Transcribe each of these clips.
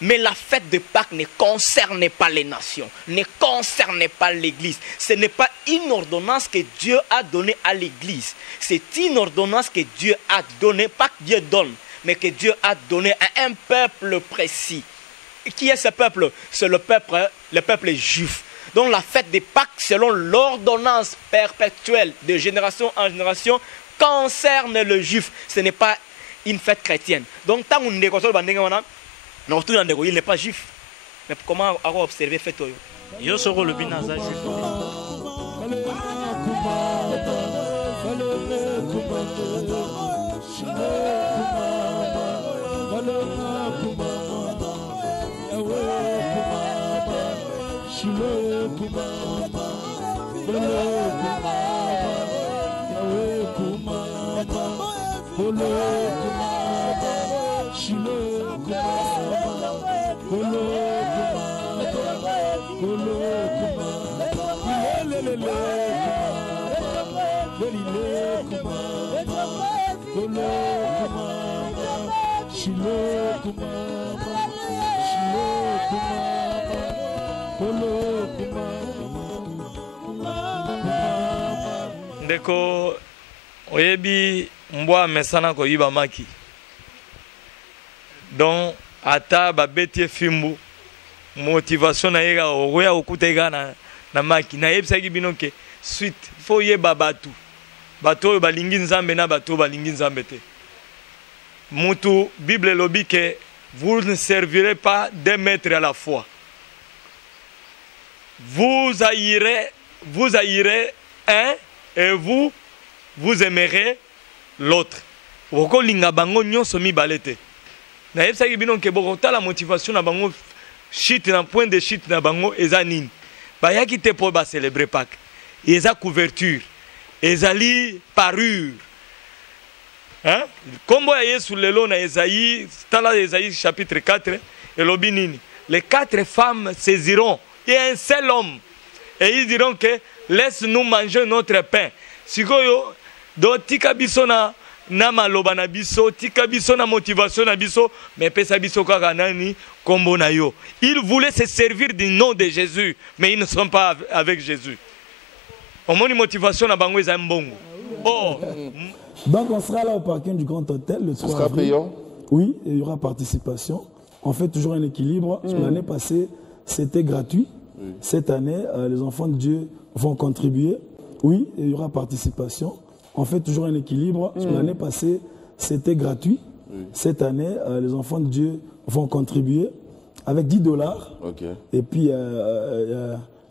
Mais la fête de Pâques ne concerne pas les nations, ne concerne pas l'Église. Ce n'est pas une ordonnance que Dieu a donnée à l'Église. C'est une ordonnance que Dieu a donnée, pas que Dieu donne, mais que Dieu a donnée à un peuple précis. Qui est ce peuple? C'est le peuple juif. Donc la fête de Pâques, selon l'ordonnance perpétuelle de génération en génération, concerne le juif. Ce n'est pas une fête chrétienne. Donc tant qu'on est il n'est pas juif. Mais comment avoir observé fait Yo soko le binaza juif. Ndeko oyebi mbwa mesana ko yiba maki donc ata babeti fimbu motivation na yega oya okuta yega na maki na yebisaki bino ke suite faut yeba batu bato balingi nzambe na bato balingi nzambe te mutu Bible lobi ke vous ne servirez pas deux maîtres à la fois. Vous haïrez un et vous aimerez l'autre. Boko linga bango nyonso mibale te. Na yebisaki bino ke boko ta la motivation na bango shit na point de shit na bango eza nini. Bayaki te po ba célébrer Pâques. Eza couverture, ezali parure. Hein? Comme Yesu lelo na Esaïe, tala Esaïe chapitre 4 et lobi nini. Les 4 femmes saisiront et un seul homme. Et ils diront que laisse-nous manger notre pain. Sikoyo do tika biso na maloba na biso, tika biso na motivation na biso, mais pesa biso kaka nani kombo na yo. Ils voulaient se servir du nom de Jésus, mais ils ne sont pas avec Jésus. Au moins une motivation na bango eza mbongo. Oh. Donc on sera là au parking du Grand Hôtel le 3 avril. Payant? Oui, et il y aura participation. On fait toujours un équilibre. L'année passée, c'était gratuit. Cette année, les enfants de Dieu vont contribuer. Oui, et il y aura participation. On fait toujours un équilibre. L'année passée, c'était gratuit. Cette année, les enfants de Dieu vont contribuer avec $10. Okay. Et puis,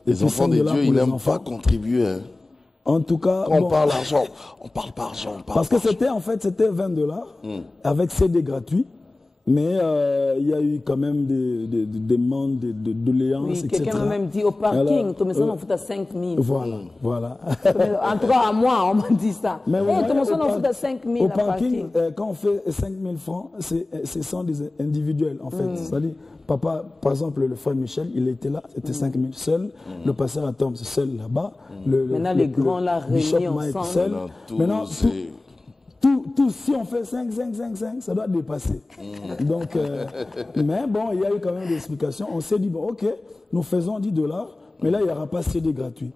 les enfants de Dieu, ils n'aiment pas contribuer. Hein. En tout cas, quand on parle d'argent, on parle pas argent. Parce que c'était en fait c'était $20 avec CD gratuit, mais il y a eu quand même des demandes, des doléances, oui, etc. Quelqu'un m'a même dit au parking, tu me sens on fout à 5 000. Voilà. En tout cas à moi, on m'a dit ça. Mais tu me sens on fout à 5 000 au parking, quand on fait 5 000 francs, ce sont des individuels en fait. C'est-à-dire, papa, par exemple, le frère Michel, il était là, c'était 5 000 seul. Le pasteur Atom, c'est seul là-bas. Maintenant, les grands, là, réunis ensemble. Seul. Maintenant, tout, si on fait 5, ça doit dépasser. Donc, mais bon, il y a eu quand même des explications. On s'est dit, bon, ok, nous faisons $10, mais là, il n'y aura pas CD gratuit.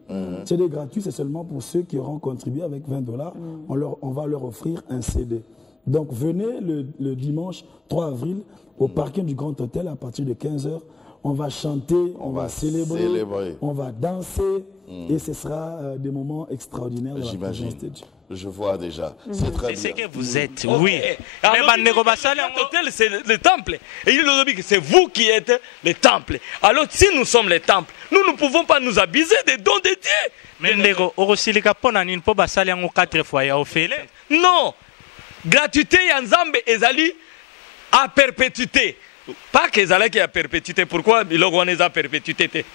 CD gratuit, c'est seulement pour ceux qui auront contribué avec $20. On va leur offrir un CD. Donc, venez le dimanche 3 avril au parking du Grand Hôtel à partir de 15 h. On va chanter, on va célébrer, on va danser et ce sera des moments extraordinaires. J'imagine. Je vois déjà. C'est très bien. C'est que vous êtes, oui. C'est le temple. Et il nous dit que c'est vous qui êtes le temple. Alors, si nous sommes le temple, nous ne pouvons pas nous abuser des dons de Dieu. Mais non. Gratuité Yanzambe ezali à perpétuité. Pas que ezalaki à perpétuité. Pourquoi il organise à perpétuité?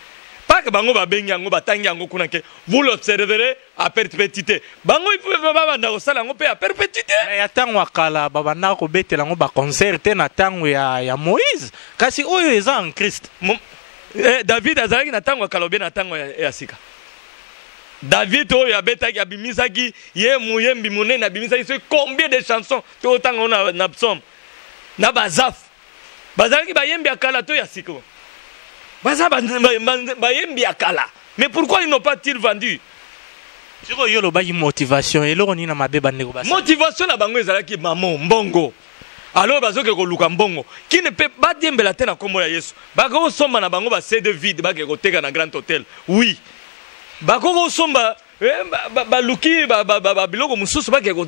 Pas que bango ba bengi yango batangi yango kuna ke vous l'observerez à perpétuité. Bango il pouvait pas banda ko sala ngo pe à perpétuité. Ya tango akala babana ko betela ngo ba concert na tango ya Moïse. Kasi oyo eza en Christ. David azalaki na tango akala be na tango ya sika. David oyo abetaki abimisaki ye muyembi munene abimisaki combien de chansons to tanga na psaume na bazaf bazalaki bayembi akala to ya siko baza bayembi akala. Mais pourquoi ils n'ont pas-ils vendu? Motivation motivation na bango ezalaki mamo mbongo. Alors bazoke ko luka mbongo qui ne peut pas diembela te na kombo ya Yesu. Bako somba na bango ba CD vide bake ko teka na Grand Hôtel. Oui. Bako somba ba luki ba biloko mususu bake ko,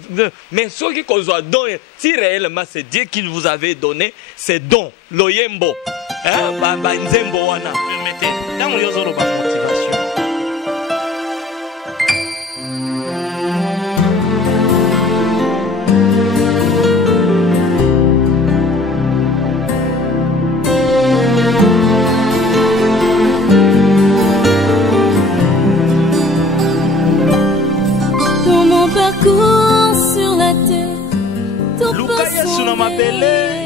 mais ceux qui kozwa don si réellement c'est Dieu qui vous avait donné ces dons loyembo. Ba nzembo wana. Permettez. Dans yozolo ba motivation.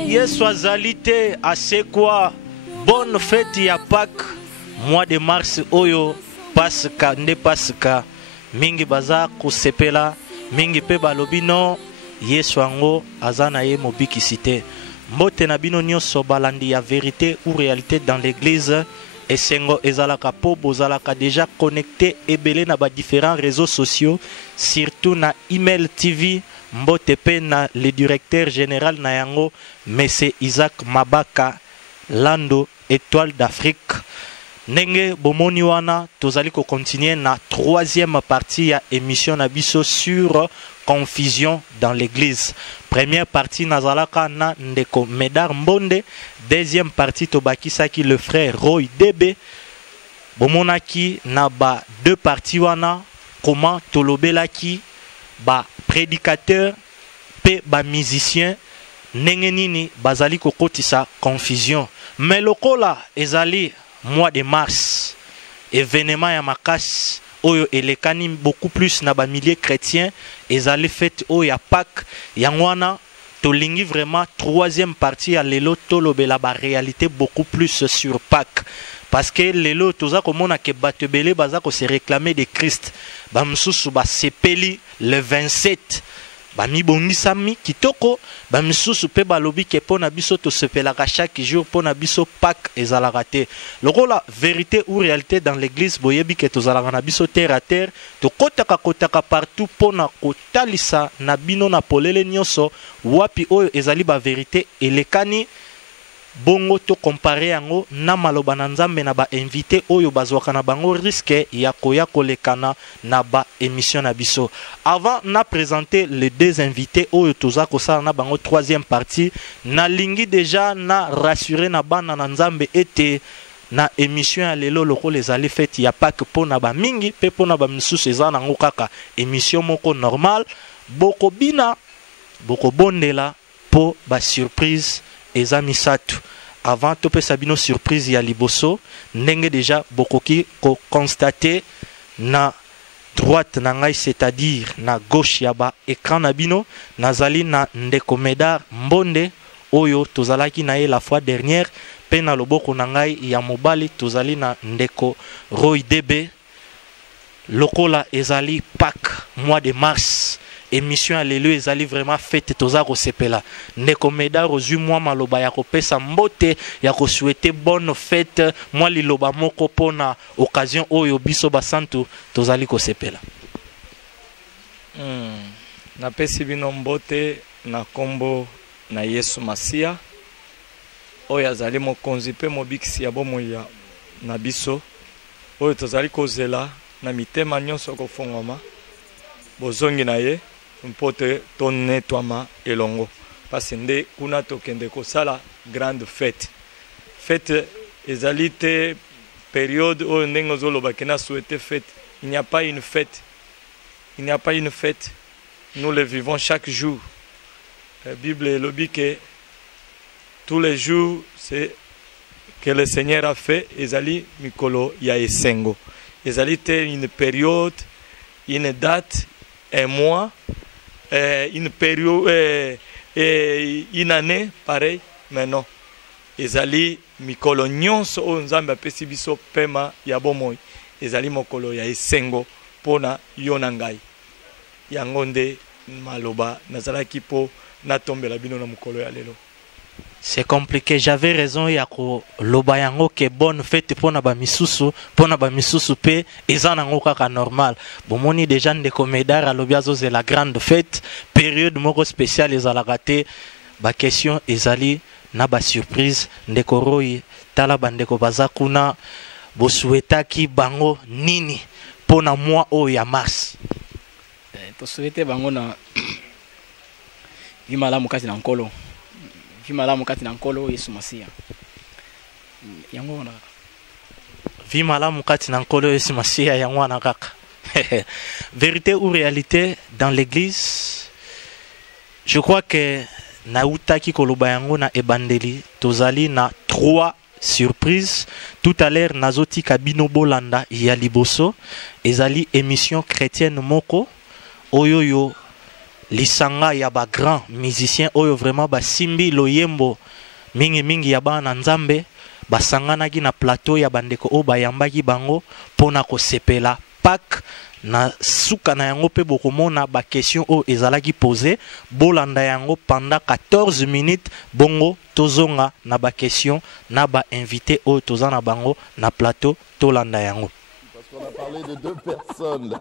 Yesu azalite asekwa bonne fête ya Pâques mois de mars oyo Pasika nde Pasika mingi baza kusepela mingi pe balobino Yesu ango azana ye mobikisite mbote na bino nyonso balandi ya vérité ou réalité dans l'église esengo ezalaka po bozalaka déjà connecté ebele na ba différents réseaux sociaux surtout na email TV mbote pe na le directeur général na yango Messe Isaac Mabaka Lando Étoile d'Afrique nenge bomoni wana tozali ko continuer na troisième partie ya émission na biso sur confusion dans l'église. Première partie nazalaka na ndeko Medar Mbonde, deuxième partie tobakisaki le frère Roy Debe bomonaki na ba deux parties wana comment tolobelaki ba prédicateur pe ba musicien ndenge nini bazali kokotisa confusion. Mais lokola ezali mois de mars événement ya makasi oyo elekani beaucoup plus na ba milliers chrétiens ezali fête oyo ya Pâques yangwana tolingi vraiment troisième partie ya lelo tolobela ba réalité beaucoup plus sur Pâques parce que lelo toza komona ke batebele baza ko se réclamer de Christ ba msusu ba sepeli le 27 bami bongisami kitoko ba misusu pe balobi ke pona biso to sepelaka chaque jour pona biso Pâques ezalaka te lokola vérité ou réalité dans l'église boyebi ke tozalaka na biso terre à terre to kotaka partout pona kotalisa na bino na polele nyonso wapi oyo ezali ba vérité elekani bongo to comparer yango na maloba na nzambe na ba invité oyo bazwaka na bango risque ya koya kolekana na ba émission na biso. Avant na présenter les deux invités oyo toza kosala na bango troisième partie na lingi déjà na rassurer na bana na nzambe ete na émission ya lelo loko les ali fête ya Pâques pona ba mingi pe pona ba misusu eza nango kaka émission moko normal boko bina boko bondela po ba surprise eza misatu. Avant topé sabino surprise ya liboso ndenge déjà bokoki ko constater na droite na ngai c'est-à-dire na gauche ya ba écran na bino nazali na ndeko Medar Mbonde oyo tozalaki na ye la fois dernière pe na loboko na ngai ya mobali tozali na ndeko Roy Debe lokola ezali Pâques mois de mars émission à l'élu ezali vraiment fête toza ko sepela ndeko Medar ozui moi maloba ya kopesa mbote ya ko souhaiter bonne fête moi liloba moko pona occasion oyo biso basantu tozali ko sepela na pesi bino mbote na kombo na Yesu Masia oyo azali mokonzi pe mobikisi ya bomo ya na biso oyo tozali kozela na mitema nyonso kofongoma bozongi na ye mpote ton nettoiement elongo parce nde kuna tokende kosala grande fête ezalite période oyo ndenge ozoloba kena souhaiter fête il n'y a pas une fête nous le vivons chaque jour. La Bible elobi que tous les jours c'est que le Seigneur a fait ezali mikolo ya esengo ezalite une période une date un mois une période une année pareil mais non ezali mikolo nyonso o nzambe apesi biso pema ya bomoi ezali mokolo ya esengo pona yo na ngai yango nde maloba nazalaki po natombela bino na mokolo ya lelo. C'est compliqué. J'avais raison. Il y a lobayango que bonne fête pour na ba misusu pe ezanango kaka normal. Bomoni déjà de comédar à l'obiazo c'est la grande fête. Période moko spéciale ezalakate. Ba question ezali na ba surprise ndekoroi tala bandeko bazakuna bosuetaki bango nini pona mois o ya mars. To souhaiter bango na vimala mukati na nkolo. Vimala mukati na nkolo Yesu Masia. Yango na vimala mukati na nkolo Yesu Masia yango na kaka. Vérité ou réalité dans l'église? Je crois que nautaki koloba yango na ebandeli tozali na 3 surprises. Tout à l'heure nazoti kabino bolanda ya liboso ezali émission chrétienne moko oyoyo lisanga ya ba grand musicien oyo vraiment ba simbi loyembo mingi ya bana nzambe basanganaki na plateau ya bandeko o bayambaki bango pona ko sepela Pâques na suka na yango pe bokomona ba question o ezalaki posé bolanda yango pendant 14 minutes bongo tozonga na ba question na ba invité o tozana bango na plateau tolanda yango. Parce qu'on a parlé de 2 personnes.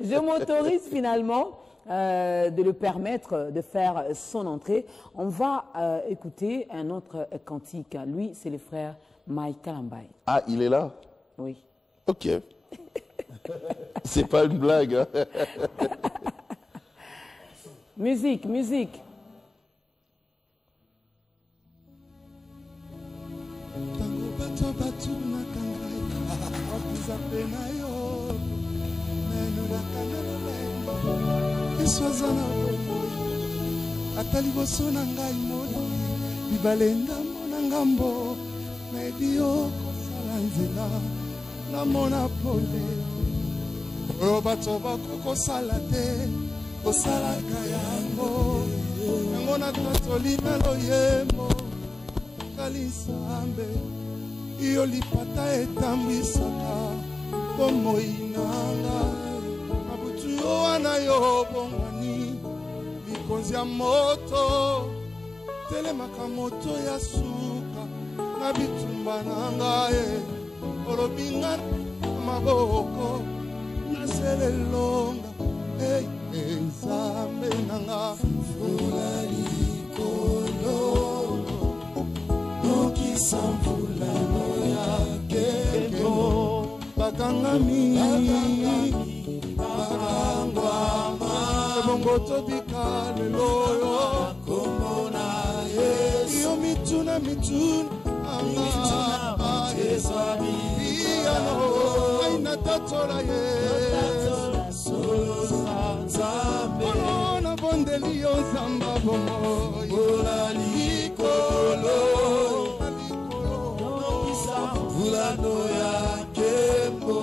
Je m'autorise finalement de le permettre de faire son entrée. On va écouter un autre cantique. Lui, c'est le frère Mike Kalambai. Ah, il est là? Oui. Ok. C'est pas une blague. Hein? Musique, musique. Eswazana atali bosona ngai moni bibalenga mona ngambo na ebio kosala nzela na mona pole oyo bato bakokosala te kosalaka yango yango na tatoli na loyembo kalisambe iyo lipata etambwisaka bomoi nanga wana yo bongwani likonzi ya moto telemaka moto ya suka na bitumba na ngai olobinga maboko na selelonga nzambe nanga fula likolo nokisa mvulano ya kendo bakangami bongo tobika leloyo komona Yesu yo mituna anga Yesu biano aina tatola Yesu solo zambe ona bondeli yo zamba bongo bola likolo nokisa vulano ya kembo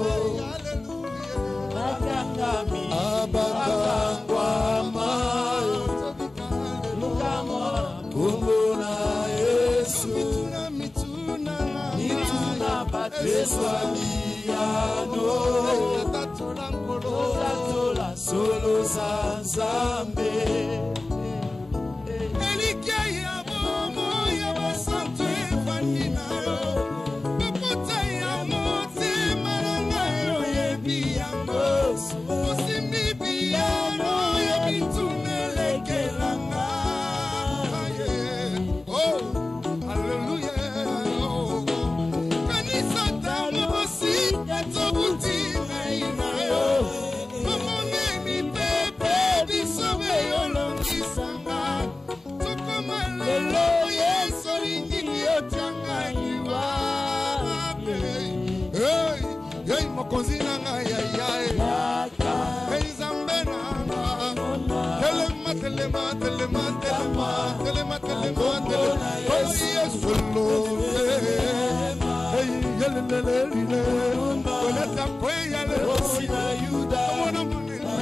solo zambe elikia ya bomo ya basanto efandi na yo bapota ya motema na ngai oyebi yango osimbi biyano ya bitunelekelanga oh haleluya kanisa tamosi etobuti ngai na yo omone mipepe bisobe yolongisanga tokoma lelo yesu lingini yotianganyiwa hey mokonzi na ngai yayae hey zambe nanga telema oh yesu lo hey yelelelele koleta kweya le osina yuda mona munina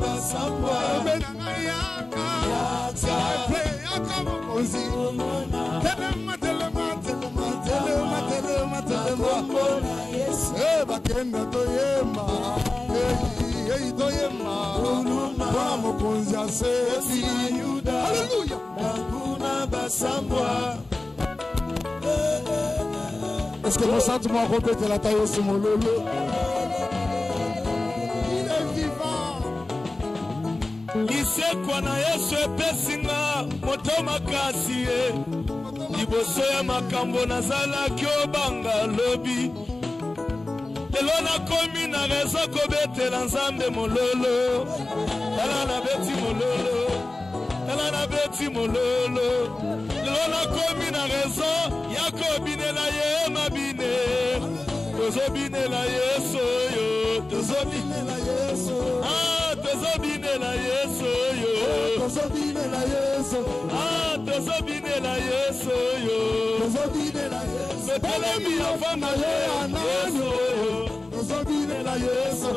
basamba benanga yaka sape yaka mokonzi telema bakenda toyemba toyemba bona mokonzi asesi haleluya sambwa. Est-ce que mon sentiment répète la taille sur mon lolo? Il est vivant. Lisekwa na Yesu epesinga moto makasi ye. Liboso ya makambo nazalaki obanga lobi. Lelo nakomi na rezo kobetela Nzambe mololo. Tala na beti mololo. Tala na beti mololo. Lelo nakomi na rezo ya kobinela ye mabine. Tozobinela Yesu yo. Tozobinela Yesu. Tozobinela Yesu yo. Tozobinela Yesu. Tozobinela Yesu yo. Tozobinela Yesu. Betelemi afana ye Yesu yo. Tozobinela Yesu.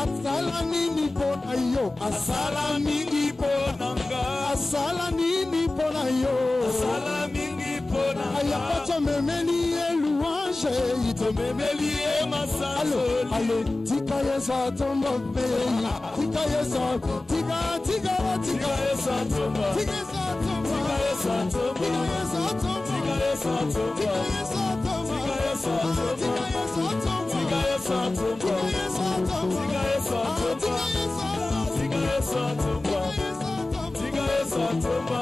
Asala nini pona yo. Asala mingi ponanga. Asala nini pona yo. Asala mingi ponanga. Ayapato memeli ye louange. Ito memeli ye masasoli. Allo, tika Yesu atomba peyi. Tika Yesu, tika Yesu atomba. Tika Yesu atomba. Tika Yesu atomba. Tika Yesu atomba. Tika Yesu atomba. Tika Yesu atomba. Tika Yesu atomba. Tika Yesu atomba. Tika Yesu atomba. Tika Yesu atomba. Tika Yesu atomba. Tika Yesu atomba.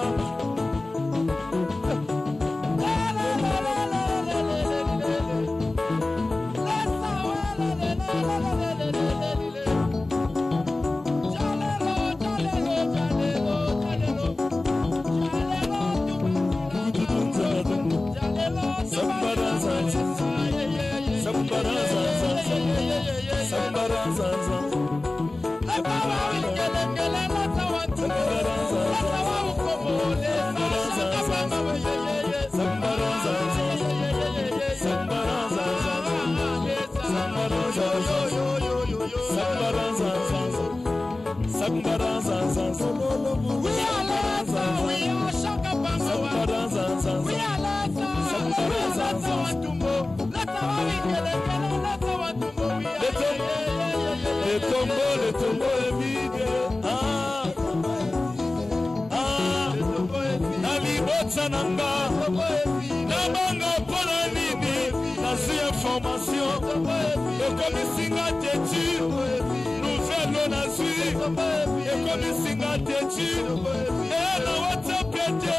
Le tombeau est vide. Nalibotsa nanga. Nabanga pona nini. Nasi information. Ekomi singa tetu. Nouvelle nazwi. Ekomi singa tetu. Et na WhatsApp ete.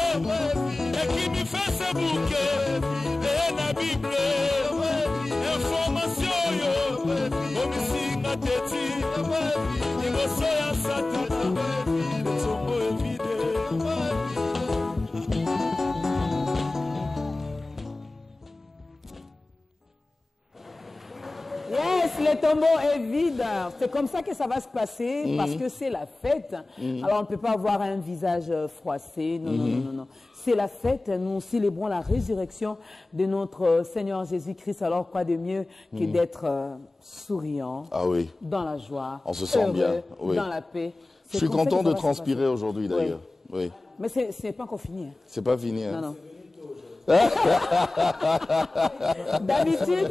Ekimi Facebook. Et na Bible. Information yo. Ekomi singa tetu. Liboso ya Satana. Le tombeau est vide. Yes, le tombeau est vide. C'est comme ça que ça va se passer parce que c'est la fête. Alors on ne peut pas avoir un visage froissé. Non, non, non, non, non. C'est la fête. Nous célébrons la résurrection de notre Seigneur Jésus-Christ. Alors quoi de mieux que d'être souriant, dans la joie, on se sent bien, dans la paix. Je suis content de transpirer aujourd'hui d'ailleurs. Oui. Mais ce n'est pas encore fini. Hein. C'est pas fini. Hein. Non, non. D'habitude,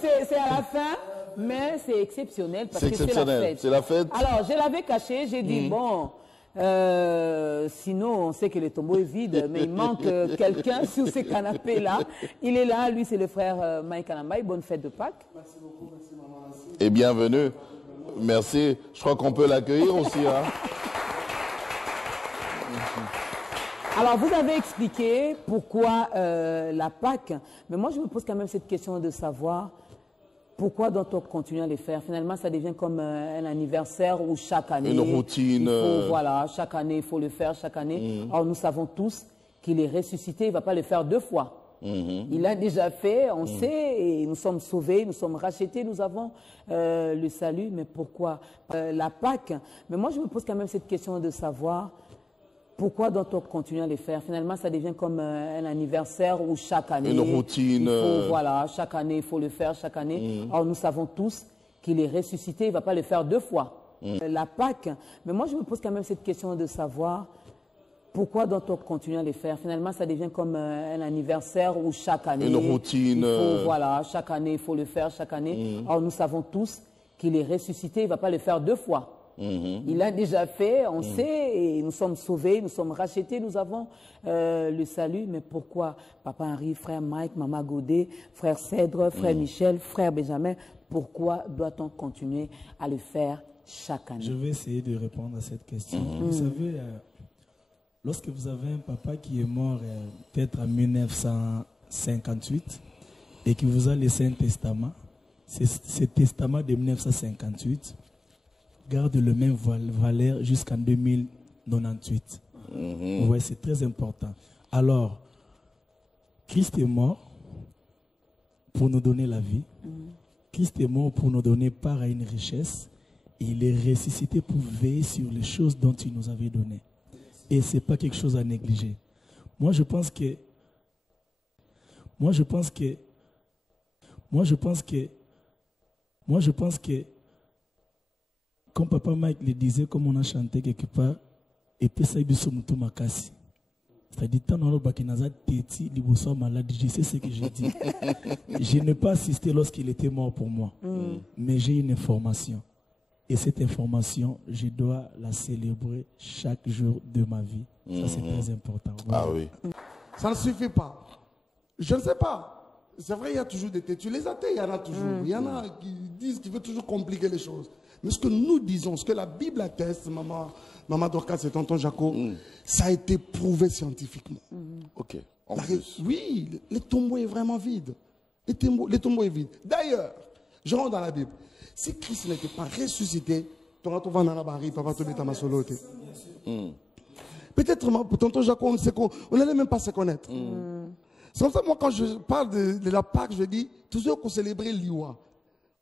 c'est à la fin, mais c'est exceptionnel parce que c'est la fête. C'est la fête. Alors, je l'avais caché, j'ai dit, bon, sinon, on sait que le tombeau est vide, mais il manque quelqu'un sur ce canapé-là. Il est là, lui, c'est le frère Mike Anambaï. Bonne fête de Pâques. Merci beaucoup, merci maman. Et bienvenue. Merci. Je crois qu'on peut l'accueillir aussi. Hein. Alors, vous avez expliqué pourquoi la Pâques, mais moi, je me pose quand même cette question de savoir pourquoi doit-on continuer à les faire? Finalement, ça devient comme un anniversaire où chaque année... Une routine. Voilà, chaque année, il faut le faire, chaque année. Alors, nous savons tous qu'il est ressuscité, il ne va pas le faire deux fois. Il l'a déjà fait, on sait, et nous sommes sauvés, nous sommes rachetés, nous avons le salut, mais pourquoi la Pâques? Mais moi, je me pose quand même cette question de savoir... Pourquoi doit-on continuer à les faire? Finalement, ça devient comme un anniversaire où chaque année... Une routine. Voilà, chaque année, il faut le faire, chaque année. Alors, nous savons tous qu'il est ressuscité, il ne va pas le faire deux fois. La Pâques. Mais moi, je me pose quand même cette question de savoir pourquoi doit-on continuer à les faire? Finalement, ça devient comme un anniversaire où chaque année... Une routine. Voilà, chaque année, il faut le faire, chaque année. Alors, nous savons tous qu'il est ressuscité, il ne va pas le faire deux fois. Il a déjà fait, on sait, et nous sommes sauvés, nous sommes rachetés, nous avons le salut. Mais pourquoi Papa Henri, frère Mike, Maman Godet, frère Cèdre, frère Michel, frère Benjamin, pourquoi doit-on continuer à le faire chaque année? Je vais essayer de répondre à cette question. Vous savez, lorsque vous avez un papa qui est mort peut-être en 1958 et qui vous a laissé un testament, ce testament de 1958 garde le même valeur jusqu'en 2098. Ouais, c'est très important. Alors, Christ est mort pour nous donner la vie. Christ est mort pour nous donner part à une richesse. Et il est ressuscité pour veiller sur les choses dont il nous avait donné. Et ce n'est pas quelque chose à négliger. Moi, je pense que comme Papa Mike le disait, comme on a chanté quelque part, et puis ça makasi. C'est-à-dire, tant dans le bakinaza teti, liboso malade, je sais ce que j'ai dit. Je n'ai pas assisté lorsqu'il était mort pour moi, mais j'ai une information. Et cette information, je dois la célébrer chaque jour de ma vie. Ça, c'est très important. Ah oui. Ça ne suffit pas. Je ne sais pas. C'est vrai, il y a toujours des têtus. Les athées, il y en a toujours. Il y en a qui disent qu'ils veulent toujours compliquer les choses. Mais ce que nous disons, ce que la Bible atteste, Maman Dorcas et Tonton Jaco, ça a été prouvé scientifiquement. Ok. Oui, le tombeau est vraiment vide. Le tombeau est vide. D'ailleurs, je rentre dans la Bible. Si Christ n'était pas ressuscité, peut-être, Tonton Jaco, on n'allait même pas se connaître. C'est comme ça, moi, quand je parle de la Pâque, je dis, toujours qu'on célébrait l'Iwa.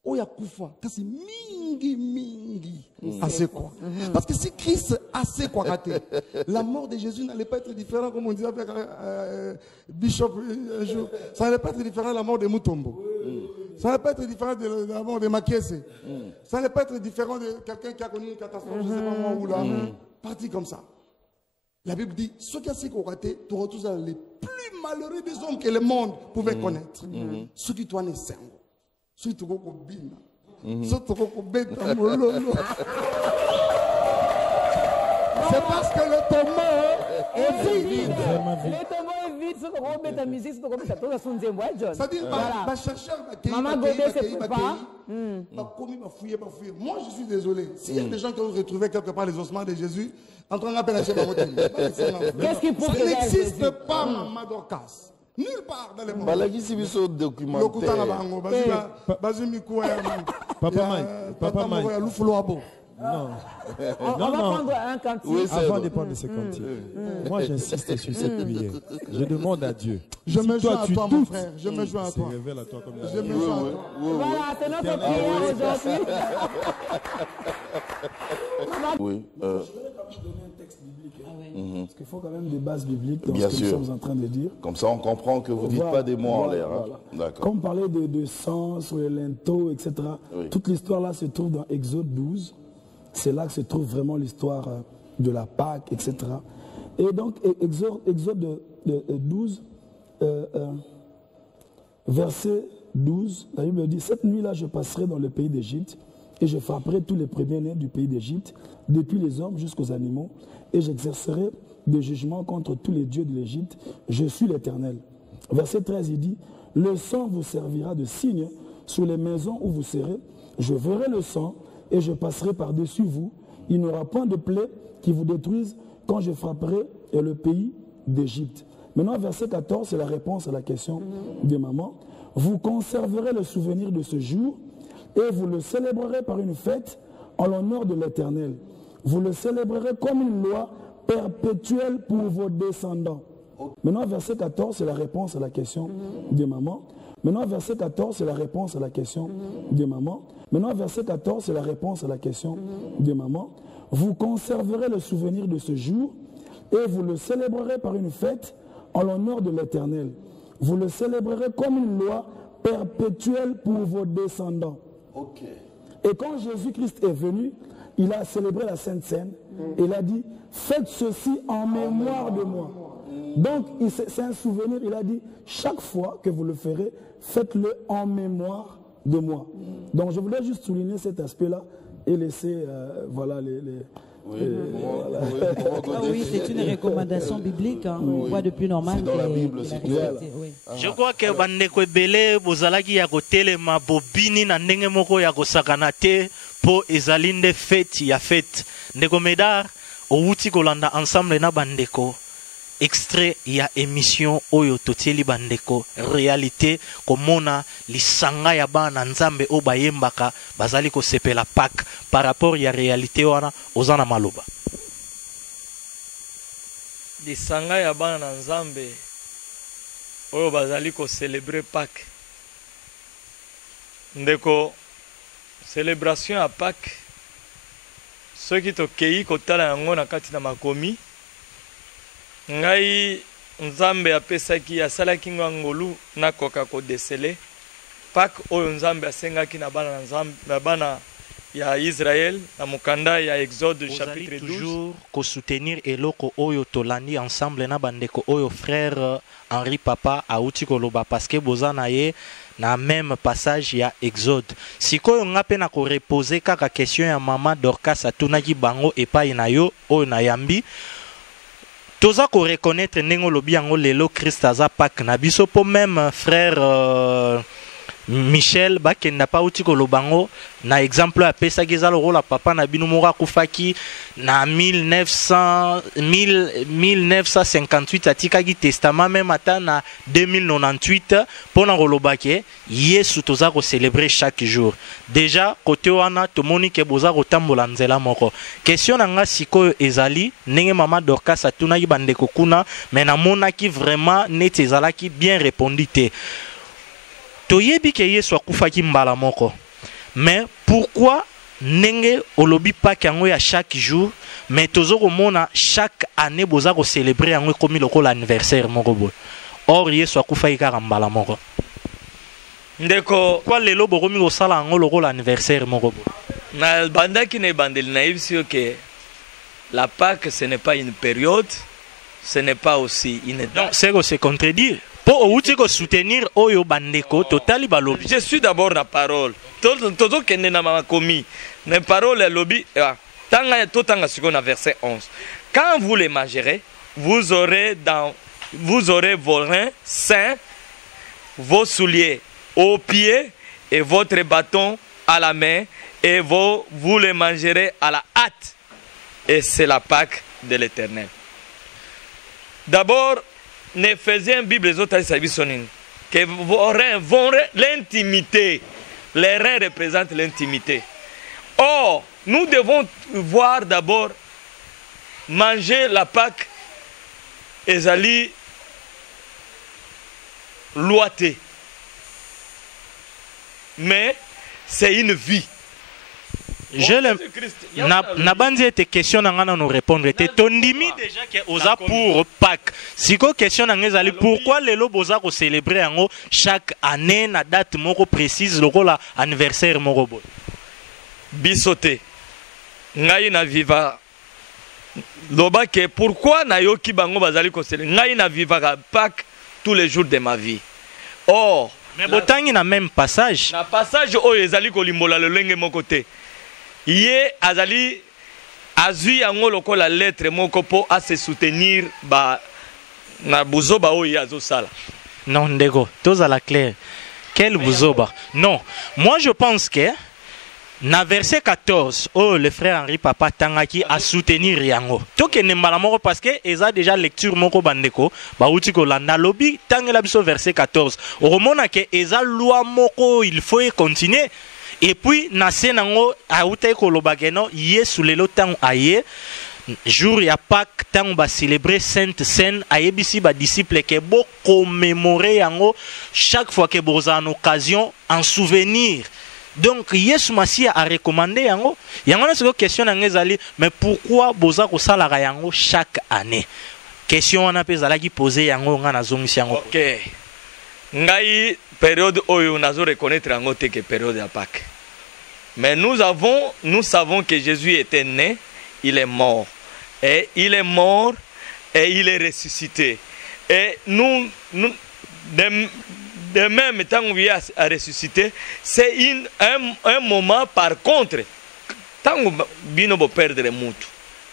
Oya Koufa, c'est mingi. Assez quoi. Parce que si Christ assez quoi raté, la mort de Jésus n'allait pas être différente, comme on disait avec Bishop un jour. Ça n'allait pas être différent de la mort de Mutombo. Ça n'allait pas être différent de la mort de Makiese. Ça n'allait pas être différent de quelqu'un qui a connu une catastrophe, je ne sais pas moi où là. Parti comme ça. La Bible dit, ceux qui ont assez raté, tu retrouves les plus malheureux des hommes que le monde pouvait connaître. Ceux qui t'ont naissé. C'est parce que le tombeau est vide. Le tombeau est vide. C'est-à-dire, chercheur, Maman Godet se prépare. Moi, je suis désolé. S'il y a des gens qui ont retrouvé quelque part les ossements de Jésus, en train d'appeler la qu'est-ce qui prouve que ça n'existe pas, Maman Dorcas. Nulle part dans le monde. Balagi si biso documentaire. Papa Mike. Non. On va prendre un cantique. Oui, avant de prendre ce cantique, moi j'insiste sur cette prière. Je demande à Dieu. Je me joins à toi, mon frère. Je me joins à toi. Révèle à toi comme Je me joins à toi. Voilà, c'est notre prière aujourd'hui. Oui. Je vais quand même donner un texte biblique. Parce qu'il faut quand même des bases bibliques dans Bien ce que sûr. nous sommes en train de dire. Comme ça, on comprend que vous ne dites Voilà, pas des mots en l'air. voilà. D'accord. Comme parler de sang sur les linteaux, etc. Oui. Toute l'histoire là se trouve dans Exode 12. C'est là que se trouve vraiment l'histoire de la Pâque, etc. Et donc, Exode 12, verset 12, la Bible dit, « Cette nuit-là, je passerai dans le pays d'Égypte, et je frapperai tous les premiers-nés du pays d'Égypte, depuis les hommes jusqu'aux animaux, et j'exercerai des jugements contre tous les dieux de l'Égypte. Je suis l'Éternel. » Verset 13, il dit, « Le sang vous servira de signe sur les maisons où vous serez. Je verrai le sang, et je passerai par-dessus vous. Il n'y aura point de plaie qui vous détruise quand je frapperai le pays d'Égypte. » Maintenant, verset 14, c'est la réponse à la question de maman. « Vous conserverez le souvenir de ce jour et vous le célébrerez par une fête en l'honneur de l'Éternel. Vous le célébrerez comme une loi perpétuelle pour vos descendants. » Maintenant, verset 14, c'est la réponse à la question de maman. Maintenant, verset 14, c'est la réponse à la question de maman. Maintenant, verset 14, c'est la réponse à la question de maman. « Vous conserverez le souvenir de ce jour et vous le célébrerez par une fête en l'honneur de l'Éternel. Vous le célébrerez comme une loi perpétuelle pour vos descendants. » Et quand Jésus-Christ est venu, il a célébré la Sainte Seine et il a dit « Faites ceci en mémoire de moi. » Donc, c'est un souvenir, il a dit « Chaque fois que vous le ferez, faites-le en mémoire de moi. » Donc, je voulais juste souligner cet aspect-là et laisser voilà oui, c'est une recommandation biblique. Hein. On voit depuis normal. C'est dans la Bible aussi. Oui. Je crois que bandeko ebele bozalaki ya kotelema bobini na ndenge moko ya kosakana te po ezali nde fete ya fete. Ndeko Medar outi kolanda ensemble na bandeko extrait ya émission oyo totieli bandeko réalité komona lisanga ya bana nzambe o bayembaka bazali kosepela Pâques par rapport ya réalité wana ozana maloba lisanga ya bana na nzambe oyo bazali célébrer Pâques. Ndeko célébration ya Pâques soki tokei kotala yango na kati na makomi ngai nzambe apesaki asalaki ngangolu nakoka kodesele Pâques oyo nzambe asengaki na bana nzambe na bana ya Israël na mukanda ya Exode chapitre 12 toujours ko soutenir eloko oyo tolandi ensemble na bandeko oyo frère Henri Papa auti koloba parce que bozana ye na même passage ya Exode sikoyo ngape na ko reposer kaka question ya mama Dorcas atunaki bango epai na yo oyo na yambi toza ko reconnaître ndenge lobi yango lelo Christ aza Pâques na biso po même frère Michel bakenda pa uti kolobango na exemple ya pesa geza lokola papa na bino moko akufaki na 1958 atikaki testament même ata na 2098 pona kolobake Yesu toza ko célébrer chaque jour déjà côté wana tomoni ke boza kotambola nzela moko question na nga sikoyo ezali ndenge mama Dorcas atunaki bandeko kuna mais namonaki vraiment neti ezalaki bien répondu te toyebi ke Yesu akufaki mbala moko mais pourquoi nenge olobi Pâques yango ya chaque jour mais tozo komona chaque année boza ko célébrer yango comme lokola anniversaire moko boy or Yesu akufaki kaka mbala moko ndeko kwa lelo bokomi kosala yango lokola anniversaire moko boy na bandaki na bandeli na yebisi que la Pâques ce n'est pas une période ce n'est pas aussi une date donc c'est que se contredire pour outi ko soutenir oyo bandeko totali balobi je suis d'abord la parole tozo kende na makomi na parole lobi tanga totanga siko na verset 11 quand vous les mangerez vous aurez vos reins sains vos souliers aux pieds et votre bâton à la main et vous les mangerez à la hâte et c'est la Pâque de l'Éternel. D'abord N'Éphésiens Bible les autres que vos reins vont l'intimité. Les reins représentent l'intimité. Or, nous devons voir d'abord manger la Pâque ezali loité. Mais c'est une vie. Je na bandi ete question na ngana no répondre te tondimi déjà que oza pour Pâques siko question na ngezali pourquoi lelo boza ko célébrer yango chaque année na date moko précise lokola anniversaire moko boy bisote ngai na viva loba que pourquoi na yoki bango bazali ko célébrer ngai na viva Pâques tous les jours de ma vie. Or mais botangi na même passage na passage oyo ezali ko limbola le lenge moko te Yé azali azui yango lokola lettre moko po a se soutenir ba na buzoba oyo azo sala. Non ndeko, tozala clair. Quel buzoba? Non, moi je pense que na verset 14, oh le frère Henri Papa tangaki a soutenir yango. Toke nembala moko parce que eza déjà lecture moko bandeko, ba uti ko landa lobi tangela biso verset 14. Oromona ke eza loi moko il faut continuer. Et puis nase nango aouta kolobageno Yesu lelo tang aye jour ya Pâques tang ba célébrer Sainte Seine ayebisi ba disciple ke bo commémorer yango chaque fois que boza en occasion en souvenir. Donc Yesu Masia a recommandé yango na seko question ngezali mais pourquoi boza ko sala yango chaque année question wana pe zala ki poser yango ngana zongisi yango. OK. Ngai période oyo nazo reconnaître yango te que période de Pâques. Mais nous savons que Jésus était né, il est mort. Et il est mort et il est ressuscité. Et nous de même temps où il a ressuscité, c'est un moment par contre tango bino bo perdre mutu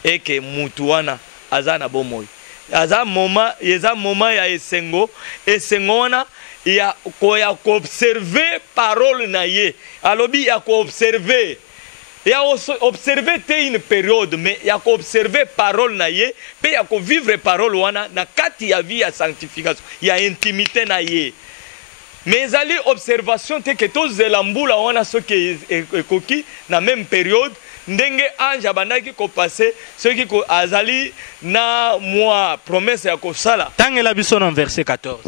et que mutu wana azana bomoi aza moment ya esengo wana ya ko observer parole na ye alobi ya ko observer ya observer te une période mais ya ko observer parole na ye pe ya ko vivre parole wana na kati ya vie ya sanctification ya intimité na ye mais ezali observation te ke tozela mbula wana soki ekoki na même période ndenge ange abandaki kopase soki azali na mwa promesse ya kosala. Tangela biso na verset 14.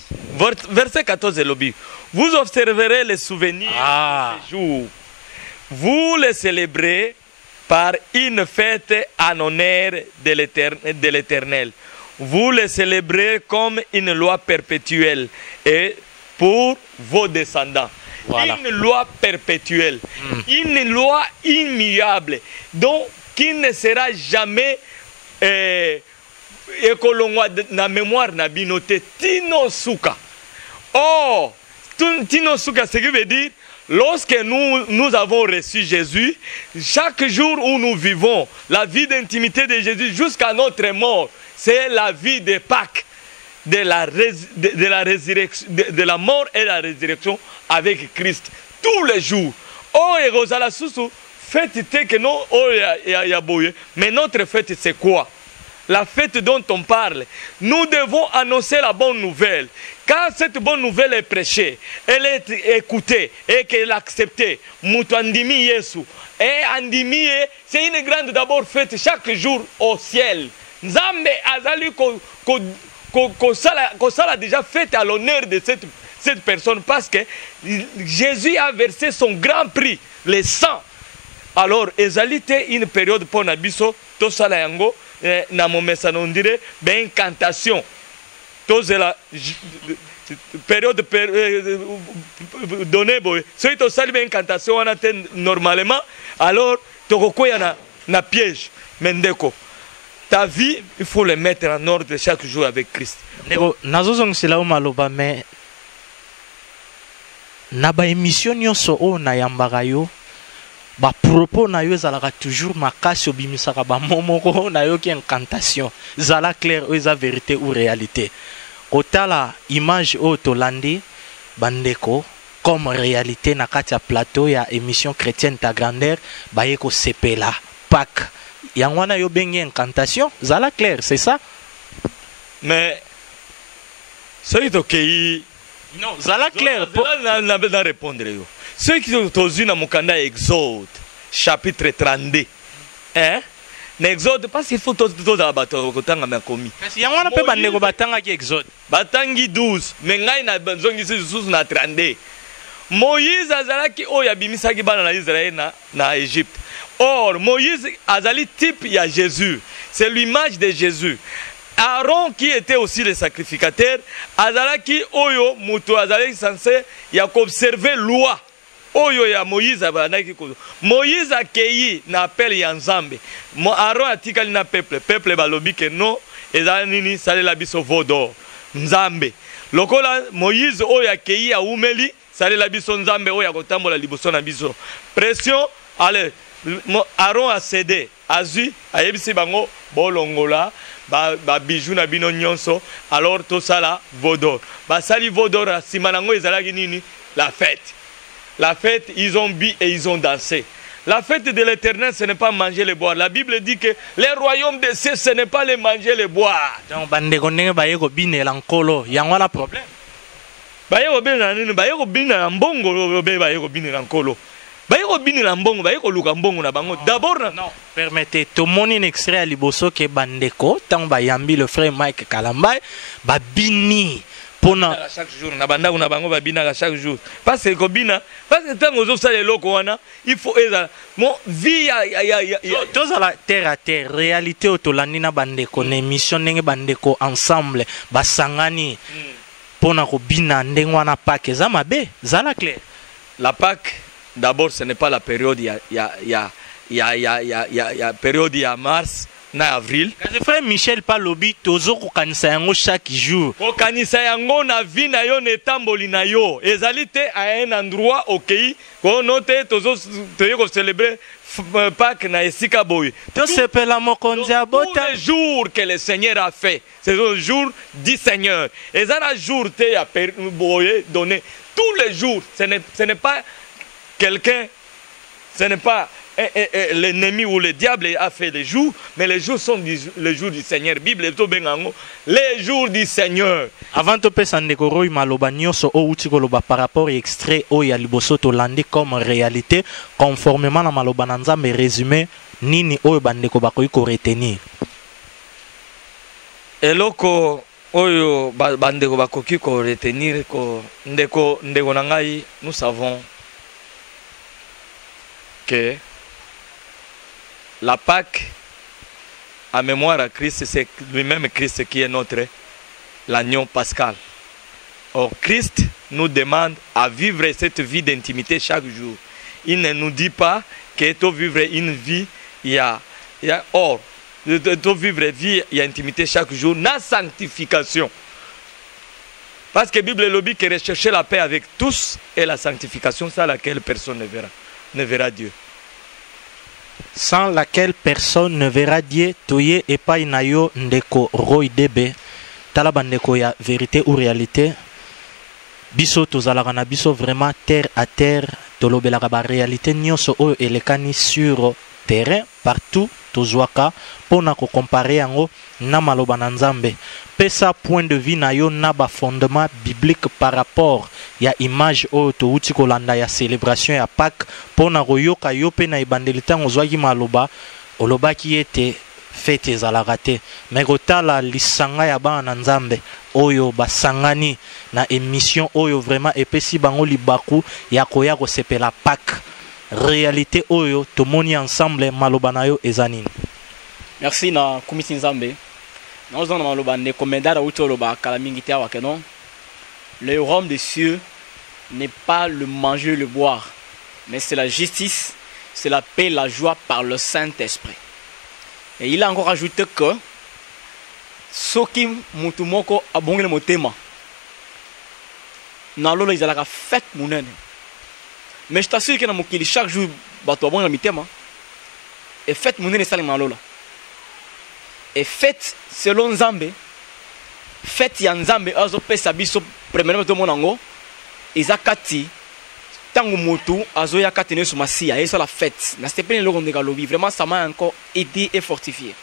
Verset 14 elobi. Vous observerez les souvenirs de ce jour. Vous les célébrez par une fête en honneur de l'Éternel. Vous les célébrez comme une loi perpétuelle et pour vos descendants. Voilà. Une loi perpétuelle, une loi immuable, donc qui ne sera jamais écolongwa na mémoire na binote tino suka. Oh, tino suka, ce qui veut dire, lorsque nous avons reçu Jésus, chaque jour où nous vivons la vie d'intimité de Jésus jusqu'à notre mort, c'est la vie de Pâques. De la mort et la résurrection avec Christ tous les jours. Oh, et Rosala Soussou, fête que non, oh, mais notre fête c'est quoi? La fête dont on parle. Nous devons annoncer la bonne nouvelle. Quand cette bonne nouvelle est prêchée, elle est écoutée et qu'elle est acceptée, Moutandimi Yesu. Et Andimi, c'est une grande d'abord fête chaque jour au ciel. Nzambe Azali Kosala a déjà fait à l'honneur de cette personne parce que Jésus a versé son grand prix, le sang. Alors, ezalité une période pour Nabiso, Tosala Yango, na momesa on dirait, ben incantation. Tosala période donnée, si tu as une incantation normalement, alors tu as un piège. Mendeko. Ta vie, il faut le mettre en ordre chaque jour avec Christ. Nazozong sila umaloba me na ba émission nyonso o na yambaka yo ba propos na yo ezalaka toujours makasi obimisaka ba momoko na yo ki incantation zala clair ou eza vérité ou réalité kotala image o tolandi bandeko comme réalité na kati ya plateau ya émission chrétienne ta grandeur ba yeko sepela Pâques. Yangwana yo bengi incantation, zala clair, c'est ça? Mais ceux qui ont non, zala clair. Na répondre yo. Ceux qui ont osé na mukanda Exode chapitre 32. Hein? Na Exode parce qu'il faut tout abato kotanga ma komi. Parce yangwana pe bandeko batanga ki Exode. Batangi 12, mais ngai na banzongi sous na 32. Moïse azalaki oya bimisaki bana na Israël na Égypte. Or, Moïse azali type ya Jésus. C'est l'image de Jésus. Aaron qui était aussi le sacrificateur, azalaki oyo muto azalaki censé ya observer loi. Oyo ya Moïse abanaki ko. Moïse akei na appel ya Nzambe. Aaron atikali na peuple balobi ke non ezali nini salela biso vodo. Nzambe. Lokola Moïse oyo akei ya umeli salela biso Nzambe oyo akotambola liboso na biso. Pression, allez Aaron a cédé, Azu, ayebisi bango bolongola, ba bijou na bino nyonso, alors tout ça là vodor. Ba sali vodor simanango ezalaki nini? La fête. La fête, ils ont bu et ils ont dansé. La fête de l'Éternel, ce n'est pas manger et boire. La Bible dit que les royaumes de cieux, ce n'est pas les manger et boire. Donc bandeko ndenge bayeko binela nkolo, yango na problème. Bayeko binela nini? Bayeko binela mbongo bayeko binela nkolo. D'abord, non, permettez, tout le monde est extrait à Liboso que bandeko, tant bayambi le frère Mike Kalambay, babini pona chaque jour, na banda una bango babina chaque jour. Parce que bina, parce que tant aux autres les locaux wana, il faut mon vie tous à la terre à terre, réalité otolandi na bandeko, émission ndenge bandeko ensemble, basangani pona ko bina ndenge wana Pâques za mabe, za la clair. La Pâques d'abord, ce n'est pas la période, il y a période, il y a mars, na avril. Frère Michel Palobi tozo kokanisa yango chaque jour. Kokanisa yango na vie na yo netamboli na yo. Ezali te à un endroit okei ko note tozo toyo ko célébrer Pâques na esika boy. To sepela mokonzi abota. Tous les jours que le Seigneur a fait, c'est le jour du Seigneur. Et ça un jour te a boye donné tous les jours. Ce n'est pas quelqu'un, ce n'est pas l'ennemi ou le diable a fait les jours, mais les jours sont les jours du Seigneur. Bible les jours du Seigneur. Avant de passer en décoro, maloba nyonso o uti koloba par rapport à extrait o ya liboso to landi comme réalité conformément à maloba nanza mais résumé nini o bandeko bakoyi ko retenir. Eloko oyo bandeko bakoki ko retenir ko ndeko nangai, nous savons que la Pâque, en mémoire à Christ, c'est lui-même Christ qui est notre l'agneau pascal. Or, Christ nous demande à vivre cette vie d'intimité chaque jour. Il ne nous dit pas que tu vivre une vie, il y a or, tu vivre une vie, il y a intimité chaque jour, la sanctification. Parce que la Bible lobby que rechercher la paix avec tous et la sanctification, c'est à laquelle personne ne verra Dieu. Sans laquelle personne ne verra Dieu, toye et pas inayo ndeko roy debe, talabandeko ya vérité ou réalité, biso tozalaka na biso vraiment terre à terre, tolobelaka ba réalité nyonso oyo elekani sur terrain, partout, tozwaka, pona ko comparer yango na maloba na Nzambe. Pesa point de vue na yo na ba fondement biblique par rapport ya image o to uti kolanda ya célébration ya Pâques pona koyoka yo pe na ibandelita ngozwaki maloba olobaki ete fete ezalaka te me kotala lisanga ya bana na Nzambe oyo basangani na émission oyo vraiment epesi bango libaku ya koya kosepela Pâques réalité oyo tomoni ensemble maloba na yo ezanini. Merci na komiti Nzambe. Le royaume des cieux n'est pas le manger, le boire, mais c'est la justice, c'est la paix, la joie par le Saint-Esprit. Et il a encore ajouté que Soki Mutumoko a bon le motema. Nalola ils allaient faire monene. Mais je t'assure que dans mon kili chaque jour bateau bon le mitema. Et faites monene ça les nalola. Et faites selon Nzambe, faites ya Nzambe azo pesa biso premièrement to monango ezakati tangu motu azo yakati ne sumasia et ça la fête na stepene lo ndeka lobi vraiment ça m'a encore aidé et fortifié.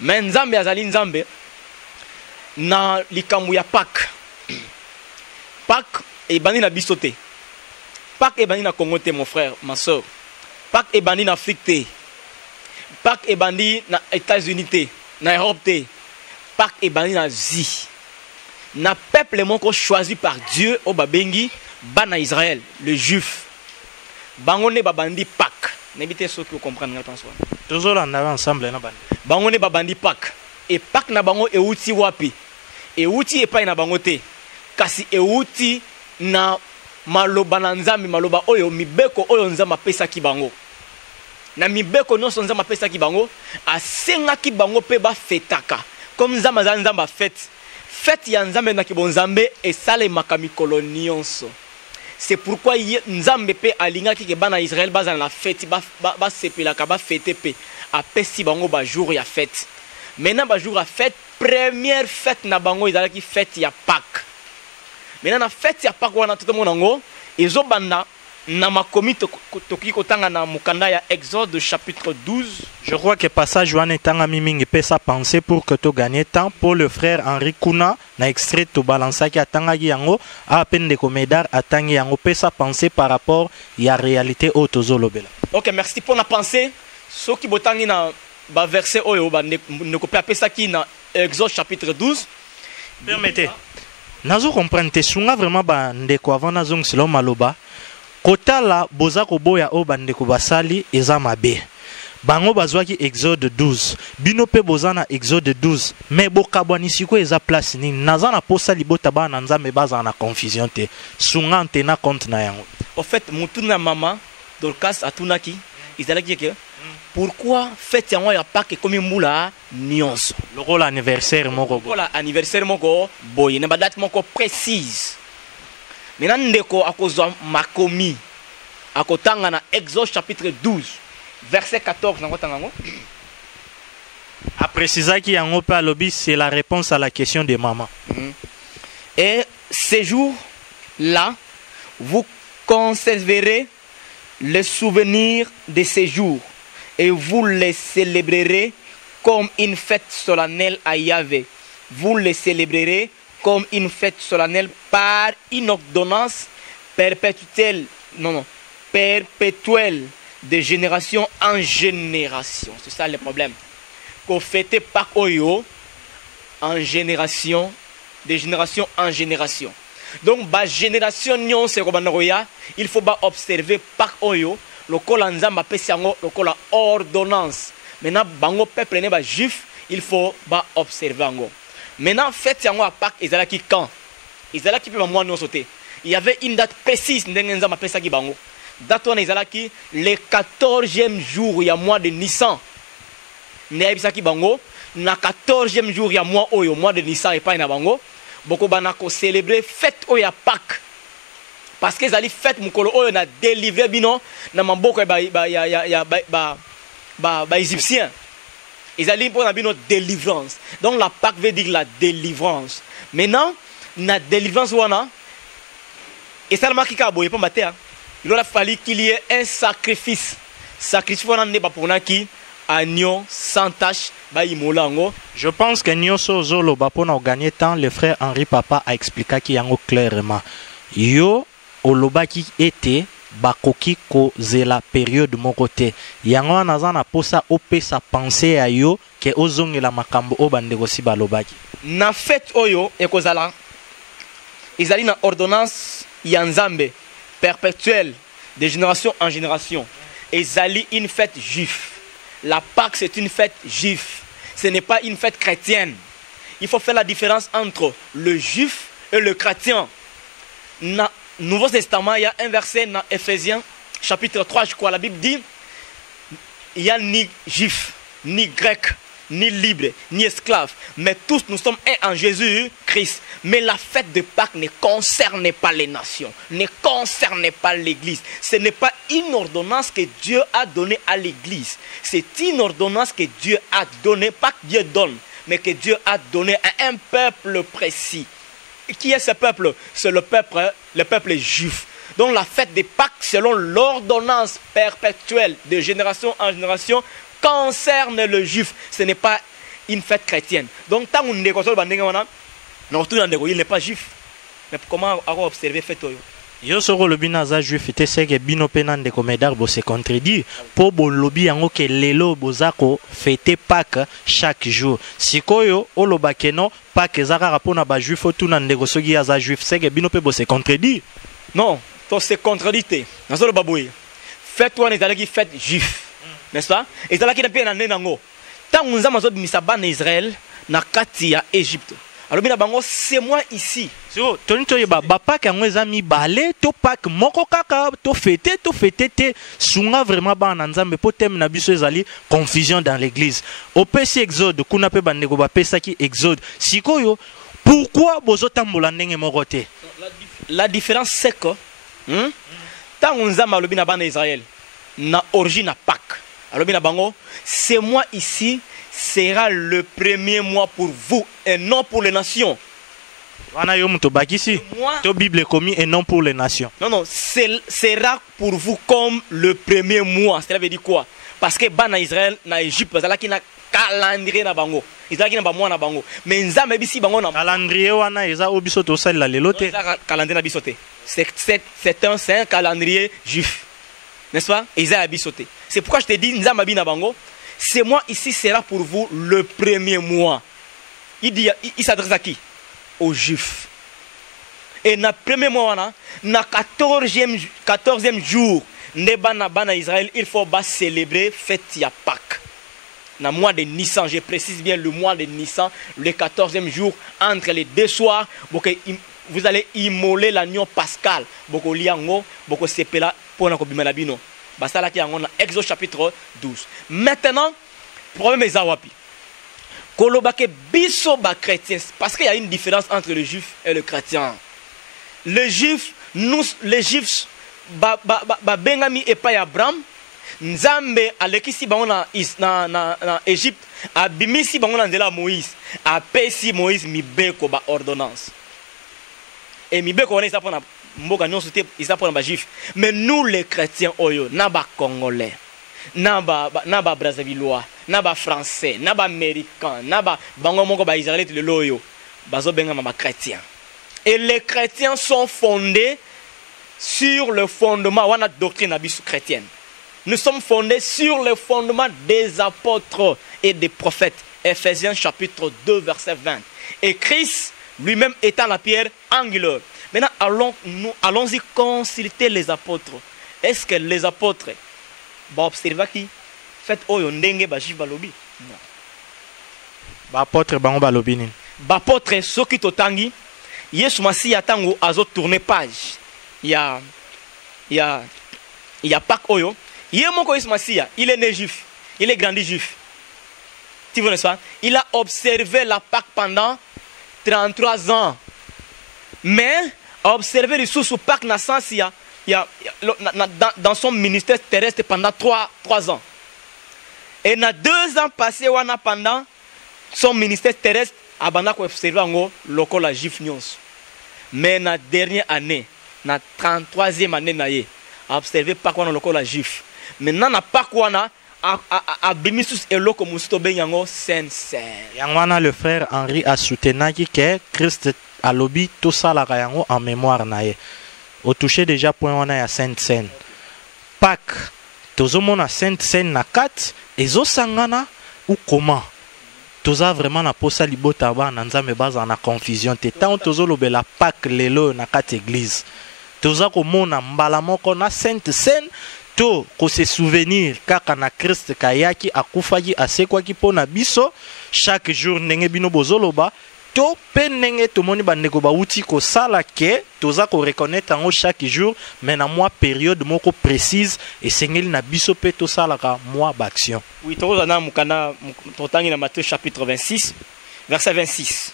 Mais Nzambe azali Nzambe na likambu ya Pâques. Pâques e bani na biso te. Pâques e bani na Congo te mon frère, ma soeur. Pâques e bani na Afrique te. Pâques est bandit na États-Unis te, na Europe te. Pâques est bandit na Asie. Na peuple mon choisi par Dieu au babengi bana Israël, le juif. Bangone babandi Pâques. N'ébitez ceux qui comprennent la pensée. Toujours en avant ensemble na bandi. Bangone babandi Pâques. Et Pâques na bango e uti wapi. E uti e pa na bango te. Kasi e uti na maloba na Nzambe maloba oyo mibeko oyo Nzambe pesa ki bango. Na mibeko non sonza mapesa ki bango asenga ki bango pe ba fetaka comme Nzambe za Nzambe fête fête ya Nzambe na ki bon Nzambe et sale makami kolonionso. C'est pourquoi Nzambe pe alinga ki ke bana Israël baza na fête ba sepela ka ba fête pe apesi bango ba jour ya fête. Maintenant ba jour ya fête première fête na bango izala ki fête ya Pâques. Maintenant na fête ya Pâques wana tout le monde ngo ezobanda na makomi toki kotanga na mukanda ya Exode chapitre 12. Je crois que passage wana tanga mimingi pesa penser pour que tu gagnes temps pour le frère Henri Kuna na extrait to balancer ki atanga yango a peine de commédar atangi yango pesa penser par rapport ya réalité au tozolobela. OK, merci pour la pensée. Ce qui botangi na ba verset oyo ba ne ko pesa ki na Exode chapitre 12. Permettez. Nazo comprendre te sunga vraiment ba ndeko avant nazo ngilo maloba. Kotala boza koboya o bandeko basali eza mabe. Bango bazwaki Exode 12. Bino pe boza na Exode 12. Mais bokabwanisi ko eza place ni naza na posa libota ba na Nzambe baza na confusion te. Sunga antena compte na yango. En fait, mutuna mama Dorcas atunaki izalaki ke pourquoi fête yango ya Pâques comme mbula nyonso Le rôle anniversaire moko. voilà anniversaire moko boye na ba date moko précise maintenant ndeko akozwa makomi akotanga na Exode chapitre 12 verset 14 nango tangango A préciser qu'il y a un peu à lobby, c'est la réponse à la question de maman. Et ces jours-là, vous conserverez le souvenir de ces jours et vous les célébrerez comme une fête solennelle à Yahvé. Vous les célébrerez comme une fête solennelle par une ordonnance perpétuelle, perpétuelle de génération en génération. C'est ça le problème. Qu'on fête Pâques Oyo en génération, de génération en génération. Donc, ba génération nyon se robanoya, il faut ba observer Pâques Oyo, le col anzamba pesiango, le col ordonnance. Maintenant, bango peuple ne ba juif, il faut ba observer ango. Maintenant, fête yango à Pâques, ils allaient qui quand? Ils allaient qui peut moi non sauter. Il y avait une date précise, n'enzamba pesaki bango. Date on ils allaient qui le 14e jour, il y a mois de Nissan. Nebisaki bango na 14e jour ya mois oyo mois de Nissan et pas na bango boko banako célébrer fête oya Pâques parce que zali fête mukolo oyo na délivrer bino na maboko ba égyptien ils allaient pour na bino délivrance donc la Pâques veut dire la délivrance maintenant na délivrance wana et ça marque ka boye pas mater il aurait fallu qu'il y ait un sacrifice wana ne ba pour na ki agneau sans tache baïmolango. Je pense que Nyoso Zolo Bapona a gagné temps. Le frère Henri Papa a expliqué qu'il y a clairement. Yo oloba qui était bakoki ko zela période mon côté. Yango anazana posa ope sa pensée à yo que ozongi la makambo o bandego si balobaki. Na fête oyo ekozala. Izali na ordonnance yanzambe perpétuelle de génération en génération. Ezali une fête juive. La Pâques, c'est une fête juive. Ce n'est pas une fête chrétienne. Il faut faire la différence entre le juif et le chrétien. Dans le Nouveau Testament, il y a un verset dans Ephésiens, chapitre 3, je crois. La Bible dit il n'y a ni juif, ni grec, ni libre, ni esclave. Mais tous nous sommes un en Jésus-Christ. Mais la fête de Pâques ne concerne pas les nations, ne concerne pas l'Église. Ce n'est pas une ordonnance que Dieu a donnée à l'Église. C'est une ordonnance que Dieu a donnée, pas que Dieu donne, mais que Dieu a donnée à un peuple précis. Et qui est ce peuple? C'est le peuple juif. Donc la fête de Pâques, selon l'ordonnance perpétuelle de génération en génération, concerne le juif. Ce n'est pas une fête chrétienne. Donc tant qu'on il n'est pas juif. Mais comment observer fête oyo? Yo soro lobi naza juif te seke bino pena ndeko medar bo se contredire po bo lobi yango ke lelo bozako fêter Pâques chaque jour. Sikoyo oloba keno Pâques ezaka rapona ba juif otuna ndeko soki aza juif seke bino pe bo se contredire. Non, to se contredite. Nazolo baboye. Fête wana ezalaki fête juif. N'est-ce pas? Ezalaki na pe na nenango. Tant nzama zo misaba na Israël na kati ya Égypte. Alors bango c'est moi ici. So tonito yeba ba Pâques yango ezami balé to Pâques moko kaka to fêter te sunga vraiment ba na nzambe po thème na biso ezali confusion dans l'église. Au PC Exode kuna pe bandeko ba pesaki Exode. Sikoyo pourquoi bozotambola ndenge moko te? La différence c'est que tant nzamba lobi na bana Israël na origine à Pâques. Alors bango c'est moi ici sera le premier mois pour vous et non pour les nations. Wana yo muto bakisi to Bible commis et non pour les nations. Non, sera pour vous comme le premier mois. Cela veut dire quoi? Parce que bana Israël na Égypte, ça là qui na calendrier na bango. Israël qui na ba mois na bango. Mais nzambe bisi bango na calendrier wana eza obiso to sala lelo te. Calendrier na bisoté. C'est un calendrier juif. N'est-ce pas? Isaïe bisoté. C'est pourquoi je te dis nzambe bi na bango. Ce mois ici sera pour vous le premier mois. Il s'adresse à qui? Aux Juifs. Et dans le premier mois, dans le 14e jour, bana Israël, il faut célébrer fête ya Pâques. Dans le mois de Nissan, je précise bien le mois de Nissan, le 14e jour, entre les deux soirs, vous allez immoler l'agneau pascal. Boko liango, boko sepela, pour na kobima labino. basalaki yango na Exode chapitre 12. Maintenant, problème est zawapi. Kolobake biso ba chrétien, parce qu'il y a une différence entre le juif et le chrétien. Les juifs bengami epai Abraham, Nzambe alekisi bango na Égypte, abimisi bango na nzela Moïse, apesi Moïse mibeko ba ordonnance. Et mibeko wana isa pona mboka nyonso te, isa pona ba juif. Mais nous les chrétiens oyo na ba congolais, na ba Brazzavillois, na ba français, na ba américain, na ba bango moko ba israélite le loyo, bazo benga ma chrétien. Et les chrétiens sont fondés sur le fondement wana doctrine abisu chrétienne. Nous sommes fondés sur le fondement des apôtres et des prophètes. Ephésiens chapitre 2 verset 20. Et Christ lui-même étant la pierre angulaire. Maintenant allons-y consulter les apôtres. Est-ce que les apôtres ba observer qui fait oyo ndenge ba juif balobi? Non. Ba apôtre bango balobi ni. Ba apôtre soki totangi Yesu Masiya tango azo tourner page. Il y a Pâques oyo. Yesu Masiya, il est né juif, il est grandi juif. Tu vois ça? Il a observé la Pâques pendant 33 ans. Mais observé les sous Pâques naissance dans son ministère terrestre pendant 3 ans. Et na 2 ans passé pendant son ministère terrestre, abana ko observé ngo lokola juif nyonso. Mais na dernière année, na 33e année na ye, observé Pâques wana lokola juif. Maintenant na Pâques wana a bimisus eloko musto benyango Saint-Saint. Yangwana le frère Henri a soutenaki que Christ a lobi tout ça la yango en mémoire na ye. Au toucher déjà point wana ya Saint-Saint. Pâques tozomona Saint-Saint na 4 ezo sangana ou comment? Toza vraiment na posa libota ba na nzambe baza na confusion te. Tant tozo lobela Pâques lelo na 4 église. Toza komona mbala moko na Saint-Saint to ko se souvenir kaka na Christ kayaki akufaki asekwaki pona biso chaque jour ndenge bino bozoloba to pe ndenge tomoni bandeko bauti ko sala ke toza ko reconnaître en chaque jour mais na mois période moko précise et sengeli na biso pe to sala ka mois d'action. Oui, toza na mukana totangi na Matthieu chapitre 26 verset 26.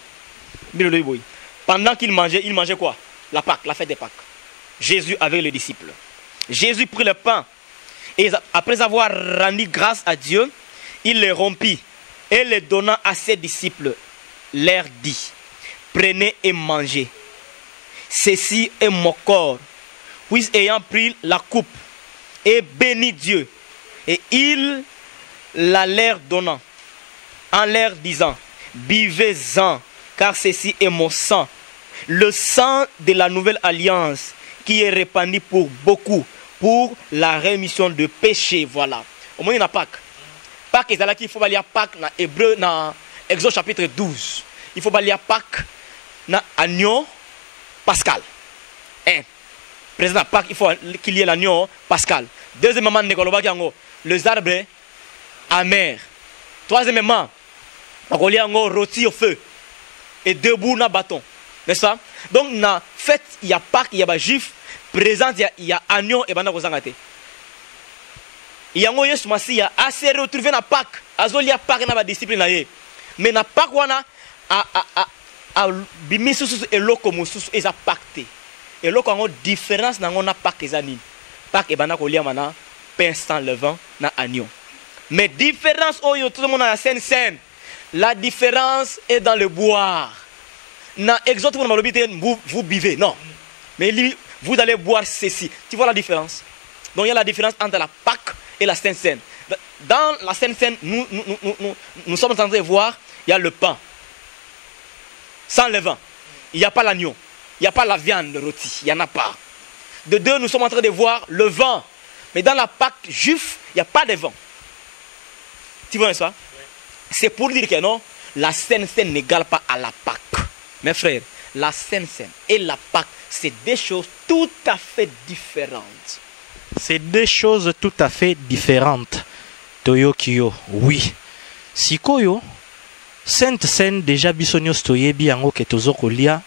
Pendant qu'il mangeait quoi? La Pâque, la fête des Pâques. Jésus avec les disciples. Jésus prit le pain et après avoir rendu grâce à Dieu, il le rompit et le donna à ses disciples. Leur dit, prenez et mangez. Ceci est mon corps. Puis ayant pris la coupe et béni Dieu, et il la leur donnant, en leur disant, buvez-en, car ceci est mon sang, le sang de la nouvelle alliance, qui est répandu pour beaucoup, pour la rémission de péché. Voilà. Au moins, il y a Pâques. Pâques, il faut aller à Pâques dans Hébreu, dans Exode chapitre 12. Il faut aller à Pâques dans agneau pascal. Président Pâques, il faut qu'il y ait l'agneau pascal. Deuxièmement, les arbres amers. Troisièmement, il y a un rôti au feu. Et debout, dans bâton. N'est-ce pas? Donc, dans la fête, il y a Pâques, il y a des juifs. Présent, il y a agneau et bana kozangate. Il y a un Yesu Masiya a se retrouvé na Pâques. Azoli a Pâques na ba discipline na ye. Mais na Pâques wana a bimisusu eloko mususu eza pacté. Eloko ngo différence na ngona Pâques ezani. Pâques e bana kolia mana pain sans levain na agneau. Mais différence oyo tout le monde na Saint-Saint. La différence est dans le boire. Na Exode vous buvez, non. Mais lui, vous allez boire ceci. Tu vois la différence? Donc il y a la différence entre la Pâque et la Sainte-Seine. Dans la Sainte-Seine, nous sommes en train de voir, il y a le pain. Sans levain. Il n'y a pas l'agneau. Il n'y a pas la viande rôtie. Il n'y en a pas. De deux, nous sommes en train de voir le vin. Mais dans la Pâque juive, il n'y a pas de vin. Tu vois ça? C'est pour dire que non, la Sainte-Seine n'égale pas à la Pâque. Mes frères, la Sainte-Seine et la Pâque, c'est deux choses tout à fait différentes. C'est deux choses tout à fait différentes. Toyokio, oui. Sikoyo, Sainte-Seine déjà bisonyo stoyebi yango ke tozokolia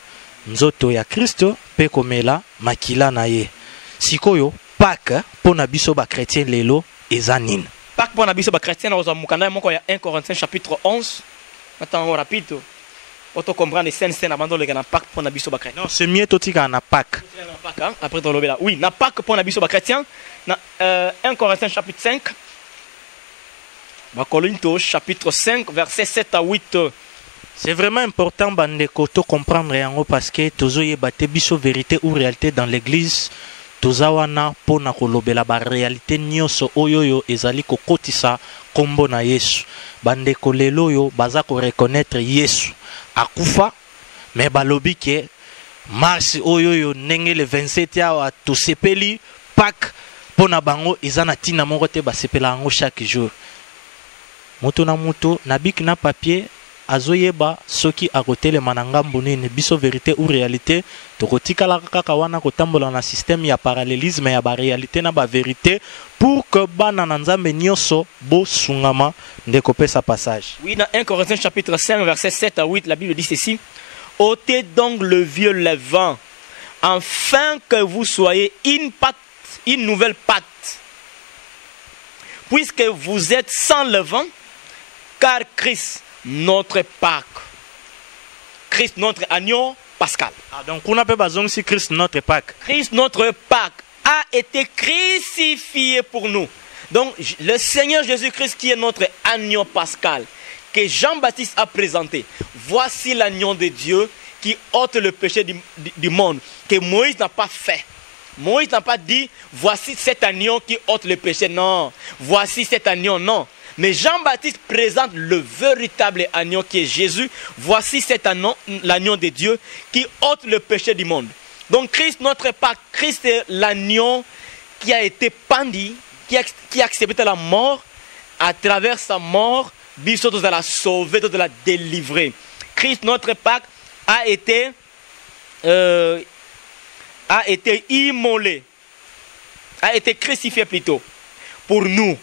nzoto ya Kristo pe komela makila na ye. Sikoyo, Pâques pour na biso ba chrétien lelo ezanin. Pâques pour na biso ba chrétien na ozamukana moko ya 1 Corinthiens chapitre 11. Attends rapide. Auto comprendre scène avant le Pâques pour na biso ba chrétien. Non, c'est mieux totika na Pâques. Après dans l'obéla. Oui, na Pâques pour na biso ba chrétien. Na 1 Corinthiens chapitre 5. Ba Corinthiens chapitre 5 verset 7 à 8. C'est vraiment important bandeko to comprendre yango parce que tozoye baté biso vérité ou réalité dans l'église tozawana pona kolobela ba réalité nyonso oyoyo ezali kokotisa kombo na Yesu bandeko lelo yo baza ko reconnaître Yesu akufa mais balobi ke mars oyoyo ndenge le 27 awa to sepeli Pâques pona bango ezana tina moko te basepela yango chaque jour moto na moto na bik na papier azoyeba soki akotele manangambo nini biso vérité ou réalité tokotikala kaka wana kotambola na système ya parallélisme ya ba réalité na ba vérité pour que bana na nzambe nyonso bo sungama ndeko pesa passage. Oui, dans 1 Corinthiens chapitre 5 verset 7 à 8 la Bible dit ceci: ôtez donc le vieux levain afin que vous soyez une nouvelle pâte, puisque vous êtes sans levain, car Christ notre Pâques, Christ notre agneau pascal. Ah, donc on appelle bazong si Christ notre Pâques. Christ notre Pâques a été crucifié pour nous. Donc le Seigneur Jésus-Christ qui est notre agneau pascal, que Jean-Baptiste a présenté. Voici l'agneau de Dieu qui ôte le péché du monde, que Moïse n'a pas fait. Moïse n'a pas dit voici cet agneau qui ôte le péché. Non, voici cet agneau, non. Mais Jean-Baptiste présente le véritable agneau qui est Jésus. Voici cet agneau, l'agneau de Dieu qui ôte le péché du monde. Donc Christ, notre Pâques, Christ est l'agneau qui a été pendu, qui a accepté la mort. À travers sa mort, Biso de la sauver, de la délivrer. Christ, notre Pâques, a été immolé, a été crucifié plutôt, pour nous.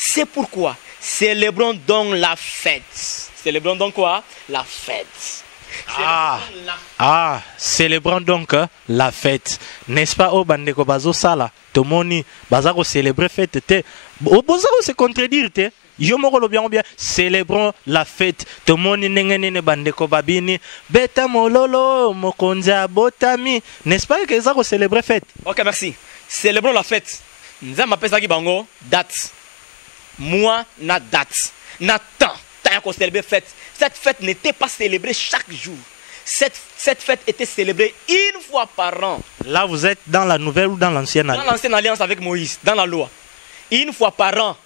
C'est pourquoi célébrons donc la fête. Célébrons donc quoi? La fête. Célébrons donc la fête. N'est-ce pas au bandeko bazo sala? Tomoni bazako célébrer fête te. Bozako se contredire te. Yo moko lo bien célébrons la fête. Tomoni nengene bandeko babini beta mololo mokonza botami. N'est-ce pas que zako célébrer fête? OK, merci. Célébrons la fête. Nzamba pesa ki bango date. Moi, na date, na temps, qu'on célébrer fête. Cette fête n'était pas célébrée chaque jour. Cette fête était célébrée une fois par an. Là, vous êtes dans la nouvelle ou dans l'ancienne alliance? Dans l'ancienne alliance avec Moïse, dans la loi. Une fois par an.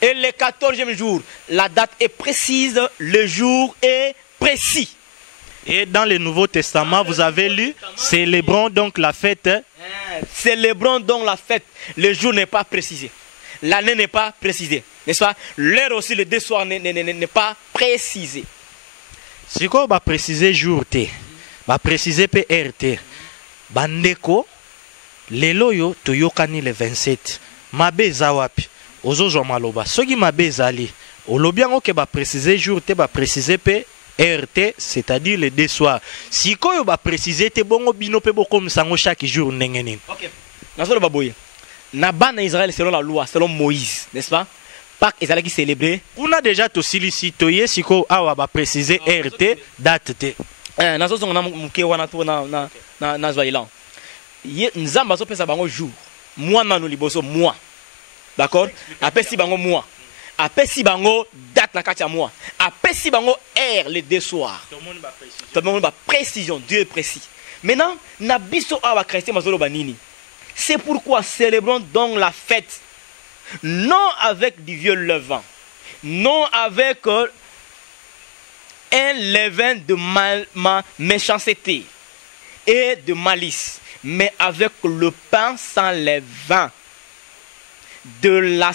Et le 14e jour, la date est précise, le jour est précis. Et dans le Nouveau Testament, vous avez lu, célébrons donc la fête. Célébrons donc la fête. Le jour n'est pas précisé. L'année n'est pas précisée, n'est-ce pas? L'heure aussi, le deux soirs n'est pas précisé. Si quoi va préciser jour T, va préciser PRT. Bandeko, les loyo toyokani le 27. Mabe zawapi, ozozo maloba. Soki mabe zali, olobiango ke va préciser jour T, va préciser PRT, c'est-à-dire les deux soirs. Si quoi va préciser te bongo bino pe boko msango chaque jour nengenin. Ok, nazo le baboye. Naban Israël selon la loi, selon Moïse, n'est-ce pas? Pâques Israël qui célébrait. On a déjà tout sollicité, si ko awa ba préciser RT date T. Nazo zonga muke wana to na zoilan. Nzamba so pesa bango jour. Moi na no liboso moi. D'accord? Après si bango moi. Après si bango date na katia moi. Après si bango heure les deux soirs. Tout le monde ba précision, Dieu est précis. Maintenant, na biso awa chrétien mazolo banini. C'est pourquoi célébrons donc la fête, non avec du vieux levain, non avec un levain de méchanceté et de malice, mais avec le pain sans levain, de la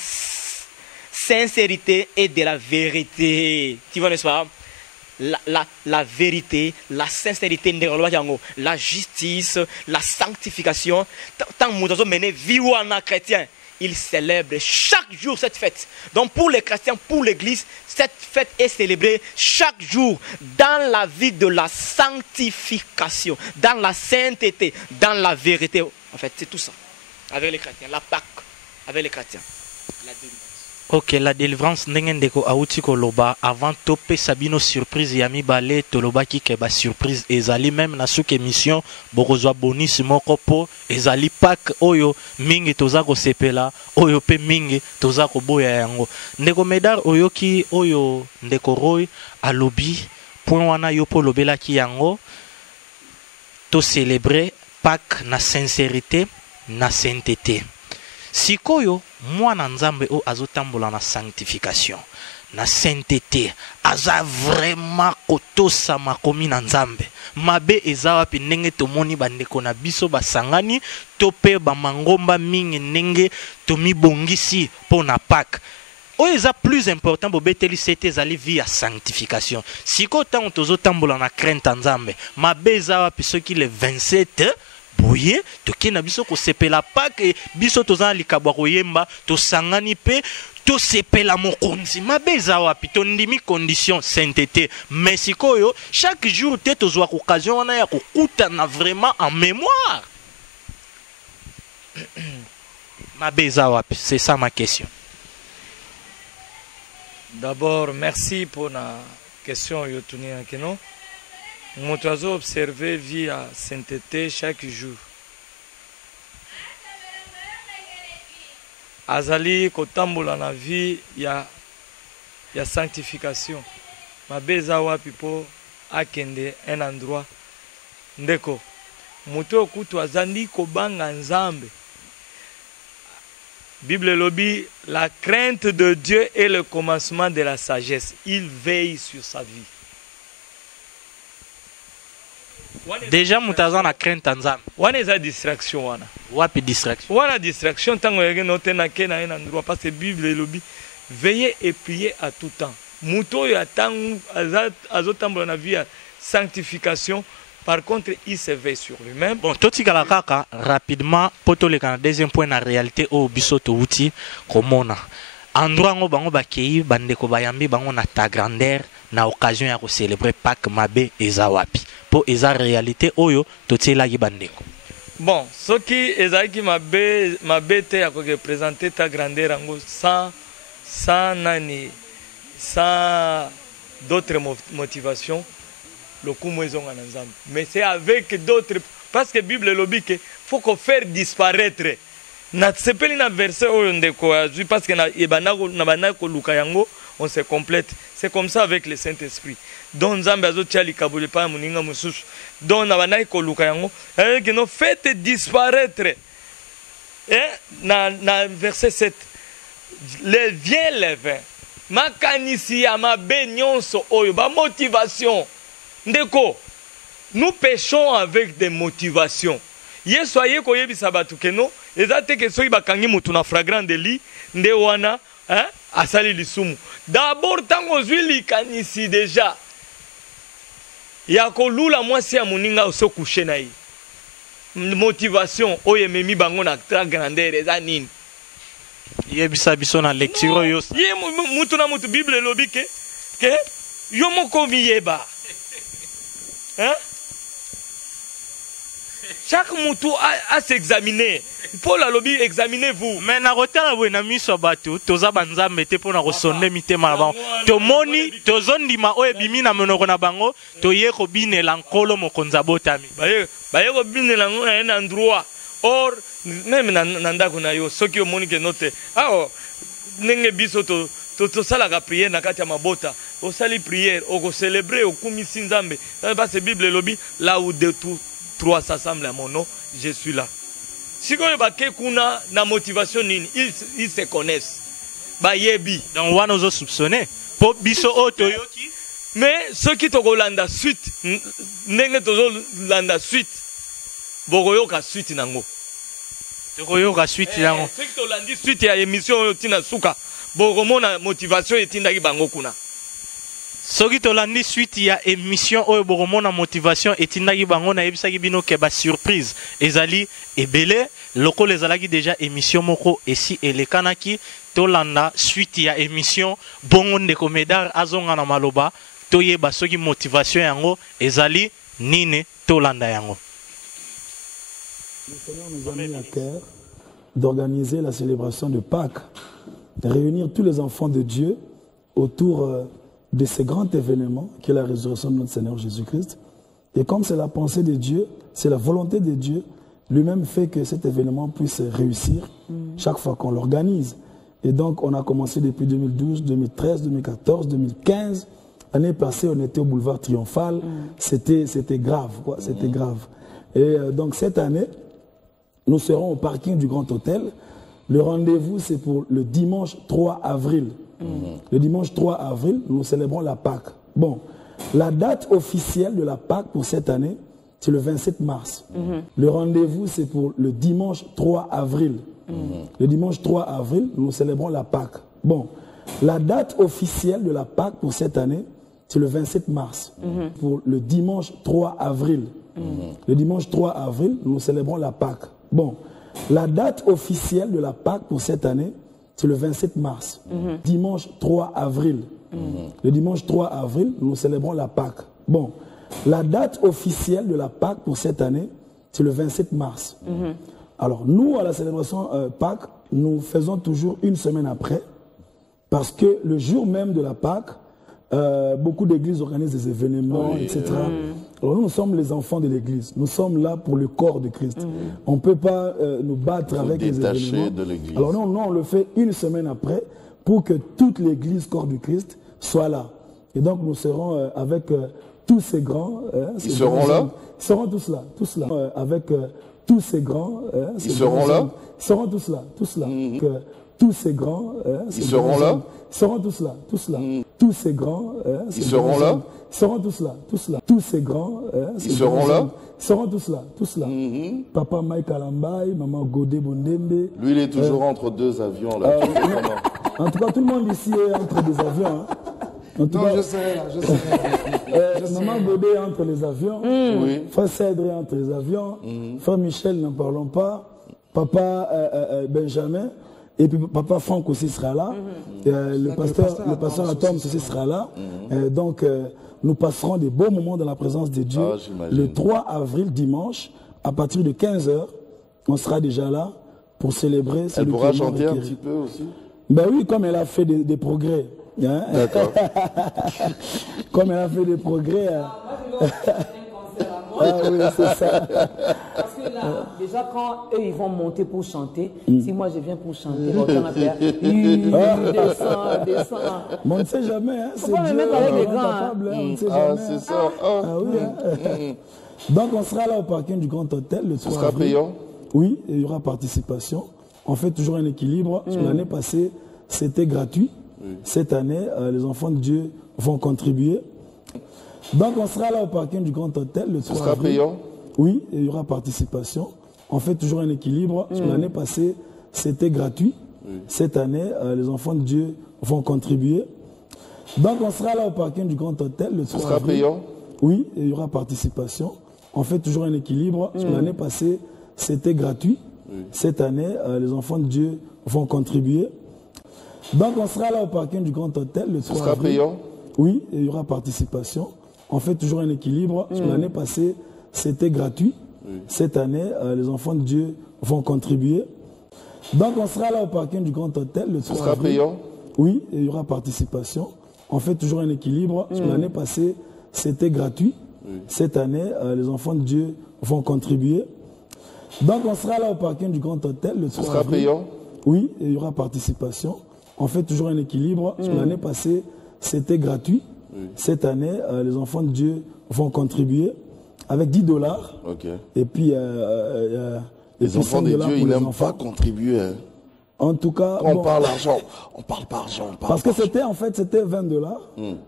sincérité et de la vérité. Tu vois, n'est-ce pas? La vérité, la sincérité, la justice, la sanctification. Tant que nous menons vie chrétien, il célèbre chaque jour cette fête. Donc pour les chrétiens, pour l'église, cette fête est célébrée chaque jour dans la vie de la sanctification, dans la sainteté, dans la vérité. En fait, c'est tout ça. avec les chrétiens. La Pâque avec les chrétiens. La délivrance. Ok, la délivrance ndenge ndeko auti koloba avant topé sabino surprise yami balé toloba ki ke ba surprise ezali même na souk émission bokozwa bonus moko po ezali Pâque oyo mingi toza ko sepela oyo pe mingi toza ko boya yango ndeko Medar oyo ki oyo ndeko Roy alobi point wana yo po lobela ki yango to célébrer Pâques na sincérité na sainteté. Sikoyo mwana nzambe o azotambola na sanctification na sainteté aza vraiment kotosa makomi na nzambe mabe eza wapi ndenge tomoni bandeko na biso basangani to pe bamangomba mingi ndenge tomibongisi po na Pâques oyo eza plus important bobeteli sete ezali vie ya sanctification sikoyo ntango tozotambola na crainte ya nzambe mabe eza wapi soki le 27 boye toke na biso ko sepela Pâques biso tozana likabwa koyemba tosangani pe to sepela mokonzi mabe eza wapi tondimi condition sainteté mais sikoyo chaque jour te tozwa occasion wana ya kokutana vraiment en mémoire mabe eza wapi c'est ça ma question. D'abord merci pour la question yotuni akeno. Nous avons observé via sainteté chaque jour. Azali kotambola na vie ya sanctification. Mabeza wapi po akende un endroit. Ndeko. Muto kutu azandi kobanga nzambe. Bible lobi, la crainte de Dieu est le commencement de la sagesse. Il veille sur sa vie. Déjà mutaza na crainte nzambe wana eza distraction wana wapi distraction wana distraction tango yeke note na ke na un endroit parce que Bible elobi veillez et priez à tout temps muto ya tango azotambola na vie ya sanctification par contre il se veille sur lui-même. Bon totikala kaka rapidement potoleka na deuxième point na réalité o biso to uti komona endroit ngo bango bakei bandeko bayambi bango na ta grandeur na occasion ya ko célébrer Pâques mabe eza wapi po eza réalité oyo totielaki bandeko. Bon soki ezalaki mabe te ya ko représenter ta grandeur yango sans nani sans d'autres motivations lokumu ezonga na nzambe mais c'est avec d'autres parce que Bible lobi que faut qu'on faire disparaître na sepeli na verset oyo ndeko azui parce que na bana ko luka yango on se complète. C'est comme ça avec le Saint-Esprit. Donc nzambe azotia likabole pa muninga mususu. Donc na bana ko luka yango que no faites disparaître. Na verset 7 vient le vin. Makanisi ya mabe nyonso oyo ba motivation. Ndeko nous péchons avec des motivations. Yesu aye koyebisa batu keno ezate ke soki bakangi mutu na flagrant délit nde wana asali lisumu. D'abord tango zwi likanisi déjà ya kolula mwasi ya muninga oso coucher na ye. Motivation oyo ememi bango na très grandeur eza nini? Yebisa biso na lecture yo. Ye mutu na mutu Bible lobi ke yo moko miyeba. Chaque moutou a s'examiner. Paul a lobby, examinez-vous. Mais na rotana we na miso batu, toza banza mete po na rosonde mite malaba. To moni, to zondima o ebimi na monoko na bango, to ye ko bine lankolo mokonza botami. Baye ko bine lango na un endroit. Or même nanda kuna yo soki o moni ke note. Nenge biso to sala ka prière na kati ya mabota. O sali prière, o ko célébrer o kumisi nzambe. Parce que Bible lobby là où de tout 3 s'assemblent à mon nom, je suis là. Si on est kuna na motivation nini, ils se connaissent. Ba yebi. Donc on nous soupçonner. Po biso otoyoki. Mais ceux qui to landa suite, nenge to landa suite. Bogoyo ka suite nango. Bogoyo ka suite nango. Ceux qui to landi suite ya émission tina suka. Bogomona motivation etindaki bango kuna. Soki tolandi suite ya émission oyo boromona motivation etindaki bango na yebisaki bino ke ba surprise ezali ebele loko lezalaki déjà émission moko esi elekanaki tolanda suite ya émission bongo ndeko Medar azonga na maloba toyeba soki motivation yango ezali nine tolanda yango. Le Seigneur nous a mis à cœur d'organiser la célébration de Pâques, de réunir tous les enfants de Dieu autour de ce grand événement qui est la résurrection de notre Seigneur Jésus-Christ. Et comme c'est la pensée de Dieu, c'est la volonté de Dieu, lui-même fait que cet événement puisse réussir chaque fois qu'on l'organise. Et donc, on a commencé depuis 2012, 2013, 2014, 2015. L'année passée, on était au boulevard Triomphal. C'était grave, quoi. C'était grave. Et donc, cette année, nous serons au parking du Grand Hôtel. Le rendez-vous, c'est pour le dimanche 3 avril. Le dimanche 3 avril, nous célébrons la Pâque. Bon, la date officielle de la Pâque pour cette année, c'est le 27 mars. Le rendez-vous, c'est pour le dimanche 3 avril. Le dimanche 3 avril, nous célébrons la Pâque. Bon, la date officielle de la Pâque pour cette année, c'est le 27 mars. Pour le dimanche 3 avril. Le dimanche 3 avril, nous célébrons la Pâque. Bon, la date officielle de la Pâque pour cette année, c'est le 27 mars. Dimanche 3 avril. Le dimanche 3 avril, nous célébrons la Pâque. Bon, la date officielle de la Pâque pour cette année, c'est le 27 mars. Alors, nous, à la célébration Pâques, nous faisons toujours une semaine après, parce que le jour même de la Pâque, beaucoup d'églises organisent des événements, etc. Alors nous sommes les enfants de l'église. Nous sommes là pour le corps de Christ. On ne peut pas nous battre avec les événements. De l'église. Alors non, on le fait une semaine après pour que toute l'église corps du Christ soit là. Et donc nous serons avec tous ces grands. Ils seront là? Ils seront tous là. Tous là. Avec tous ces grands. Ils seront là? Ils seront tous là. Tous là. Tous ces grands. Ils seront là? Ils seront tous là. Tous là. Tous ces grands. Ils seront là? Ils seront tous là. Tous là. Tous ces grands. Ils seront là? Ils seront tous là. Tous là. Papa Mike Alambaï, maman Godé Bondembe. Lui, il est toujours entre deux avions, là. En tout cas, tout le monde ici est entre des avions. Hein. En tout cas, je serai là, je serai là. maman Godé est entre les avions. Frère Cèdre est entre les avions. Frère Michel, n'en parlons pas. Papa Benjamin. Et puis papa Franck aussi sera là. Le pasteur Atom aussi sera là. Donc, nous passerons des beaux moments dans la présence de Dieu. Le 3 avril, dimanche, à partir de 15h, on sera déjà là pour célébrer. Elle pourra chanter un petit peu aussi? Ben oui, comme elle a fait des progrès. Hein? D'accord. Comme elle a fait des progrès. Ah oui, c'est ça. Parce que là, déjà quand eux ils vont monter pour chanter, si moi je viens pour chanter, autant faire descend. Mais on ne sait jamais, hein, c'est Dieu, me mettre avec les grands. On ne sait jamais. C'est ça. Ah oui. Hein. Donc on sera là au parking du Grand Hôtel le 3 sera avril. payant? Oui, et il y aura participation. On fait toujours un équilibre. L'année passée, c'était gratuit. Cette année, les enfants de Dieu vont contribuer. Donc on sera là au parking du Grand Hôtel le 3 avril. sera payant? Oui, et il y aura participation. On fait toujours un équilibre. L'année passée, c'était gratuit. Cette année, les enfants de Dieu vont contribuer. Donc on sera là au parking du Grand Hôtel le 3 sera avril. payant? Oui, et il y aura participation. On fait toujours un équilibre. L'année passée, c'était gratuit. Cette année, les enfants de Dieu vont contribuer. Donc on sera là au parking du Grand Hôtel le 3 sera avril. payant? Oui, et il y aura participation. On fait toujours un équilibre. L'année passée, c'était gratuit. Cette année, les enfants de Dieu vont contribuer. Donc on sera là au parking du Grand Hôtel le 3 sera avril. payant? Oui, et il y aura participation. On fait toujours un équilibre. L'année passée, c'était gratuit. Cette année, les enfants de Dieu vont contribuer. Donc on sera là au parking du Grand Hôtel le 3 sera avril. payant? Oui, et il y aura participation. On fait toujours un équilibre. L'année passée, c'était gratuit. Cette année, les enfants de Dieu vont contribuer avec $10. Ok. Et puis, Les enfants de Dieu, ils n'aiment pas contribuer. Hein. En tout cas, Quand on parle d'argent, on parle pas argent. parce que c'était $20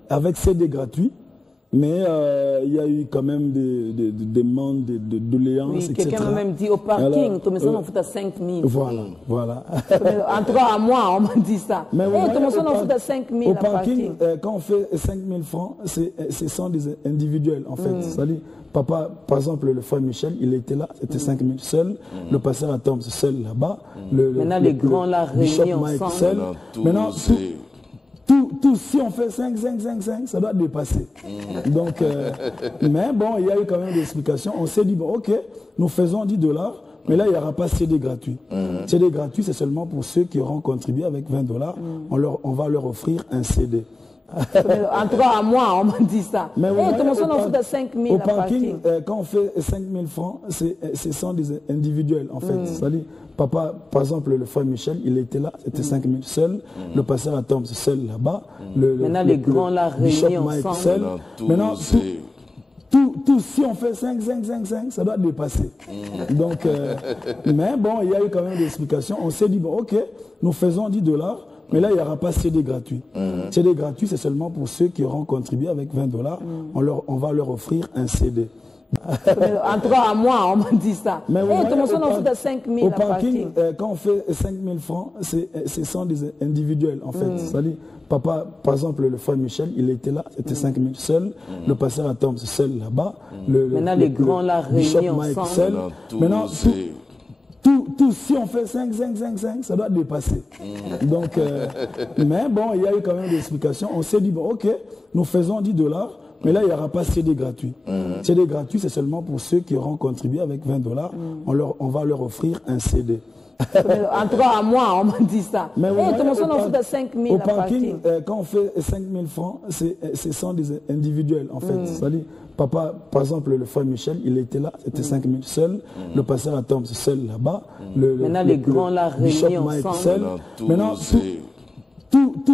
avec CD gratuit. Mais il y a eu quand même des demandes, des doléances, Oui, etc. quelqu'un m'a même dit au parking, ton maison on fout à 5 000. Voilà. En tout cas, à moi, on m'a dit ça. Mais ton maison on fout à 5 000 au à parking, parking. quand on fait 5 000 francs, ce sont des individuels, en fait. C'est-à-dire, papa, par exemple, le frère Michel, il était là, c'était 5 000 seul. Le pasteur Atom, c'est seul là-bas. Maintenant, les grands, là, Bishop réunis Mike, ensemble. seul. Maintenant, tout, si on fait 5, ça doit dépasser. Donc, mais bon, il y a eu quand même des explications. On s'est dit, bon, ok, nous faisons $10 Mais là, il n'y aura pas CD gratuit. CD gratuit, c'est seulement pour ceux qui auront contribué avec 20 $. On va leur offrir un CD. En tout cas, à moi, on m'a dit ça. Mais comment ça, on fait de 5 000 au parking, quand on fait 5 000 francs, ce sont des individuels, en fait. C'est-à-dire, papa, par exemple, le frère Michel, il était là, c'était 5 000 seul. Le pasteur Atom, c'est seul là-bas. Maintenant, les grands, là, réunis ensemble. Seul. Maintenant, si on fait 5, ça doit dépasser. Donc, mais bon, il y a eu quand même des explications. On s'est dit, bon, ok, nous faisons 10 $. Mais là, il n'y aura pas CD gratuit. CD gratuit, c'est seulement pour ceux qui auront contribué avec 20 $. On va leur offrir un CD. En tout cas, à moi, on m'a dit ça. Mais comment ça, on fait de 5 000 au parking, quand on fait 5 000 francs, ce sont des individuels, en fait. C'est-à-dire, papa, par exemple, le frère Michel, il était là, c'était 5 000 seul. Le pasteur Atom, c'est seul là-bas. Maintenant, les grands, là, réunis ensemble. Seul. Maintenant, si on fait 5, ça doit dépasser. Donc, mais bon, il y a eu quand même des explications. On s'est dit, bon, ok, nous faisons 10 $. Mais là, il n'y aura pas CD gratuit. CD gratuit, c'est seulement pour ceux qui auront contribué avec 20 $. On va leur offrir un CD. En tout cas, à moi, on m'a dit ça. Comment ça, on fait de 5 000 au parking, quand on fait 5 000 francs, ce sont des individuels, en fait. C'est-à-dire, papa, par exemple, le frère Michel, il était là, c'était 5 000 seul. Le pasteur Atom, c'est seul là-bas. Maintenant, les grands, là, réunis ensemble. Seul. Maintenant,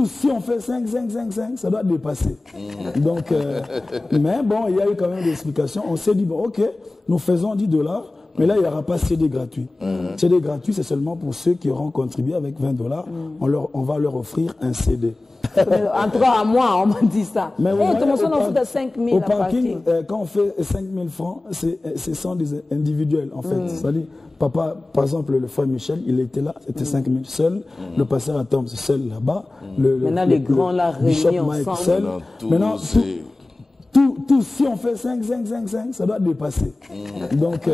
si on fait 5, ça doit dépasser. Donc, mais bon, il y a eu quand même des explications. On s'est dit, bon, ok, nous faisons 10 $. Mais là, il n'y aura pas CD gratuit. CD gratuit, c'est seulement pour ceux qui auront contribué avec 20 $. On va leur offrir un CD. En tout cas, à moi, on m'a dit ça. Comment ça, on fait de 5 000 au parking, quand on fait 5 000 francs, ce sont des individuels, en fait. C'est-à-dire, papa, par exemple, le frère Michel, il était là, c'était 5 000 seul. Le pasteur Atom, c'est seul là-bas. Maintenant, les grands, là, réunis ensemble. Seul. Maintenant, si on fait 5, ça doit dépasser. Donc,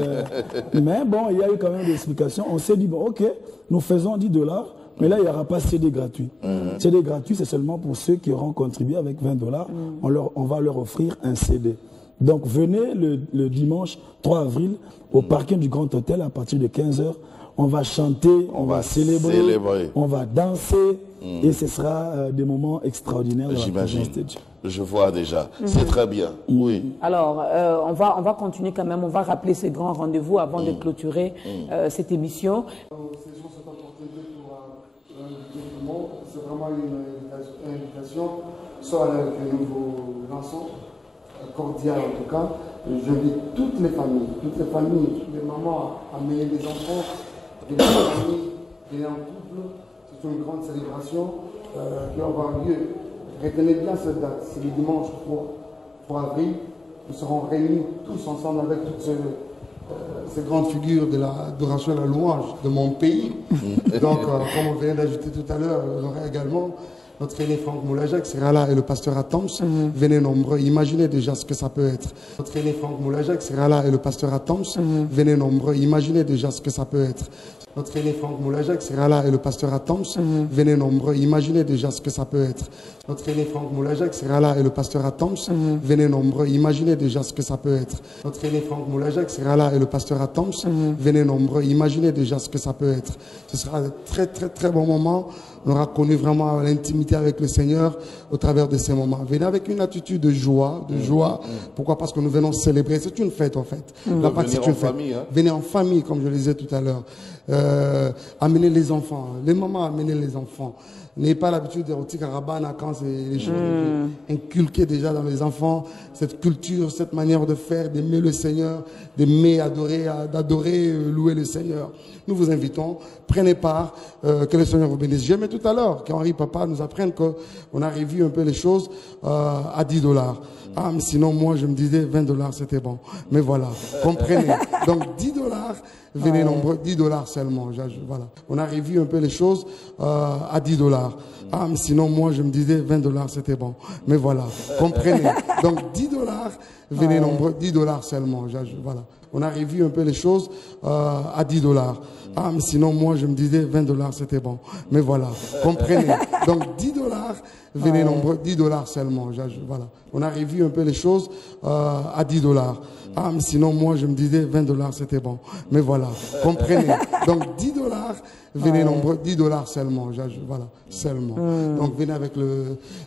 mais bon, il y a eu quand même des explications. On s'est dit, bon, ok, nous faisons 10 $. Mais là, il n'y aura pas CD gratuit. CD gratuit, c'est seulement pour ceux qui auront contribué avec 20 $. On va leur offrir un CD. Donc, venez le dimanche 3 avril au parking du Grand Hôtel à partir de 15 h. On va chanter, on va célébrer, on va danser. Et ce sera des moments extraordinaires. J'imagine. Je vois déjà. C'est très bien. Oui. Alors, on va continuer quand même. On va rappeler ces grands rendez-vous avant de clôturer cette émission. Ces gens sont apportés pour c'est vraiment une invitation solennelle que nous vous lançons, cordiale en tout cas. J'invite toutes les familles, les mamans à amener les enfants, les familles, les en couple. C'est une grande célébration qui va avoir lieu. Retenez bien cette date, c'est le dimanche 3 avril. Nous serons réunis tous ensemble avec toutes ces grandes figures de l'adoration et de la louange de mon pays. Donc, comme on vient d'ajouter tout à l'heure, on aura également notre aîné Franck Moulajac sera là et le pasteur Atoms. Venez nombreux, imaginez déjà ce que ça peut être. Notre aîné Franck Moulajac sera là et le pasteur Atoms. Venez nombreux, imaginez déjà ce que ça peut être. Notre aîné Franck Moulajac sera là et le pasteur Atoms. Venez nombreux, imaginez déjà ce que ça peut être. Notre aîné Franck Moulajac sera là et le pasteur Atoms. Venez nombreux, imaginez déjà ce que ça peut être. Notre aîné Franck Moulajac sera là et le pasteur Atoms. Venez nombreux, imaginez déjà ce que ça peut être. Ce sera un très très très bon moment. On aura connu vraiment l'intimité avec le Seigneur au travers de ces moments. Venez avec une attitude de joie, Pourquoi? Parce que nous venons célébrer. C'est une fête en fait. La Pâque, c'est une fête. Venez en famille, comme je le disais tout à l'heure. Amenez les enfants. Les mamans, amenez les enfants. N'ayez pas l'habitude de rôti carabana quand c'est les choses inculquées déjà dans les enfants, cette culture, cette manière de faire, d'aimer le Seigneur, d'aimer, d'adorer, louer le Seigneur. Nous vous invitons, prenez part, que le Seigneur vous bénisse. J'aimais tout à l'heure qu'Henri Papa nous apprenne qu'on a revu un peu les choses à 10 $. Ah, mais sinon, moi, je me disais 20 $, c'était bon. Mais voilà, comprenez. Donc, 10 $, venez nombreux, 10 $ seulement. Voilà. On a revu un peu les choses à 10 $. Ah, mais sinon, moi, je me disais 20 $, c'était bon. Mais voilà, comprenez. Donc, 10 $, venez nombreux, 10 $ seulement. Voilà. On a revu un peu les choses à 10 $. Ah, mais sinon, moi, je me disais 20 $, c'était bon. Mais voilà, comprenez. Donc, 10 $, venez nombreux, 10 $ seulement. Voilà. On a revu un peu les choses à 10 $. Ah, mais sinon, moi, je me disais 20 $, c'était bon. Mais voilà, comprenez. Donc, 10 $, venez nombreux, 10 $ seulement. Voilà, seulement. Donc, venez avec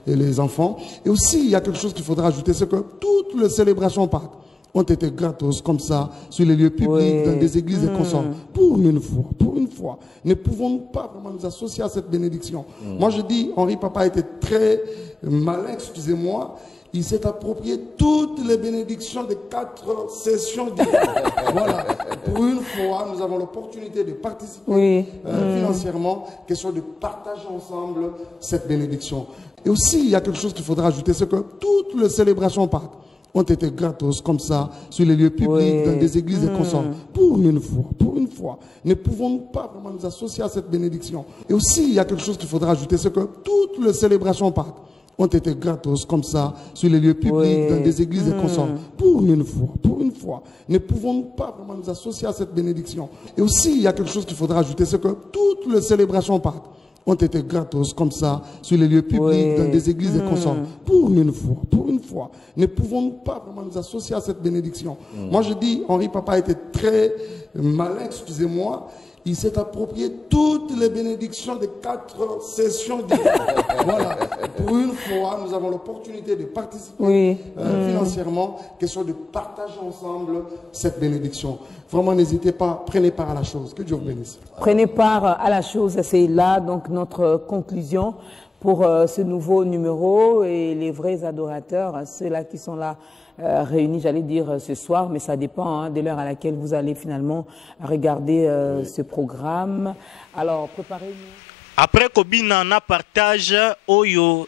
les enfants. Et aussi, il y a quelque chose qu'il faudra ajouter, c'est que toutes les célébrations Pâques ont été gratos comme ça, sur les lieux publics, dans des églises et consorts. Pour une fois, ne pouvons-nous pas vraiment nous associer à cette bénédiction? Moi, je dis, Henri Papa était très malin, excusez-moi. Il s'est approprié toutes les bénédictions des 4 sessions d'hiver. Voilà. Pour une fois, nous avons l'opportunité de participer financièrement, question de partager ensemble cette bénédiction. Et aussi, il y a quelque chose qu'il faudra ajouter, c'est que toutes les célébrations Pâques ont été gratos comme ça, sur les lieux publics, dans des églises et consorts. Pour une fois, ne pouvons-nous pas vraiment nous associer à cette bénédiction? Et aussi, il y a quelque chose qu'il faudra ajouter, c'est que toutes les célébrations Pâques ont été gratos comme ça, sur les lieux publics, dans des églises et consorts. Pour une fois, ne pouvons-nous pas vraiment nous associer à cette bénédiction? Et aussi, il y a quelque chose qu'il faudra ajouter, c'est que toutes les célébrations Pâques ont été gratos comme ça, sur les lieux publics, dans des églises et consorts. Pour une fois, ne pouvons-nous pas vraiment nous associer à cette bénédiction? Moi, je dis, Henri Papa était très malin, excusez-moi. Il s'est approprié toutes les bénédictions des 4 sessions d'hiver. Voilà. Pour une fois, nous avons l'opportunité de participer financièrement, question de partager ensemble cette bénédiction. Vraiment, n'hésitez pas, prenez part à la chose. Que Dieu vous bénisse. Prenez part à la chose, c'est là donc notre conclusion pour ce nouveau numéro, et les vrais adorateurs, ceux-là qui sont là réunis, j'allais dire ce soir, mais ça dépend de l'heure à laquelle vous allez finalement regarder ce programme. Alors, préparez-vous. Après Kobina na partage Oyo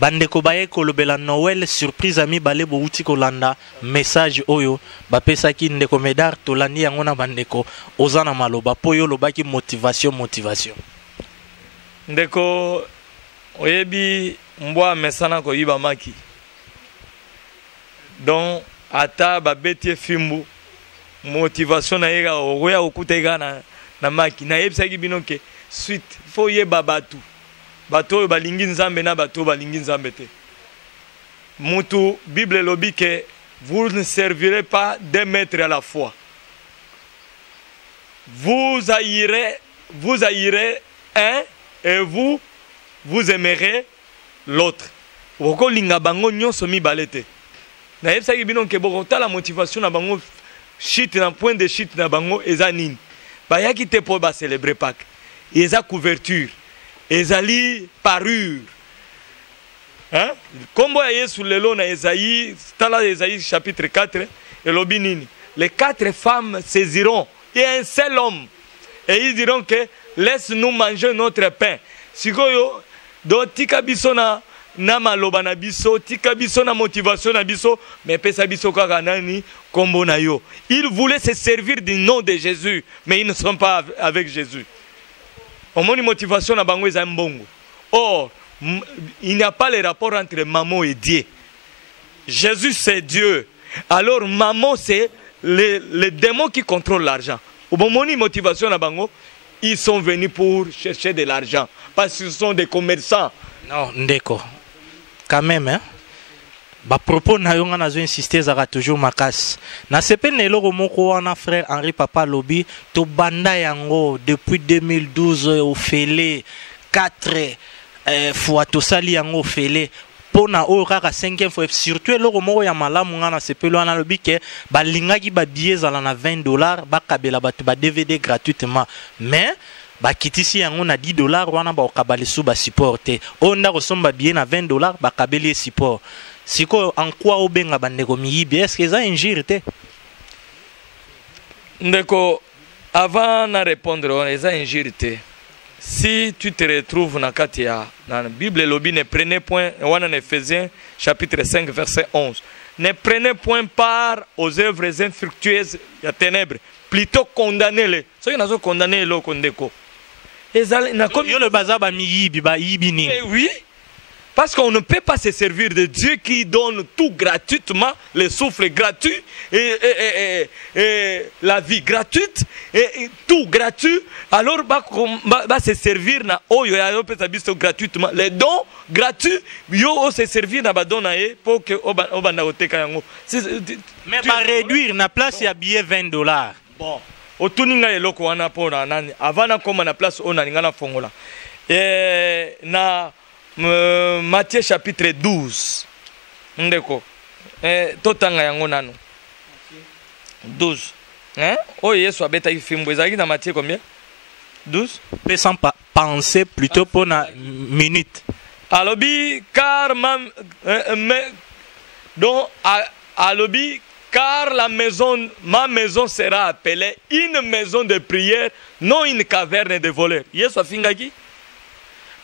bandeko baye kolobela Noël surprise ami bale bouti kolanda message Oyo bapesaki ndeko Medar tolandi yango na bandeko ozana maloba poyo lobaki motivation. Ndeko oyebi mbwa mesana ko yiba maki. Donc ata babeti fimbu motivation na yega oya okutega na maki na yebisaki binoke suite faut yeba batu bato balingi nzambe na bato balingi nzambe te. Mutu Bible lobi que vous ne servirez pas deux maîtres à la fois. Vous haïrez un et vous aimerez l'autre. Woko linga bango nyonso mibale te. Na yebisaki bino ke bokota la motivation na bango shit na point de shit na bango eza nini. Bayaki te po ba célébrer Pâques. Eza couverture. Ezali parure. Hein? Kombo ya Yesu lelo na Esaïe, tala Esaïe chapitre 4, elobi nini. Les 4 femmes saisiront et un seul homme. Et ils diront que laisse-nous manger notre pain. Sikoyo do tika biso na maloba na biso, tika biso na motivation na biso, mais pesa biso kaka nani kombo na yo. Ils voulaient se servir du nom de Jésus, mais ils ne sont pas avec Jésus. Au moins, motivation na bango eza mbongo. Or, il n'y a pas le rapport entre maman et Dieu. Jésus c'est Dieu. Alors maman c'est les démons qui contrôlent l'argent. Au moment où motivation na bango, ils sont venus pour chercher de l'argent parce qu'ils sont des commerçants. Non, ndeko. Quand même, hein. Ba propos na yonga nazo insister zaka toujours makas. Na sepene eloko moko wana frère Henri Papa lobi to banda yango depuis 2012 au fele 4 fois to sali yango fele pona o kaka 5e fois surtout eloko moko ya malamu ngana sepelo wana lobi ke balingaki ba billets zala na $20 bakabela batu ba DVD gratuitement mais bakitisi yango na $10 wana ba okabalisu ba supporter onda kosomba billet na $20 bakabeli support. Siko en quoi obenga bandeko miyibi est-ce que ça injure te? Ndeko avant de répondre on ça injure te. Si tu te retrouves dans la Bible lobi ne prenez point en Éphésiens chapitre 5 verset 11. Ne prenez point part aux œuvres infructueuses ya ténèbres, plutôt condamnez-les. Ceux qui n'ont condamné le ndeko. Yo le bazaba miyibi ba yibi ni. Oui. Parce qu'on ne peut pas se servir de Dieu qui donne tout gratuitement, le souffle gratuit, et la vie gratuite, et tout gratuit. Alors, va se servir na oyo ya peut gratuitement. Les dons gratuits, yo se servir na badonae pour que obana oteka yango. Mais va réduire na place ya billet $20. Bon, otuninga eloko wana pona nani. Avant koma na place ona ngana fongola. Na Matthieu chapitre 12. Ndeko. Totanga yango nano. 12. Hein? Oh Yesu abeta ifimbo ezaki na Matthieu combien? 12. Peut sans penser plutôt pour une minute. Alobi car donc alobi car ma maison sera appelée une maison de prière, non une caverne de voleurs. Yesu afingaki.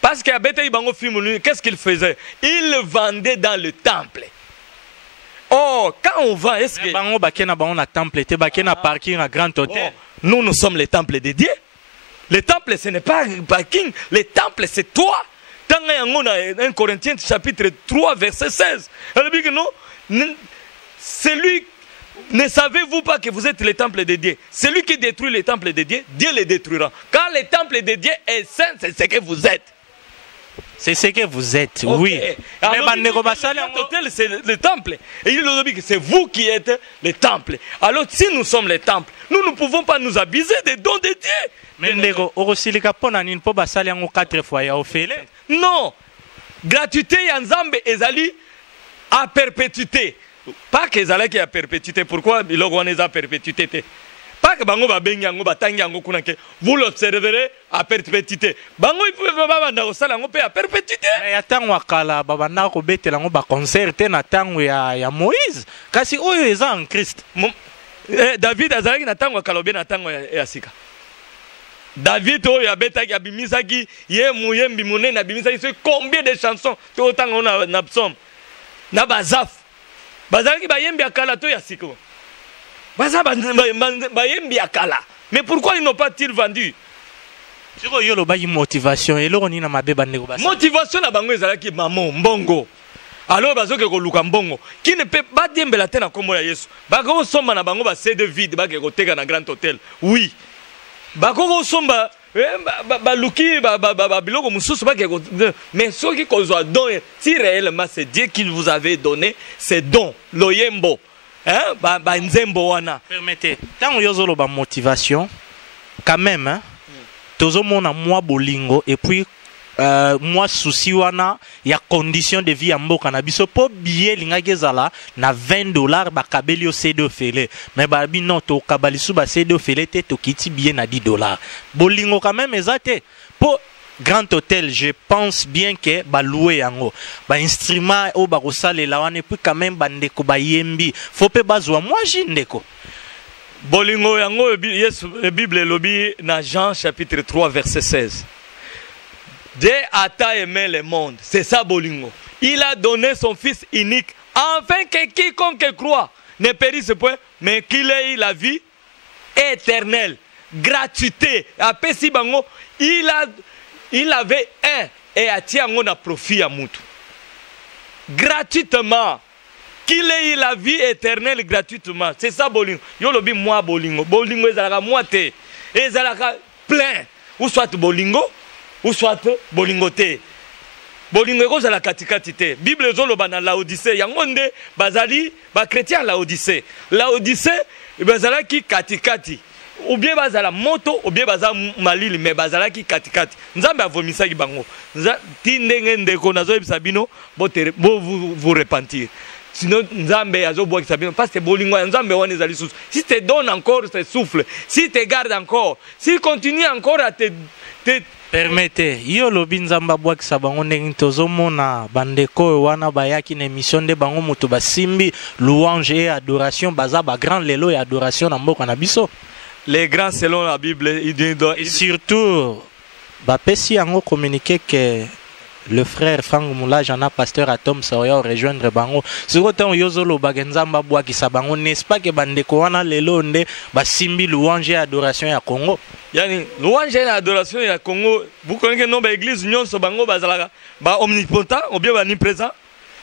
Parce qu'est-ce qu'il faisait? Il vendait dans le temple. Oh, quand on vend, est-ce que... Nous, nous sommes les temples de Dieu. Le temple, ce n'est pas un parking. Le temple, c'est toi. Dans 1 Corinthiens chapitre 3, verset 16. Elle dit que non, celui... Ne savez-vous pas que vous êtes le temple de Dieu? Celui qui détruit le temple de Dieu, Dieu le détruira. Quand le temple de Dieu est saint, c'est ce que vous êtes. C'est ce que vous êtes, okay. Oui. Alors, c'est le temple. Et il nous dit que c'est vous qui êtes le temple. Alors, si nous sommes le temple, nous ne pouvons pas nous abuser des dons de Dieu. Mais non. Gratuité Yanzambe ezali à perpétuité. Pas que ezala qui à perpétuité. Pourquoi il organise à perpétuité? Pas que bango ba bengi yango batangi yango kuna ke vous l'observerez à perpétuité. Bango il pouvait pas banda ko sala ngo pe à perpétuité. Mais atango akala babanda ko betela ngo ba concert na tango ya Moïse. Kasi oyo eza en Christ. David azalaki na tango akala be na tango ya sika. David oyo abetaki abimisaki ye muyembi munene abimisaki c'est combien de chansons to tango na psaume. Na bazaf. Bazalaki bayembi akala to ya sika. Mais pourquoi ils n'ont pas-ils vendu? Motivation. Motivation na bango ezalaki maman mbongo. Alors bazoke ko luka mbongo. Qui ne peut pas dire la tena kombo ya Yesu. Bako somba na bango ba CD vide ba ko teka na Grand Hôtel. Oui. Bako somba ba luki ba biloko mususu ba ko mais ceux qui kozwa don si réellement c'est Dieu qui vous avait donné ces dons loyembo. Hein? Permettez, tant que vous avez motivation, quand même, hein, tout le monde a moi bolingo et puis moi souci wana ya condition de vie en mboka na biso po billet lingagezala na $20 ba kabeli o CD fele mais ba bi non to kabalisu ba CD fele te to kiti billet na $10 bolingo quand même ezate po Grand Hôtel, je pense bien que ba louer yango ba instrument o ba kosala la wana puis quand même bandeko ba yembi faut pe bazwa moi jindeko bolingo yango yes Bible lobi na Jean chapitre 3 verset 16. Dieu a tant aimé le monde, c'est ça bolingo. Il a donné son fils unique afin que quiconque croit ne périsse point mais qu'il ait la vie éternelle. Gratuité. Après si bango il avait un et a tiré un profit à Moutou. Gratuitement. Qu'il ait la vie éternelle gratuitement. C'est ça, Bolingo. Yo lobi moi Bolingo. Bolingo est à la moitié. Et est à la plein. Ou soit Bolingo, ou soit Bolingoté. Bolingo est à la katikatité. Bible zolo bana Laodicée. Yangonde, bazali, ba chrétien Laodicée. Laodicée, bazala ki katikati. Ou bien bazala moto ou bien bazala malili mais bazala ki katikati nzambe avomisa ki bango tindenge ndeko nazo bisabino vous repentir sinon nzambe azo bois sabino parce que bolingo nzambe wana ezali sous si te donne encore ce souffle si te garde encore si continue encore à te permettez yo lobi nzamba bois sabango ndenge tozomona bandeko wana bayaki na émission de bango moto basimbi louange et adoration baza ba grand lelo et adoration na mboka na biso. Les grands selon la Bible, ils disent... Et surtout, Bapesi a communiqué que le frère Frank Moulage en a pasteur à Tom Sawyer rejoindre bango sur temps yozolo bagenzamba bwa kisabango n'est-ce pas que bande ko wana lelo nde basimbi louange et adoration ya Congo yani louange et adoration ya Congo vous connaissez non ba église nyonso bango bazalaka ba omnipotent ou bien ba omniprésent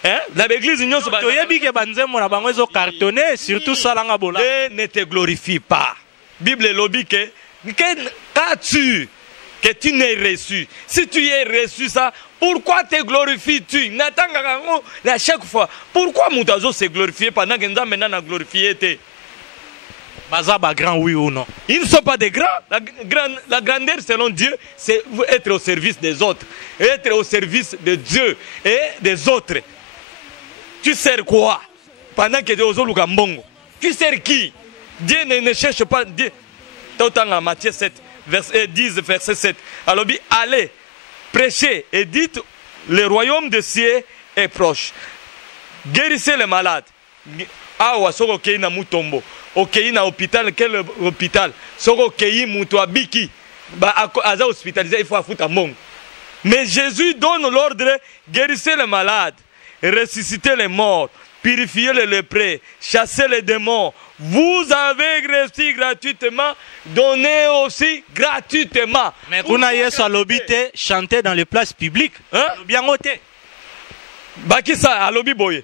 hein la église nyonso ba toyebi ke banzemo na bango ezo cartonner surtout salanga bola ne te glorifie pas Bible lobi que qu'as-tu que tu n'es reçu. Si tu es reçu ça, pourquoi te glorifies-tu? À chaque fois, pourquoi Moutazo s'est glorifié pendant que nous avons maintenant glorifié? Bazaba grand oui ou non? Ils ne sont pas des grands. La grandeur selon Dieu, c'est être au service des autres. Être au service de Dieu et des autres. Tu sers quoi? Pendant que tu es au Zolukambongo. Tu sers qui? Dieu ne cherche pas. Dieu. Autant en Matthieu 7. Verset 10, verset 7. Alors, allez, prêchez et dites, le royaume de cieux est proche. Guérissez les malades. Awa soko kei na mutombo. Okei na hôpital, quel hôpital? Soko kei muto abiki. Ba aza hospitalisé, il faut foutre un monde. Mais Jésus donne l'ordre, guérissez les malades, ressuscitez les morts, purifiez les lépreux, chassez les démons. Vous avez reçu gratuitement, donnez aussi gratuitement. Mais vous n'avez pas l'obité chanter dans les places publiques. Bien ôté. Bakisa à lobby boy.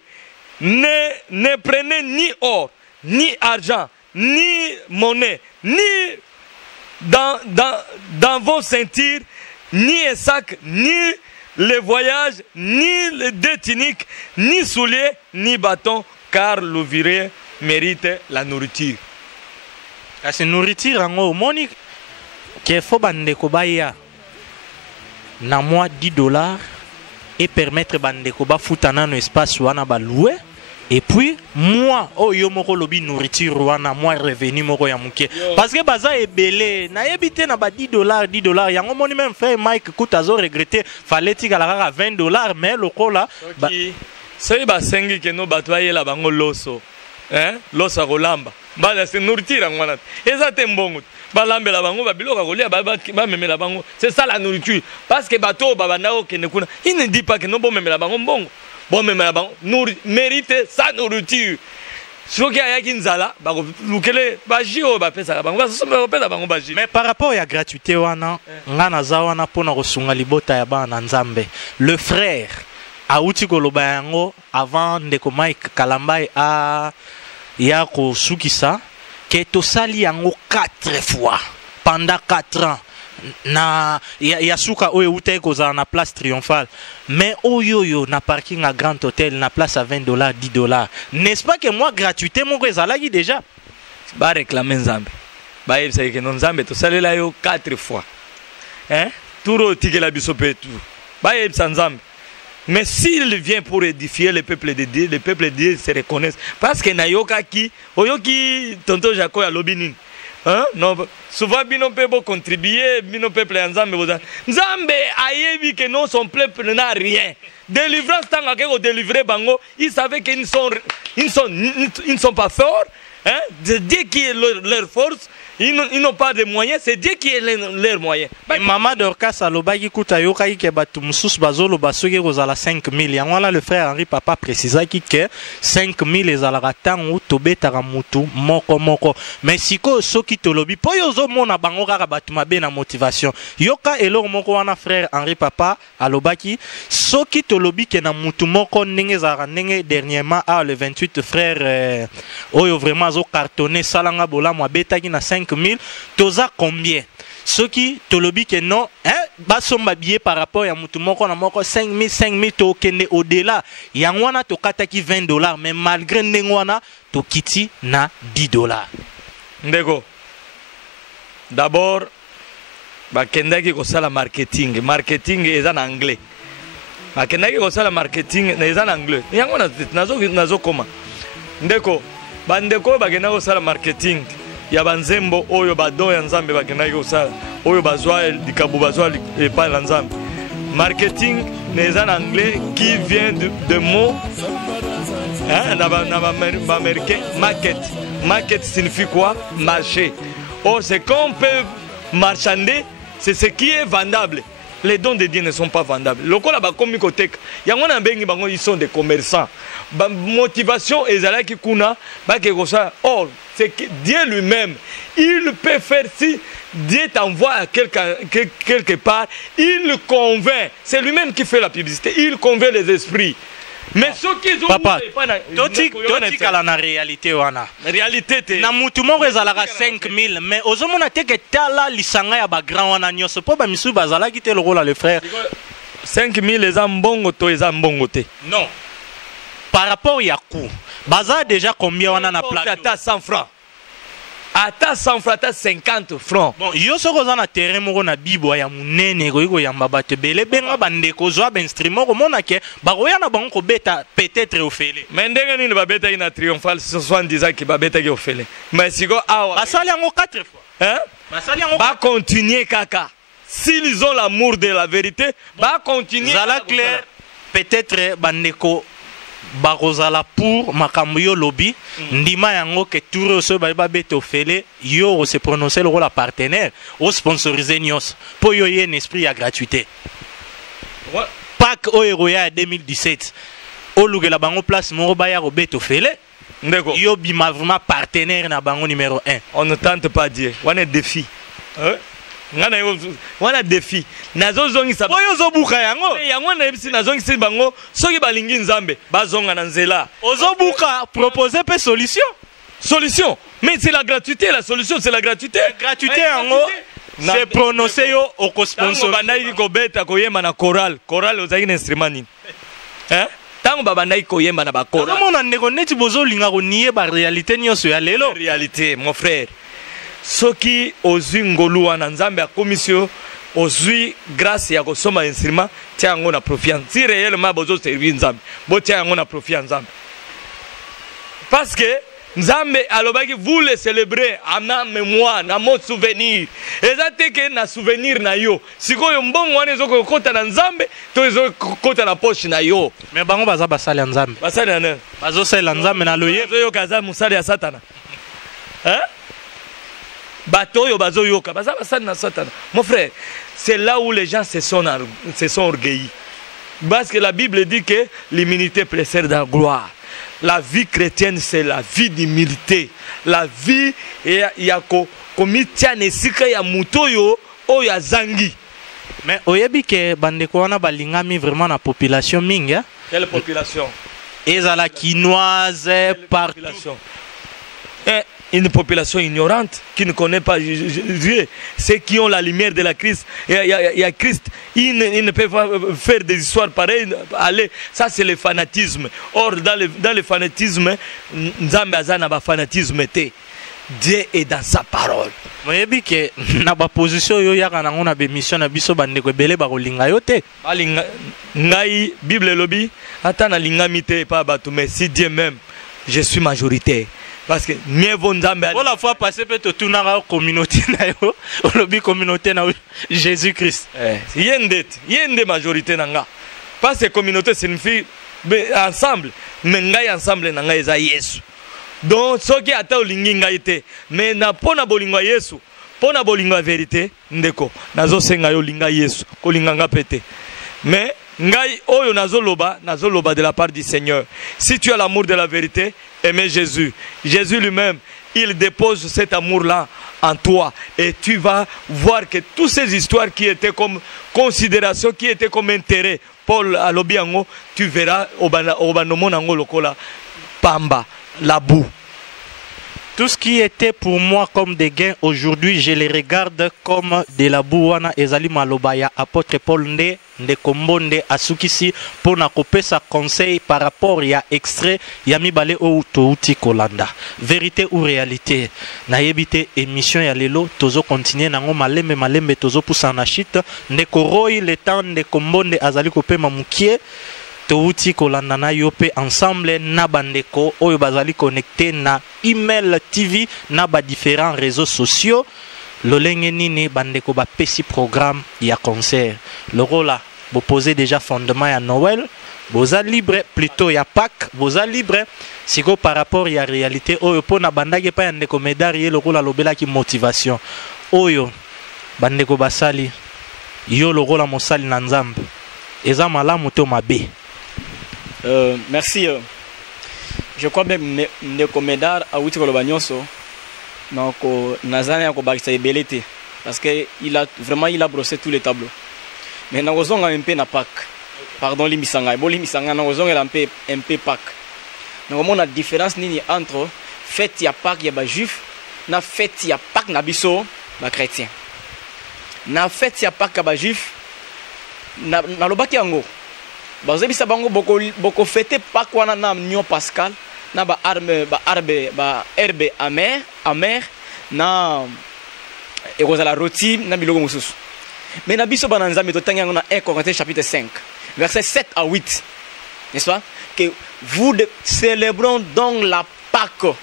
Ne prenez ni or, ni argent, ni monnaie, ni dans vos ceintures, ni un sac, ni les voyages, ni les deux tuniques, ni souliers, ni bâton, car l'ouvrier mérite la nourriture. Kasi nourriture en moni qu'il faut bande ko baya na moi $10 et permettre bande ko ba futana no espace wana ba louer et puis moi yo moko lobi nourriture wana moi revenu moko ya muke parce que baza ebele na yebite na ba $10 yango moni même fait Mike Kutazo regretter fallait tikala $20 mais lokola c'est ba sengi ke no batwaye la bango loso. Hein? Losa rolamba. Bala c'est nourriture ngwana. Eza tembongo. Balambe la bango babiloka kolia ba meme la bango. C'est ça la nourriture. Parce que bato babandao kene kuna. Il ne dit pas que non bon meme la bango mbongo. Bon meme la bango mérite sa nourriture. Soki ayaki nzala ba lukele ba jio ba pesa la bango. Ba so me pesa bango ba jio. Mais par rapport à gratuité wana ngana za wana pona kosunga libota ya bana nzambe. Le frère Aouti koloba yango avant ndeko Mike Kalambai a ya ko sukisa que tosali yango 4 fois pendant 4 ans na ya suka oyo utai koza na place triomphale mais oyoyo na parking à Grand Hôtel na place à $20 $10. N'est-ce pas que moi gratuité mon ezalaki déjà ba réclamer nzambe ba yebisa ke non nzambe tosali la yo 4 fois hein turo tikela biso pe tout ba yebisa nzambe. Mais s'il vient pour édifier le peuple de Dieu se reconnaissent. Parce que Nayoka qui, Oyoki, tonton Jaco à l'obinin. Hein? Non, souvent, bino peut contribuer, bino peuple ensemble. Nzambe ayebi que non, son peuple n'a rien. Délivrance, tant que délivrer Bango, ils savaient qu'ils ne sont pas forts. Hein? C'est Dieu qui est leur force. Ils n'ont pas de moyens, c'est Dieu qui est leur moyen. Maman Dorcas alobaki kuta yokai ke batu mususu bazolo basoki kozala 5000 yango la le frère Henri Papa précisaki que 5000 ezalaka tango tobetaka mutu moko mais siko soki tolobi po yozo mona bango kaka batu mabe na motivation yoka eloko moko wana frère Henri Papa alobaki soki tolobi ke na mutu moko ndenge ezalaka ndenge dernièrement le 28 frère oyo vraiment zo cartonné salanga bolamu abetaki na 5000 toza combien ceux qui te lobby que non hein basomba billet par rapport à mutu moko na moko 5000 to kende au-delà yangwana to kataki $20 mais malgré ndengwana to kiti na $10 ndeko d'abord bakendaki ko sala marketing est en anglais bakendaki ko sala marketing est en anglais yangwana nazo koma ndeko bandeko bakendaki ko sala marketing ya banzembo oyo bado ya nzambe bakendaki kosala oyo bazwa likabu bazwa epai la nzambe marketing n'est en anglais qui vient de mots hein, américain market signifie quoi? Marché. Oh, c'est qu'on peut marchander, c'est ce qui est vendable. Les dons de Dieu ne sont pas vendables. Le cas là-bas, comme côté, ils sont des commerçants. Motivation et qui kuna, or c'est que Dieu lui-même, il peut faire si Dieu t'envoie à quelque part, il le convainc. C'est lui-même qui fait la publicité. Il convainc les esprits. Mais ceux qui ont papa, toti kala na réalité wana. Réalité na mutu moko ezalaka 5000 mais ozomona te ke tala lisanga ya ba grand wana nyonso po ba misu bazala ki te le rôle le frère 5000 les ambongo to les ambongo te. Non. Par rapport ya coût, baza déjà combien wana na plateau? Ata 100 francs. Ata 100 francs, ata 50 francs. Bon, yo soko za na terrain moko na bibo ya munene ko yamba bato bele benga bandeko zo ba instrument ko mona ke ba roya na bango ko beta peut-être ofele. Mais ndenge nini ba beta ina triomphal 70 ans ki ba beta ki ofele. Mais siko awa. Basali yango 4 fois. Hein? Basali yango ba continuer kaka. S'ils ont l'amour de la vérité, ba continuer. Zala clair peut-être bandeko Barozala pour Makambuyo lobby, ndima yango que tout ce ba beto fele yo se prononcer le rôle à partenaire, au sponsoriser nyos, pour yo un esprit à gratuité. Pack o Eroya 2017. O lugela bango place moro ba ya beto fele. Ndeko. Yo bima vraiment partenaire na bango numéro 1. On ne tente pas Dieu. On est défi. Hein? On a défi. Nazo zongi sa. Oyo zo buka yango. Yango na ebisi nazongi si bango soki balingi nzambe bazonga na nzela. Ozo buka proposer pe solution. Solution. Mais c'est la gratuité, la solution c'est la gratuité. Gratuité yango. C'est prononcer yo au co-sponsor. Bandai ko beta ko yema na choral. Choral ozaki na instrument nini? Hein? Tango babandai ko yema na ba choral. Comment on ndeko neti bozo linga ko nier ba réalité nyonso ya lelo. Réalité mon frère. Soki ozwi ngolu wana nzambe ya komisio ozwi grâce ya kosoma instrument tia yango na profit si réellement bozo servir nzambe bo tia yango na profit nzambe parce que nzambe alobaki vous le célébrer en mémoire na mon souvenir ezate ke na souvenir na yo sikoyo mbongo wana ezoko kota na nzambe to ezoko kota na poche na yo mais bango baza basali ya nzambe basali ya nani bazo sala nzambe na loye yo kaza musali ya satana hein. Batoyo bazo yoka, baza basali na satana. Mon frère, c'est là où les gens se sont orgueillis. Parce que la Bible dit que l'humilité précède la gloire. La vie chrétienne, c'est la vie d'humilité. La vie, yako komitia nesika ya mutoyo o ya zangi. Mais oyebi ke bandeko wana balingami vraiment na population mingi. Quelle population? Ezala quinoise partout. Une population ignorante qui ne connaît pas Dieu. Ceux qui ont la lumière de la Christ, il y a Christ, ils ne peuvent pas faire des histoires pareilles. Allez, ça c'est le fanatisme. Or, dans le fanatisme, Nzambe azana ba fanatisme te. Dieu est dans sa parole. Moyebi ke na ba position yo yaka na ngona be mission na biso bandeko ebele ba kolinga yo te. Balinga ngai Bible lobi ata na linga mite pa batu mais si Dieu même je suis majoritaire. Parce que mieux vaut Nzambe. Pour la fois passée peut tout na communauté na yo, on lobby communauté na Jésus-Christ. Yende majorité nanga. Parce que communauté signifie ensemble, mais ngai ensemble nanga eza Yesu. Donc ce qui ata olingi ngai te, mais na pona bolingo Yesu, pona bolingo vérité ndeko, nazo senga yo linga Yesu, ko linganga pété. Mais ngai oyo nazo loba de la part du Seigneur. Si tu as l'amour de la vérité, aimez Jésus. Jésus lui-même, il dépose cet amour-là en toi. Et tu vas voir que toutes ces histoires qui étaient comme considération, qui étaient comme intérêt, Paul Alobiango, tu verras au Banomonango Lokola, Pamba, la boue. Tout ce qui était pour moi comme des gains, aujourd'hui, je les regarde comme de la bouana. Ezali malobaya, apôtre Paul Nde, Nde Kombonde, Asukisi, pour na couper sa conseil par rapport à extrait, Yami Bale ou Touti Kolanda. Vérité ou réalité? Na yebite émission ya lelo, tozo continuer nango malembe tozo poussa na chute. Nde Koroi, le temps de Kombonde, Azali Kope Mamukie. Touti kolanda na yope ensemble na bandeko oyo bazali connecté na email TV na ba différents réseaux sociaux lolenge nini bandeko ba pesi programme ya concert loro la bo poser déjà fondement ya Noël boza libre plutôt ya Pâques boza libre siko par rapport ya réalité oyo pona bandage pa ya ndeko medari loro la lobela ki motivation oyo bandeko basali yo lokola mosali na nzambe eza malamu to mabe? Merci. Je crois même Ndeko Medar a outi koloba nyonso donc nazana ko bakisa ebelete parce que il a brossé tous les tableaux. Mais na ozonga un peu na Pâques. Pardon limisanga, bo limisanga na ozonga un peu Pâques. Donc on a différence nini entre fête ya Pâques ya ba juif na fête ya Pâques na biso ba chrétien. Na fête ya Pâques ya ba juif na lobaki yango bazebisa bango boko fêter Pâques wana na Nion Pascal na ba herbe amer na ekozala roti na biloko mosusu. Mais na biso bana nzambe totangi yango na 1 Corinthiens chapitre 5 verset 7 à 8, n'est-ce pas, que vous célébrons donc la Pâques,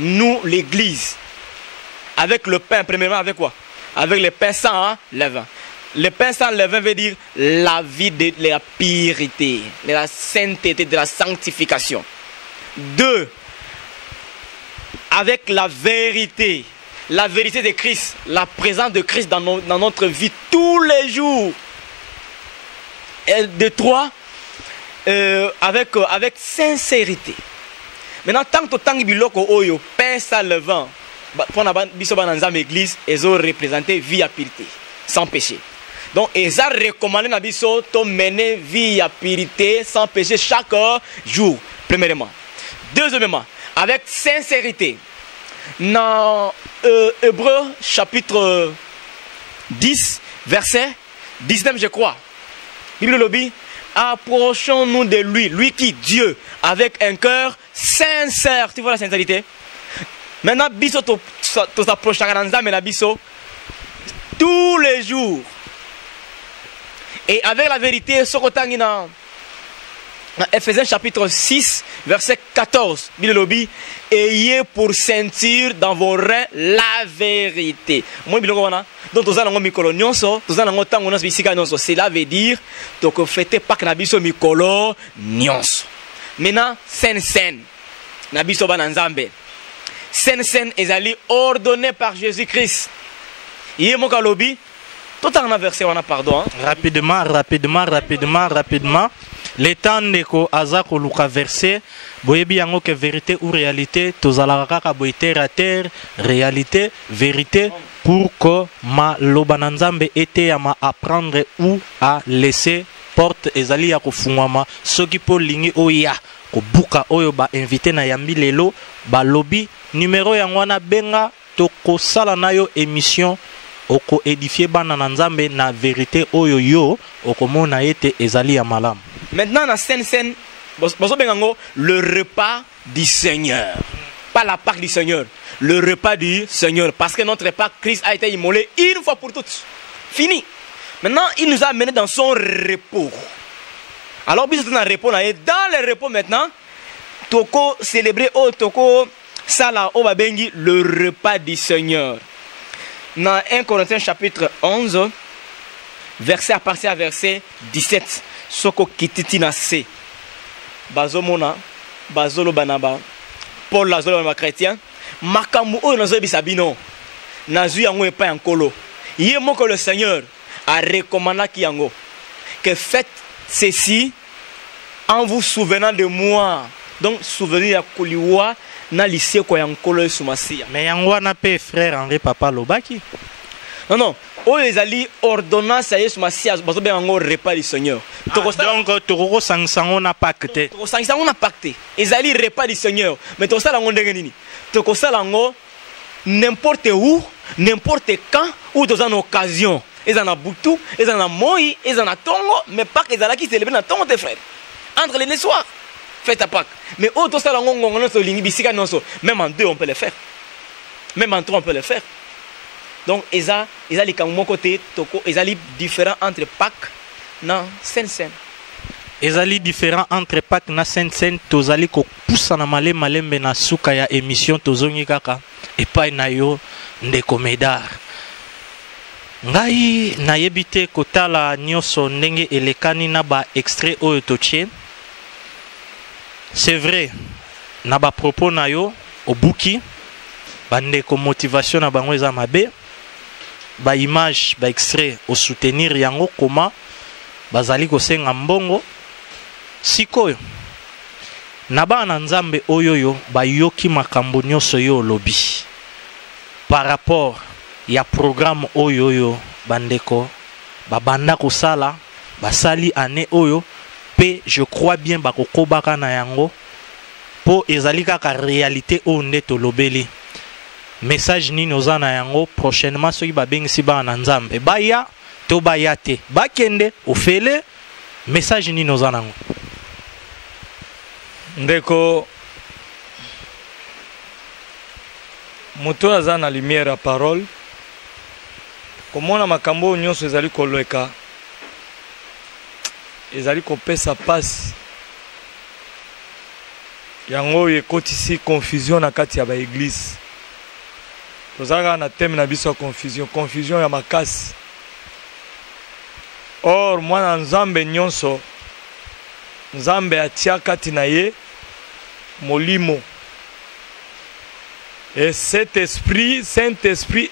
nous l'église, avec le pain. Premièrement avec quoi? Avec le pain sans levain. Le pain sans levain veut dire la vie de la pureté, de la sainteté, de la sanctification. 2, avec la vérité de Christ, la présence de Christ dans notre vie tous les jours. Et de 3, avec sincérité. Maintenant, tant que tangi biloko oyo, pain sans levain, pour la biso bananzam église, ils ont représenté vie à pureté, sans péché. Donc, ils ont recommandé na biso to mener vie à pureté, sans péché chaque jour, premièrement. Deuxièmement, avec sincérité. Dans Hébreux chapitre 10, verset 19, je crois. Bible lobby, approchons-nous de lui, lui qui Dieu, avec un cœur sincère. Tu vois la sincérité? Maintenant, biso to s'approche à la biso tous les jours. Et avec la vérité, ce que dans Ephésiens chapitre 6, verset 14, Bible lobby, ayez pour ceinture dans vos reins la vérité. Donc, cela veut dire que faites pas que nabiso mikolo nyonso. Maintenant, sen nabiso bananzambe. Sen ezali ordonné par Jésus-Christ. Yé mon kalobi, tout en verset on a pardon. Rapidement. Le temps ndeko azako luka verset boyebi yango que vérité ou réalité tozalaka kaka boye terre à terre, réalité vérité, pour que ma lobananzambe ete ya ma apprendre ou à laisser porte ezali ya kofungwama soki po lingi oya ko buka oyo ba invité na yambi lelo ba lobby numéro yango wana benga toko sala nayo émission oko édifier bana nzambe na vérité oyo yo okomona ete ezali ya malam. Maintenant, dans scène, le repas du Seigneur. Pas la Pâque du Seigneur. Le repas du Seigneur. Parce que notre repas, Christ a été immolé une fois pour toutes. Fini. Maintenant, il nous a amenés dans son repos. Alors, dans le repos, dans le repos maintenant, toko célébrer au toko sala au babengi le repas du Seigneur. Dans 1 Corinthiens chapitre 11, verset à partir à verset 17. Soko kititi na se bazomona bazolo banaba Paul lazolo ba chrétien makambu oyo nazobisa bino nazui yango epa yankolo yé moko le Seigneur a recommandé yango que faites ceci en vous souvenant de moi. Donc souvenir ya koliwa na lycée ko yankolo sumasia. Mais yango na pe frère Henri Papa Lobaki. Non. Oh, les alliés ordonnance à Yesu Masia, bazo bien en repas du Seigneur. Donc, toko sangsango na pacte. Toko sangsango na pacte. Les alliés repas du Seigneur. Mais toko sala ngo ndenge nini? Toko sala ngo n'importe où, n'importe quand, ou dans une occasion. Ils en a Boutou, ils en a Moï, ils en a Tongo, mais pas qu'ils allaient qui célébrer dans Tongo tes frères. Entre les soirs, faites ta Pâques. Mais oh, toko sala ngo ngono so lingi bisika non so. Même en deux on peut le faire. Même en trois on peut le faire. Donc, ils ont les côté, ils ont différents entre Pâques et Saint-Saint. Ils ont différents entre Pâques et Saint-Saint. Ils ont poussé na malembe na suka ya émission tozongi kaka et pas na yo Ndeko Medar. Ngai na yebite kotala nyoso ndenge elekani na ba extrait oyo toche. C'est vrai, na ba propos na yo obuki bande ko motivation na bango eza mabe. ba image ba extrait au soutenir yango comment bazali kosenga mbongo sikoyo na bana nzambe oyoyo bayoki makambo nyonso yo lobi par rapport ya programme oyoyo bandeko babanda kosala basali année oyo pe je crois bien bakokobaka na yango po ezali kaka réalité oyo nde tolobeli message nini oza na yango prochainement soki babengisi bana na nzambe baya to baya te bakende ofele message nini oza nango ndeko moto aza na lumière ya parole komona makambo oyo nyonso ezali koleka ezali kopesa pasi yango oyo ekotisi confusion na kati ya baeglise tozalaka na teme na biso ya confusion ya makasi or mwana nzambe nyonso nzambe atia kati na ye molimo et Saint-Esprit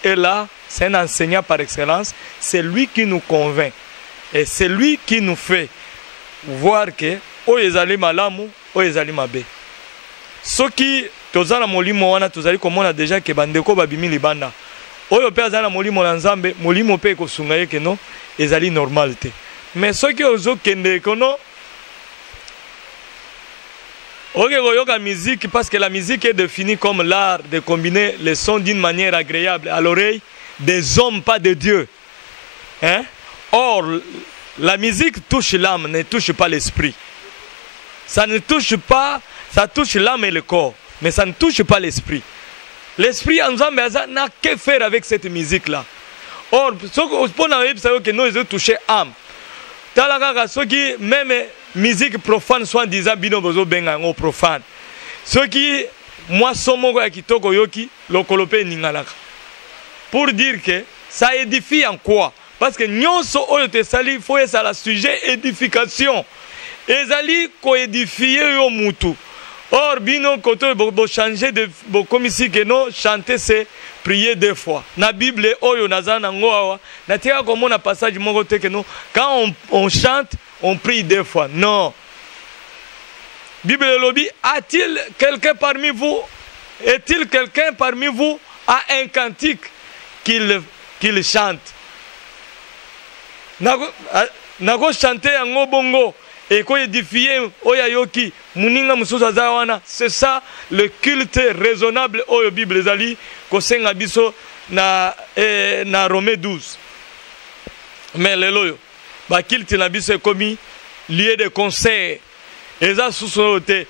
est là, c'est un enseignant par excellence, c'est lui qui nous convainc et c'est lui qui nous fait voir que oyezali malamu oyezali mabe soki tozala molimo wana tozali komona déjà que bandeko babimi libanda oyo pe azala molimo na nzambe molimo pe kosunga ye que non ezali normal te mais soki ozokende kono ok koyoka musique parce que la musique est définie comme l'art de combiner les sons d'une manière agréable à l'oreille des hommes pas de Dieu hein? Or la musique touche l'âme, ne touche pas l'esprit. Ça ne touche pas, ça touche l'âme et le corps, mais ça ne touche pas l'esprit. L'esprit en Zambie n'a que faire avec cette musique-là. Or, pour que nous avons touché l'âme. Même musique profane, soit disant binobozo bengango profane. Ceux qui, moi, somo kitoko yoki, lokolope ningalaka. Pour dire que ça édifie en quoi? Parce que nyonso oyo te sali faut ça la sujet édification. Ezali ko édifier yo mutu. Or bino koto bo changer de bo comme ici que non chanter c'est prier deux fois. Na Bible oyo nazana ngoa na tia comme on a passage moko te que non quand on chante on prie deux fois. Non. Bible lobby a-t-il quelqu'un parmi vous est-il quelqu'un parmi vous a un cantique qu'il chante? Nako chanter yango bongo et ko édifier oyayoki muninga mususu azawana. C'est ça le culte raisonnable oyo Bible zali ko senga biso na Romains 12. Mais leloyo ba culte na biso komi lieu de concert eza sous-noté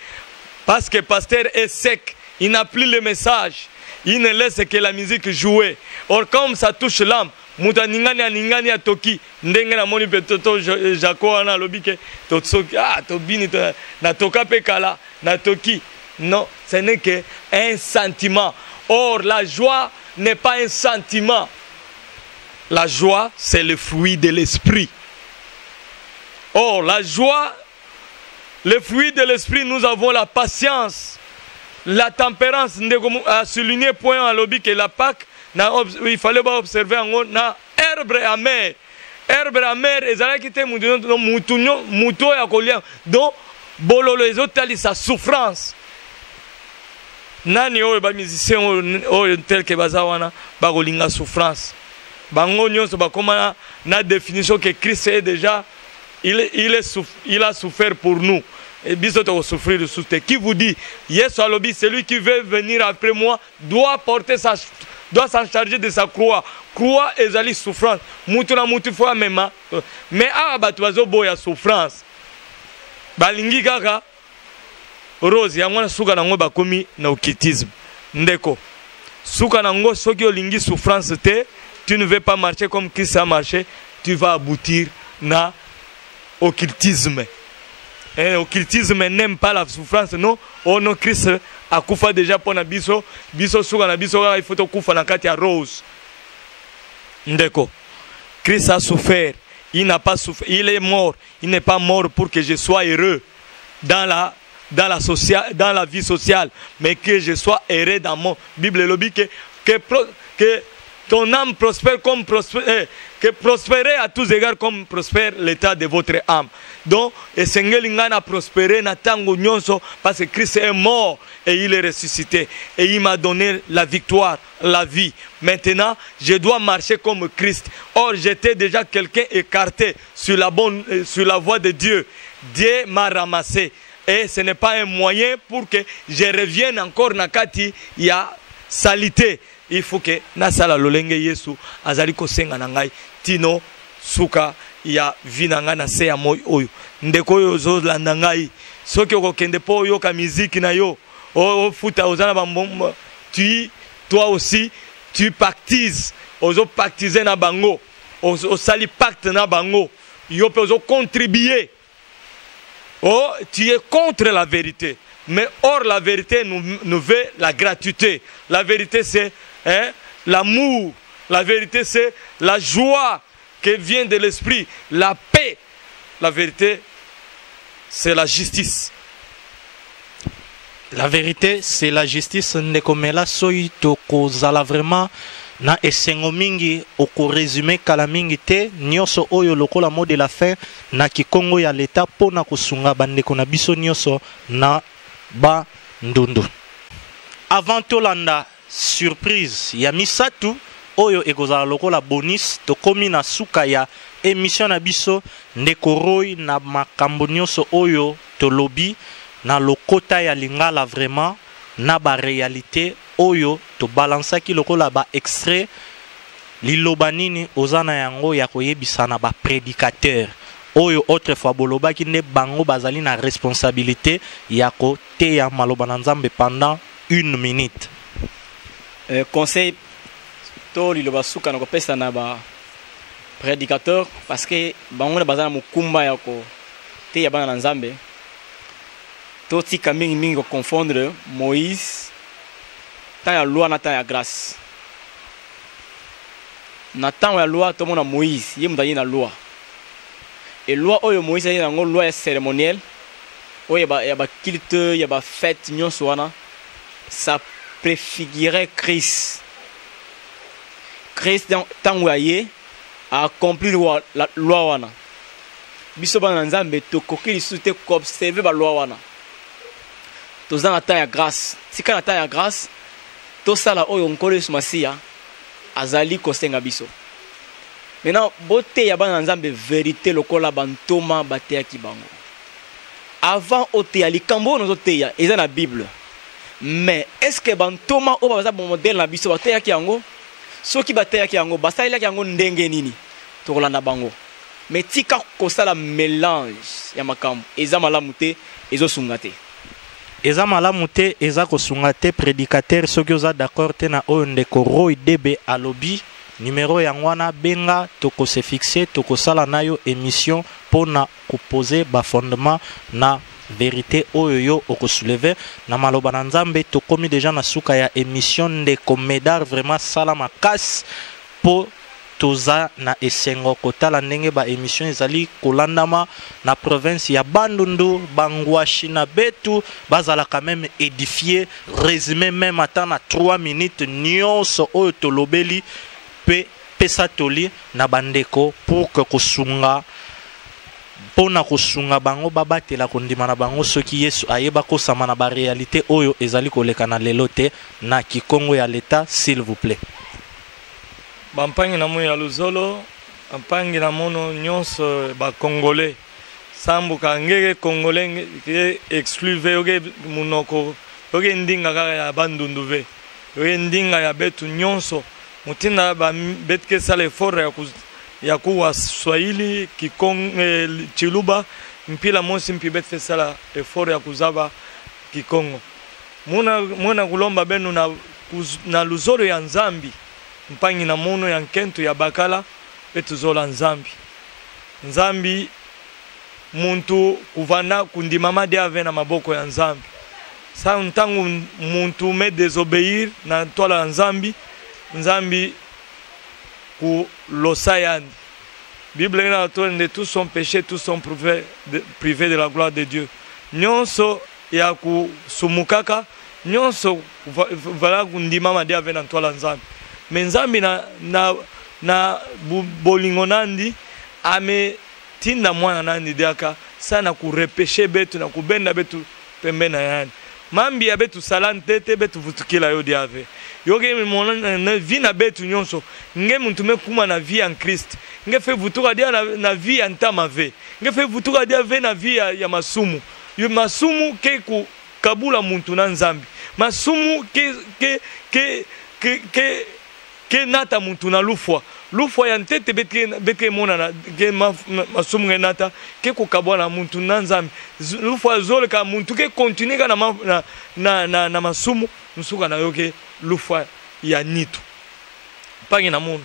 parce que pasteur est sec, il n'a plus le message, il ne laisse que la musique jouer. Or comme ça touche l'âme muta ningani atoki ndenge na moni petoto jako ana lobike to tsoki to bini na toka pe kala na toki. Non, ce n'est que un sentiment. Or la joie n'est pas un sentiment. La joie c'est le fruit de l'esprit. Or la joie, le fruit de l'esprit, nous avons la patience, la tempérance. A souligné point à lobby que la Pâque, il fallait pas observer en na herbe amère. Herbe amère, et ça qui était mouton ya kolia. Donc bololo les autres sa souffrance. Nani oyo ba musicien oyo tel que bazawana ba kolinga souffrance. Bango nyonso ba koma na définition que Christ est déjà il a souffert pour nous. Et bisoto souffrir de souffre. Qui vous dit Yesu alobi, celui qui veut venir après moi doit s'en charger de sa croix. Croix ezali souffrance. Mutu na mutu fois même. Mais abatu bazo boya souffrance. Balingi kaka rose yango na suka nango bakomi na occultisme. Ndeko. Suka nango soki olingi souffrance te, tu ne veux pas marcher comme Christ a marché, tu vas aboutir na occultisme. Et occultisme n'aime pas la souffrance, non. Oh non, Christ a koufa déjà pour na biso, biso suka na biso il faut to koufa na kati ya rose. Ndeko. Christ a souffert, il n'a pas souffert, il est mort, il n'est pas mort pour que je sois heureux dans la vie sociale, mais que je sois heureux dans mon Bible lobby que ton âme prospère comme que prospérer à tous égards comme prospère l'état de votre âme. Donc, et Seigneur a prospéré na tango nyonso parce que Christ est mort et il est ressuscité. Et il m'a donné la victoire, la vie. Maintenant, je dois marcher comme Christ. Or, j'étais déjà quelqu'un écarté sur la voie de Dieu. Dieu m'a ramassé. Et ce n'est pas un moyen pour que je revienne encore nakati ya salité. Il faut que nasala lolenge Yesu azali kosenga na ngai tino suka ya vinanga na se ya moyo oyo ndeko oyo ozolanda ngai soki okokende po oyoka miziki na yo ofuta ozana bambomba toi aussi tu pactises ozo pactiser na bango osali pacte na bango yo pe ozo contribuer. Oh, tu es contre la vérité. Mais hors la vérité nous veut la gratuité. La vérité c'est l'amour. La vérité c'est la joie qui vient de l'esprit. La paix. La vérité c'est la justice. La vérité c'est la justice. Nekomela soy tokozala vraiment na esengo mingi oko résumer kala mingi te nyoso oyo lokola mot de la fin na kikongo ya leta pona kosunga bandeko na biso nyoso na ba ndundu. Avant tolanda surprise ya misatu oyo ekozala lokola bonus tokomi na suka ya émission na biso ndeko Roy na makambo nyoso oyo tolobi na lokota ya lingala vraiment na ba réalité oyo to balansaki lokola ba extrait liloba nini ozana yango ya koyebisa na ba prédicateur oyo autrefois bolobaki nde bango bazali na responsabilité ya koteya maloba na Nzambe pendant 1 minute. Conseil to liloba suka na kopesa na ba prédicateur parce que bango na bazana mukumba ya ko teya bana na Nzambe to tika mingi ko confondre Moïse tant ya loi na tant ya grâce. Na tant ya loi to mona Moïse ye mudani na loi. Et loi oyo Moïse ye nango loi cérémonielle oyo ya ba culte ya ba fête nyonso wana ça préfigurait Christ. Christ tant ya ye a accompli la loi wana. Biso bana Nzambe to kokili sute ko observer ba loi wana. Toza na temps ya grâce. Tika na temps ya grâce to sala oyo nkolo Yesu Masiya azali kosenga biso. Maintenant bote ya bana Nzambe vérité lokola bantoma bateya kibango. Avant ote ya likambo nozo teya eza na Bible. Mais est-ce que bantoma o baza bon modèle na biso bateya ki yango? Soki bateya ki yango basala ki yango ndenge nini? To kolanda bango. Mais tika kosala mélange ya makambo eza malamu te ezo sunga te. Eza malamu te eza kosunga te prédicateur soki oza d'accord te na oyo ndeko Roy Debe alobi numéro yangwana benga toko se fixer toko sala na yo émission pona koposer ba fondement na vérité oyo yo okosoulever na maloba na Nzambe tokomi déjà na suka ya émission ndeko Medar vraiment sala makasi po toza na esengo kotala ndenge ba émission ezali kolandama na province ya Bandundu Bangwashi na Betu bazala quand même édifié résumé même attend na 3 minutes nyonso oyo tolobeli pe pesa toli na bandeko pour que kosunga pona kosunga bango babatela kondima na bango soki Yesu ayeba kosama na ba réalité oyo ezali koleka na lelo te na kikongo ya leta s'il vous plaît. Bampangi na moyo ya luzolo bampangi na mono nyonso ba congolais sambuka ngeke congolais excluve oge munoko oge ndinga kaka ya Bandundu ve oge ndinga ya Betu nyonso mutinda ba betke sala effort ya kuwa Swahili Kikongo Chiluba mpila mosi mpibet fe sala effort ya kuzaba Kikongo muna kulomba benu na luzolo ya Nzambi mpangi na mono ya nkento ya bakala betuzola Nzambi muntu kuvana kundimama de ave na maboko ya Nzambi sa ntangu muntu me désobéir na tola ya Nzambi ku losayani Bible na tola de tous sont péchés tous sont privés de la gloire de Dieu nyonso ya ku sumukaka nyonso vala kundimama de ave na tola Nzambi me nzambi na bolingo nandi ame tinda mwana nandi diaka sana kurepeshe betu na kubenda betu pembena yani mambi ya betu salante betu vutukila yo diave yoge mona vi na betu nyonso nge muntu mekuma na vie en Christ nge fe vutuka dia na vie antama ve nge fe vutuka dia ve na vie ya masumu yo masumu ke ku kabula muntu na nzambi masumu ke nata muntu na lufwa ya ntete betke mona na ke masumu nge nata ke ku kabula muntu na nzambi lufwa zole ka muntu ke continue ka na masumu nsuka na yoke lufwa ya nitu pangi na munu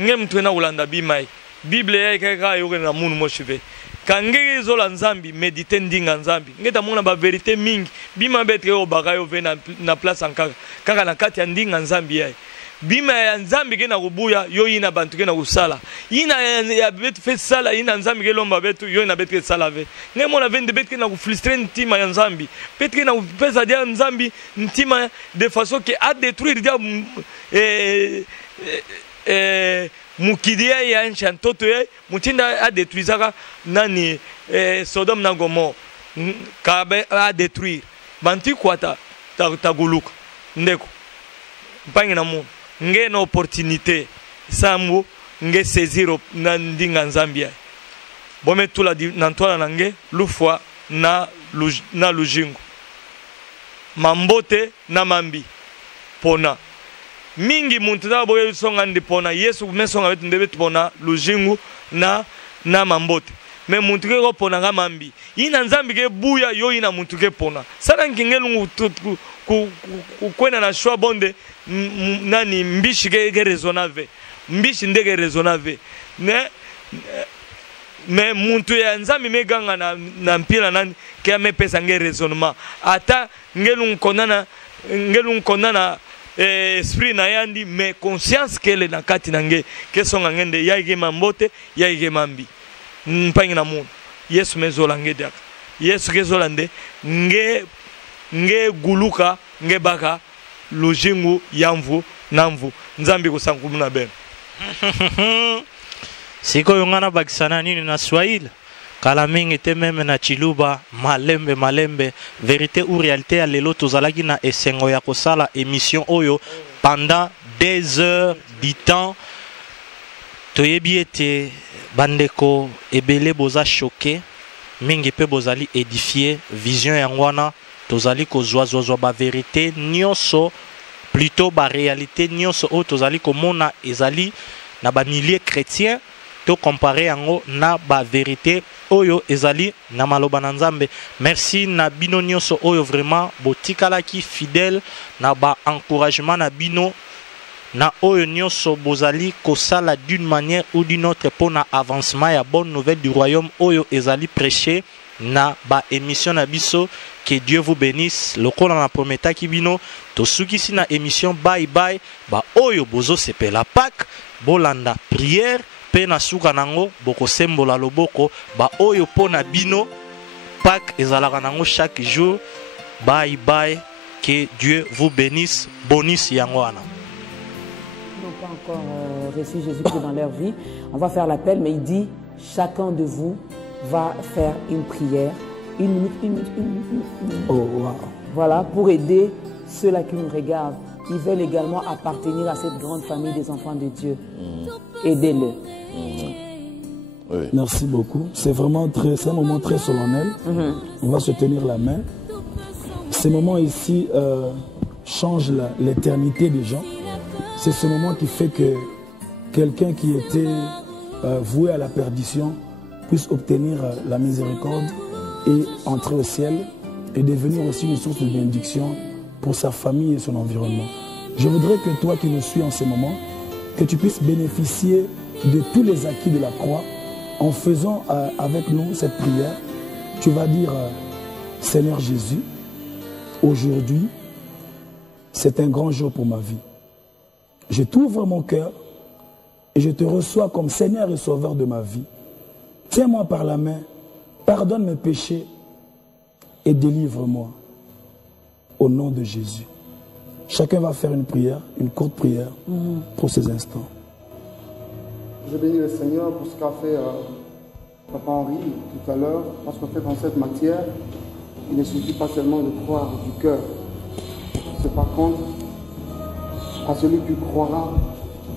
nge mtu na ulanda bimai bible ya ikaka yoke na munu moshive kangege zola nzambi medite ndinga nzambi ngeta mona ba verite mingi bima betre o bagayo ve na place ankaka kaka na kati ya ndinga nzambi yae bima ya nzambi ke na kubuya yo ina bantu ke na kusala ina ya betu fe sala ina nzambi ke lomba betu yo ina betu ke sala ve nge mona vende betu ke na kufrustrer ntima ya nzambi betu ke na kupesa dia nzambi ntima de façon que a détruire dia mukidia ya nchi ntoto ye mutinda a détruisaka nani Sodome na Gomorrhe kabe a détruire bantu kwata taguluka ndeko mpangi na mu nge na opportunité sambo nge saisir na ndinga nzambia bome tula na ntwala na nge lufwa na lujingu mambote na mambi pona mingi muntu ta boye songa ndi pona Yesu mesonga betu ndebe pona lujingu na mambote me muntu ke ko pona nga mambi ina nzambi ke buya yo ina muntu ke pona sana ngingelu ku kwena na shwa bonde nani mbishi ke raisonnable mbishi ndege raisonnable me muntu ya nzambi meganga na mpila nani ke amepesa nge raisonnement ata ngelu nkondana esprit na yandi me conscience kele na kati na nge kesonga ngende yaige mambote yaige mambi mpangi na mundu Yesu mezola nge diaka Yesu kezola nde nge guluka nge baka lujingu yamvu namvu nzambi kusankumu na beno siko yongana bakisana nini na Swahili kala mingi te meme na chiluba malembe vérité ou réalité ya lelo tozalaki na esengo ya kosala émission oyo pendant 2 heures du temps toyebi ete bandeko ebele boza choqué mingi pe bozali édifié vision yango wana tozali kozwa ba vérité nyonso plutôt ba réalité nyonso oyo tozali komona ezali na ba milliers chrétiens to comparer yango na ba vérité oyo ezali na maloba na nzambe. Merci na bino nyonso oyo vraiment botikalaki fidèle na ba encouragement na bino na oyo nyonso bozali kosala d'une manière ou d'une autre pour na avancement ya bonne nouvelle du royaume oyo ezali prêché na ba émission na biso. Que Dieu vous bénisse. Lokola na prometaki bino tosukisi na émission bye bye ba oyo bozo sepela Pâques bolanda prière pe na suka nango boko sembola loboko ba oyo pona bino Pâques ezalaka nango chaque jour. Bye bye. Que Dieu vous bénisse. Bonus yango wana. Ils n'ont pas encore reçu Jésus-Christ dans leur vie. On va faire l'appel, mais il dit chacun de vous va faire une prière. Une minute. Oh, wow. Voilà, pour aider ceux-là qui nous regardent. Ils veulent également appartenir à cette grande famille des enfants de Dieu. Aidez-le. Oui. Merci beaucoup. C'est vraiment un moment très solennel. On va se tenir la main. Ces moments ici changent l'éternité des gens. C'est ce moment qui fait que quelqu'un qui était voué à la perdition puisse obtenir la miséricorde et entrer au ciel et devenir aussi une source de bénédiction pour sa famille et son environnement. Je voudrais que toi qui nous suis en ce moment, que tu puisses bénéficier de tous les acquis de la croix en faisant avec nous cette prière. Tu vas dire, Seigneur Jésus, aujourd'hui, c'est un grand jour pour ma vie. Je t'ouvre mon cœur et je te reçois comme Seigneur et Sauveur de ma vie. Tiens-moi par la main, pardonne mes péchés et délivre-moi. Au nom de Jésus. Chacun va faire une prière, une courte prière pour ces instants. Je bénis le Seigneur pour ce qu'a fait Papa Henri tout à l'heure, parce qu'en fait, dans cette matière, il ne suffit pas seulement de croire du cœur. C'est par contre, à celui qui croira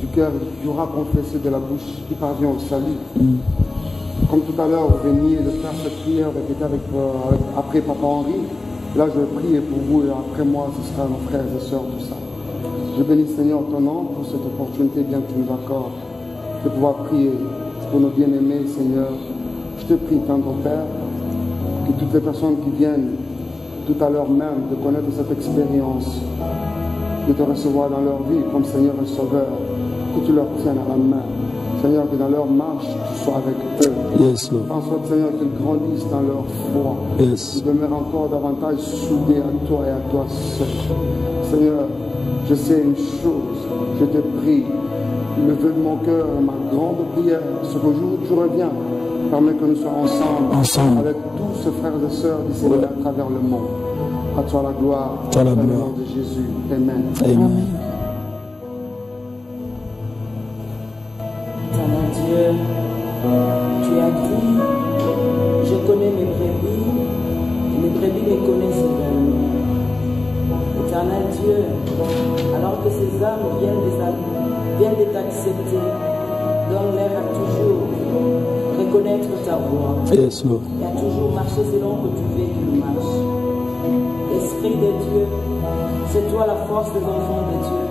du cœur, il aura confessé de la bouche, qui parvient au salut. Comme tout à l'heure, vous veniez de faire cette prière après Papa Henri. Là, je vais prier pour vous et après moi, ce sera nos frères et sœurs, tout ça. Je bénis Seigneur ton nom pour cette opportunité bien que tu nous accordes de pouvoir prier pour nos bien-aimés, Seigneur. Je te prie, tendre Père, que toutes les personnes qui viennent tout à l'heure même de connaître cette expérience, de te recevoir dans leur vie comme Seigneur et Sauveur, que tu leur tiennes à la main. Seigneur, que dans leur marche, tu sois avec eux. Yes, Lord. En sorte, Seigneur, qu'ils grandissent dans leur foi. Yes. Qu'ils demeurent encore davantage soudés à toi et à toi seul. Seigneur, je sais une chose, je te prie, le vœu de mon cœur, ma grande prière, ce que jour où tu reviens, permet que nous soyons ensemble. Avec tous ces frères et sœurs disséminés à travers le monde. À toi la gloire, toi la gloire. Au nom de Jésus. Amen. Amen. Éternel Dieu, tu as dit, je connais mes brebis, et mes brebis me connaissent également. Éternel Dieu, alors que ces âmes viennent de t'accepter, donne-leur à toujours reconnaître ta voix Yes, Lord. et à toujours marcher selon que tu veux qu'ils marchent. Esprit de Dieu, c'est toi la force des enfants de Dieu.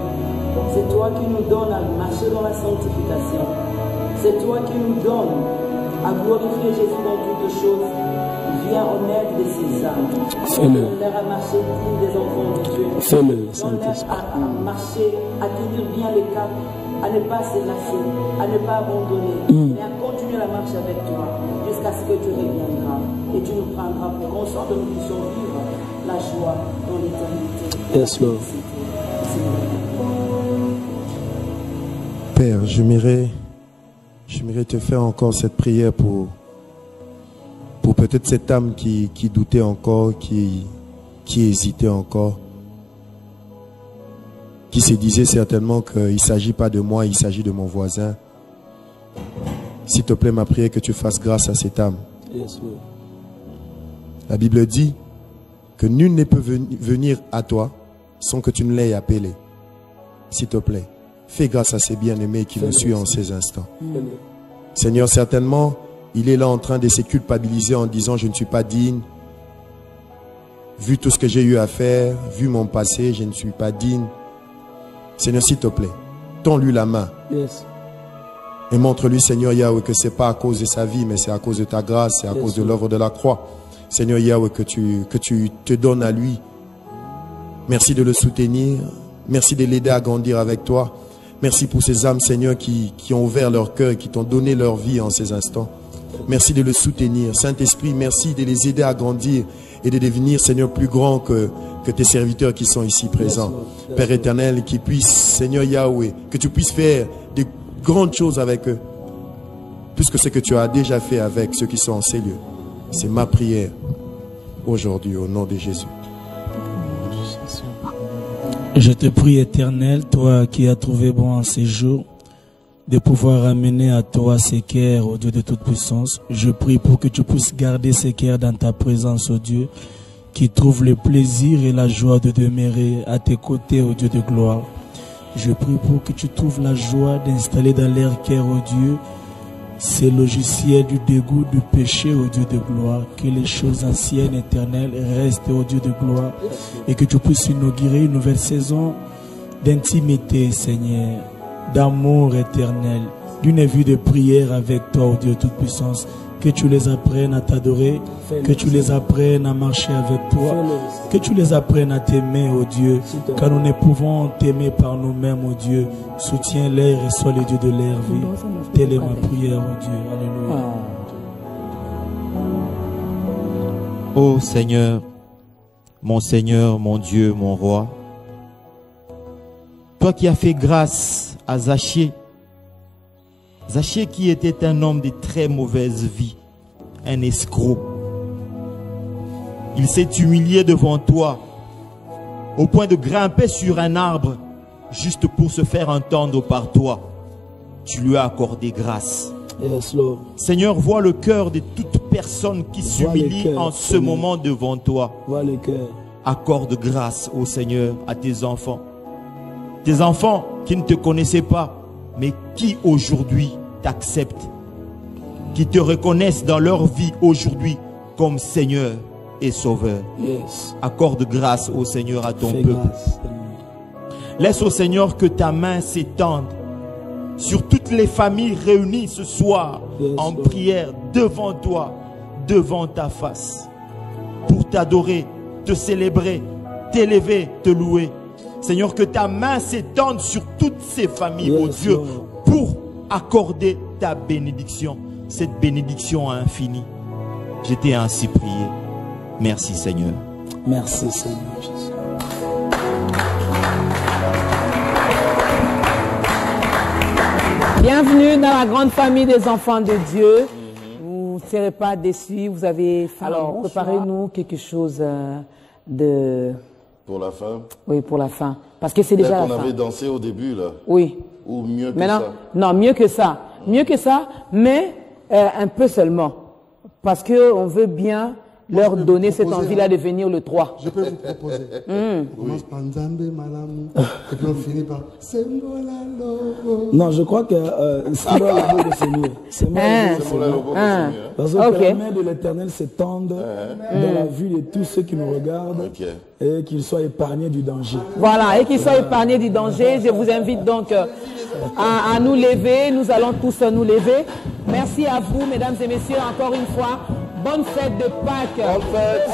C'est toi qui nous donnes à marcher dans la sanctification. C'est toi qui nous donnes à glorifier Jésus dans toutes choses. Viens en aide de ces âmes. Fais-le. Donne-leur à marcher digne des enfants de Dieu. Fais-le, Donne-leur Saint-Esprit. à marcher, à tenir bien les caps, à ne pas se lasser, à ne pas abandonner, mais à continuer la marche avec toi jusqu'à ce que tu reviendras. Et tu nous prendras pour qu'ensemble nous puissions vivre la joie dans l'éternité. Yes, Lord. Père, j'aimerais te faire encore cette prière pour peut-être cette âme qui doutait encore, qui hésitait encore, qui se disait certainement qu'il ne s'agit pas de moi, il s'agit de mon voisin. S'il te plaît, ma prière, que tu fasses grâce à cette âme. Yes, Lord. La Bible dit que nul ne peut venir à toi sans que tu ne l'aies appelé. S'il te plaît, fais grâce à ces bien-aimés qui me suivent en ces instants. Seigneur, certainement, il est là en train de se culpabiliser en disant « Je ne suis pas digne. Vu tout ce que j'ai eu à faire, vu mon passé, je ne suis pas digne. » Seigneur, s'il te plaît, tends-lui la main. Yes. Et montre-lui, Seigneur Yahweh, que ce n'est pas à cause de sa vie, mais c'est à cause de ta grâce, c'est à cause de l'œuvre de la croix. Seigneur Yahweh, que tu te donnes à lui. Merci de le soutenir. Merci de l'aider à grandir avec toi. Merci pour ces âmes, Seigneur, qui ont ouvert leur cœur et qui t'ont donné leur vie en ces instants. Merci de le soutenir. Saint-Esprit, merci de les aider à grandir et de devenir, Seigneur, plus grand que tes serviteurs qui sont ici présents. Père éternel, qui puisse, Seigneur Yahweh, que tu puisses faire de grandes choses avec eux, plus que ce que tu as déjà fait avec ceux qui sont en ces lieux. C'est ma prière aujourd'hui au nom de Jésus. Je te prie, Éternel, toi qui as trouvé bon en ces jours, de pouvoir amener à toi ces cœurs, ô Dieu de toute puissance. Je prie pour que tu puisses garder ces cœurs dans ta présence, ô Dieu, qui trouve le plaisir et la joie de demeurer à tes côtés, ô Dieu de gloire. Je prie pour que tu trouves la joie d'installer dans leur cœur, ô Dieu, ces logiciels du dégoût, du péché, ô Dieu de gloire. Que les choses anciennes, éternelles, restent, ô Dieu de gloire. Et que tu puisses inaugurer une nouvelle saison d'intimité, Seigneur, d'amour éternel, d'une vie de prière avec toi, ô Dieu de toute puissance. Que tu les apprennes à t'adorer, que tu les apprennes à marcher avec toi, que tu les apprennes à t'aimer, ô Dieu, car nous ne pouvons t'aimer par nous-mêmes, ô Dieu. Soutiens-les et sois le Dieu de leur vie. Telle est ma prière, ô Dieu. Alléluia. Ô Seigneur, mon Dieu, mon roi, toi qui as fait grâce à Zachée, Zachée qui était un homme de très mauvaise vie, un escroc. Il s'est humilié devant toi au point de grimper sur un arbre juste pour se faire entendre par toi. Tu lui as accordé grâce. Yes, Lord. Seigneur, vois le cœur de toute personne qui s'humilie en ce moment devant toi. Vois le cœur. Accorde grâce au Seigneur à tes enfants. Tes enfants qui ne te connaissaient pas, mais qui aujourd'hui t'acceptent, qui te reconnaissent dans leur vie aujourd'hui comme Seigneur et Sauveur. Yes. Accorde grâce au Seigneur à ton Fais peuple. grâce. Laisse au Seigneur que ta main s'étende sur toutes les familles réunies ce soir en prière devant toi, devant ta face, pour t'adorer, te célébrer, t'élever, te louer. Seigneur, que ta main s'étende sur toutes ces familles, oh Dieu, pour accorder ta bénédiction, cette bénédiction infinie. Je t'ai ainsi prié. Merci Seigneur. Merci Seigneur Jésus. Bienvenue dans la grande famille des enfants de Dieu. Vous ne serez pas déçus. Vous avez faim. Alors, préparez-nous quelque chose de... Pour la fin? Oui, pour la fin. Parce que c'est déjà la fin. On avait dansé au début, là. Oui. Ou mieux que Maintenant, ça? Non, mieux que ça. Mieux que ça, mais un peu seulement. Parce qu'on veut bien leur donner cette envie-là de venir le 3. Je peux vous proposer. On commence par Nzambe, Malamu, et puis on finit par Sembola Lobo. Non, je crois que Sembola Lobo, c'est mieux. Sembola Lobo, c'est mieux. Parce que la main de l'Éternel s'étende dans la vue de tous ceux qui nous regardent et qu'ils soient épargnés du danger. Voilà, et qu'ils soient épargnés du danger. Je vous invite donc à nous lever. Nous allons tous nous lever. Merci à vous, mesdames et messieurs, encore une fois. Bonne fête de Pâques. Bonne fête.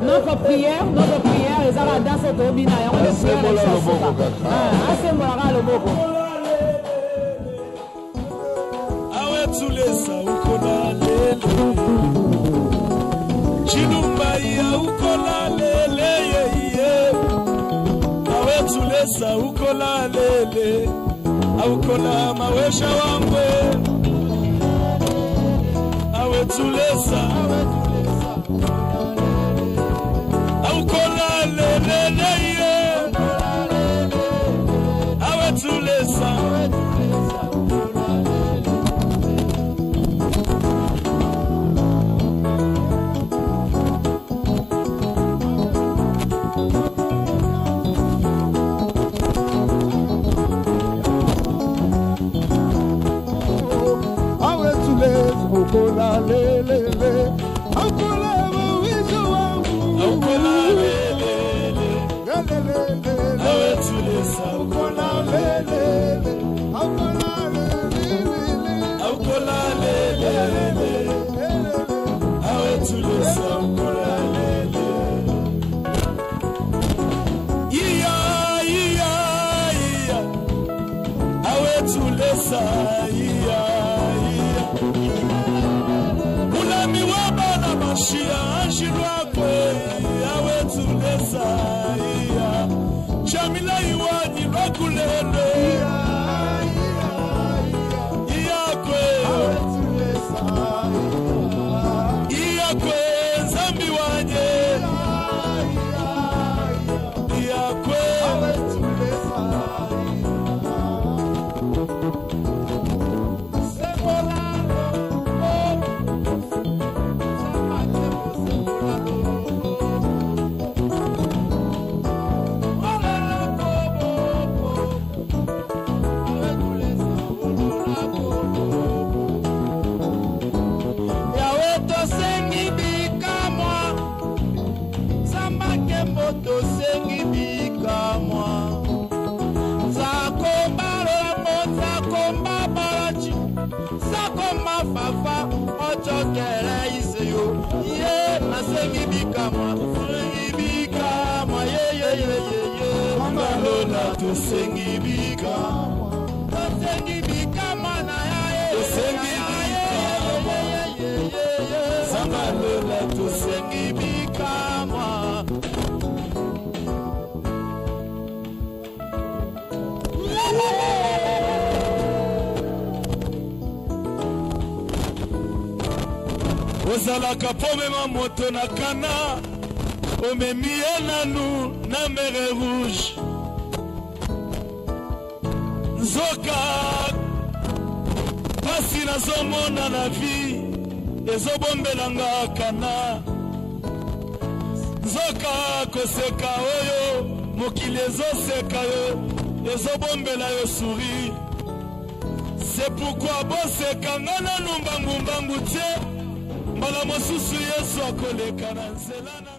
Notre prière, et ça va dans cette obina. On est prière de Chassouka. Asembola Loboko. Awetulesa ukola lele. Chinumbaya ukola lele ye. Awetulesa ukola lele. Aukola mawesha wangwe. Awetulesa aukola lele ye awetulesa Aukola lele, aukola mawisho wangu. Aukola lele, lele, awetulesa. Aukola lele, aukola lele, aukola lele, awetulesa. Aukola lele. Iya, awetulesa. Shia Anjilwakwe awetulesa iya Jamila iwani lwakulele iyakwe iyakwe zambi wanye iyakwe ozalaka pomema moto na kana omemi ye nanu na mere rouge nzoka pasi nazomona na vi ezobombelanga kana nzoka koseka oyo mokili ezoseka yo ezobombela yo sourire. C'est pourquoi boseka nga nanu mbangu tie mbala mosusu Yesu akoleka na nzela.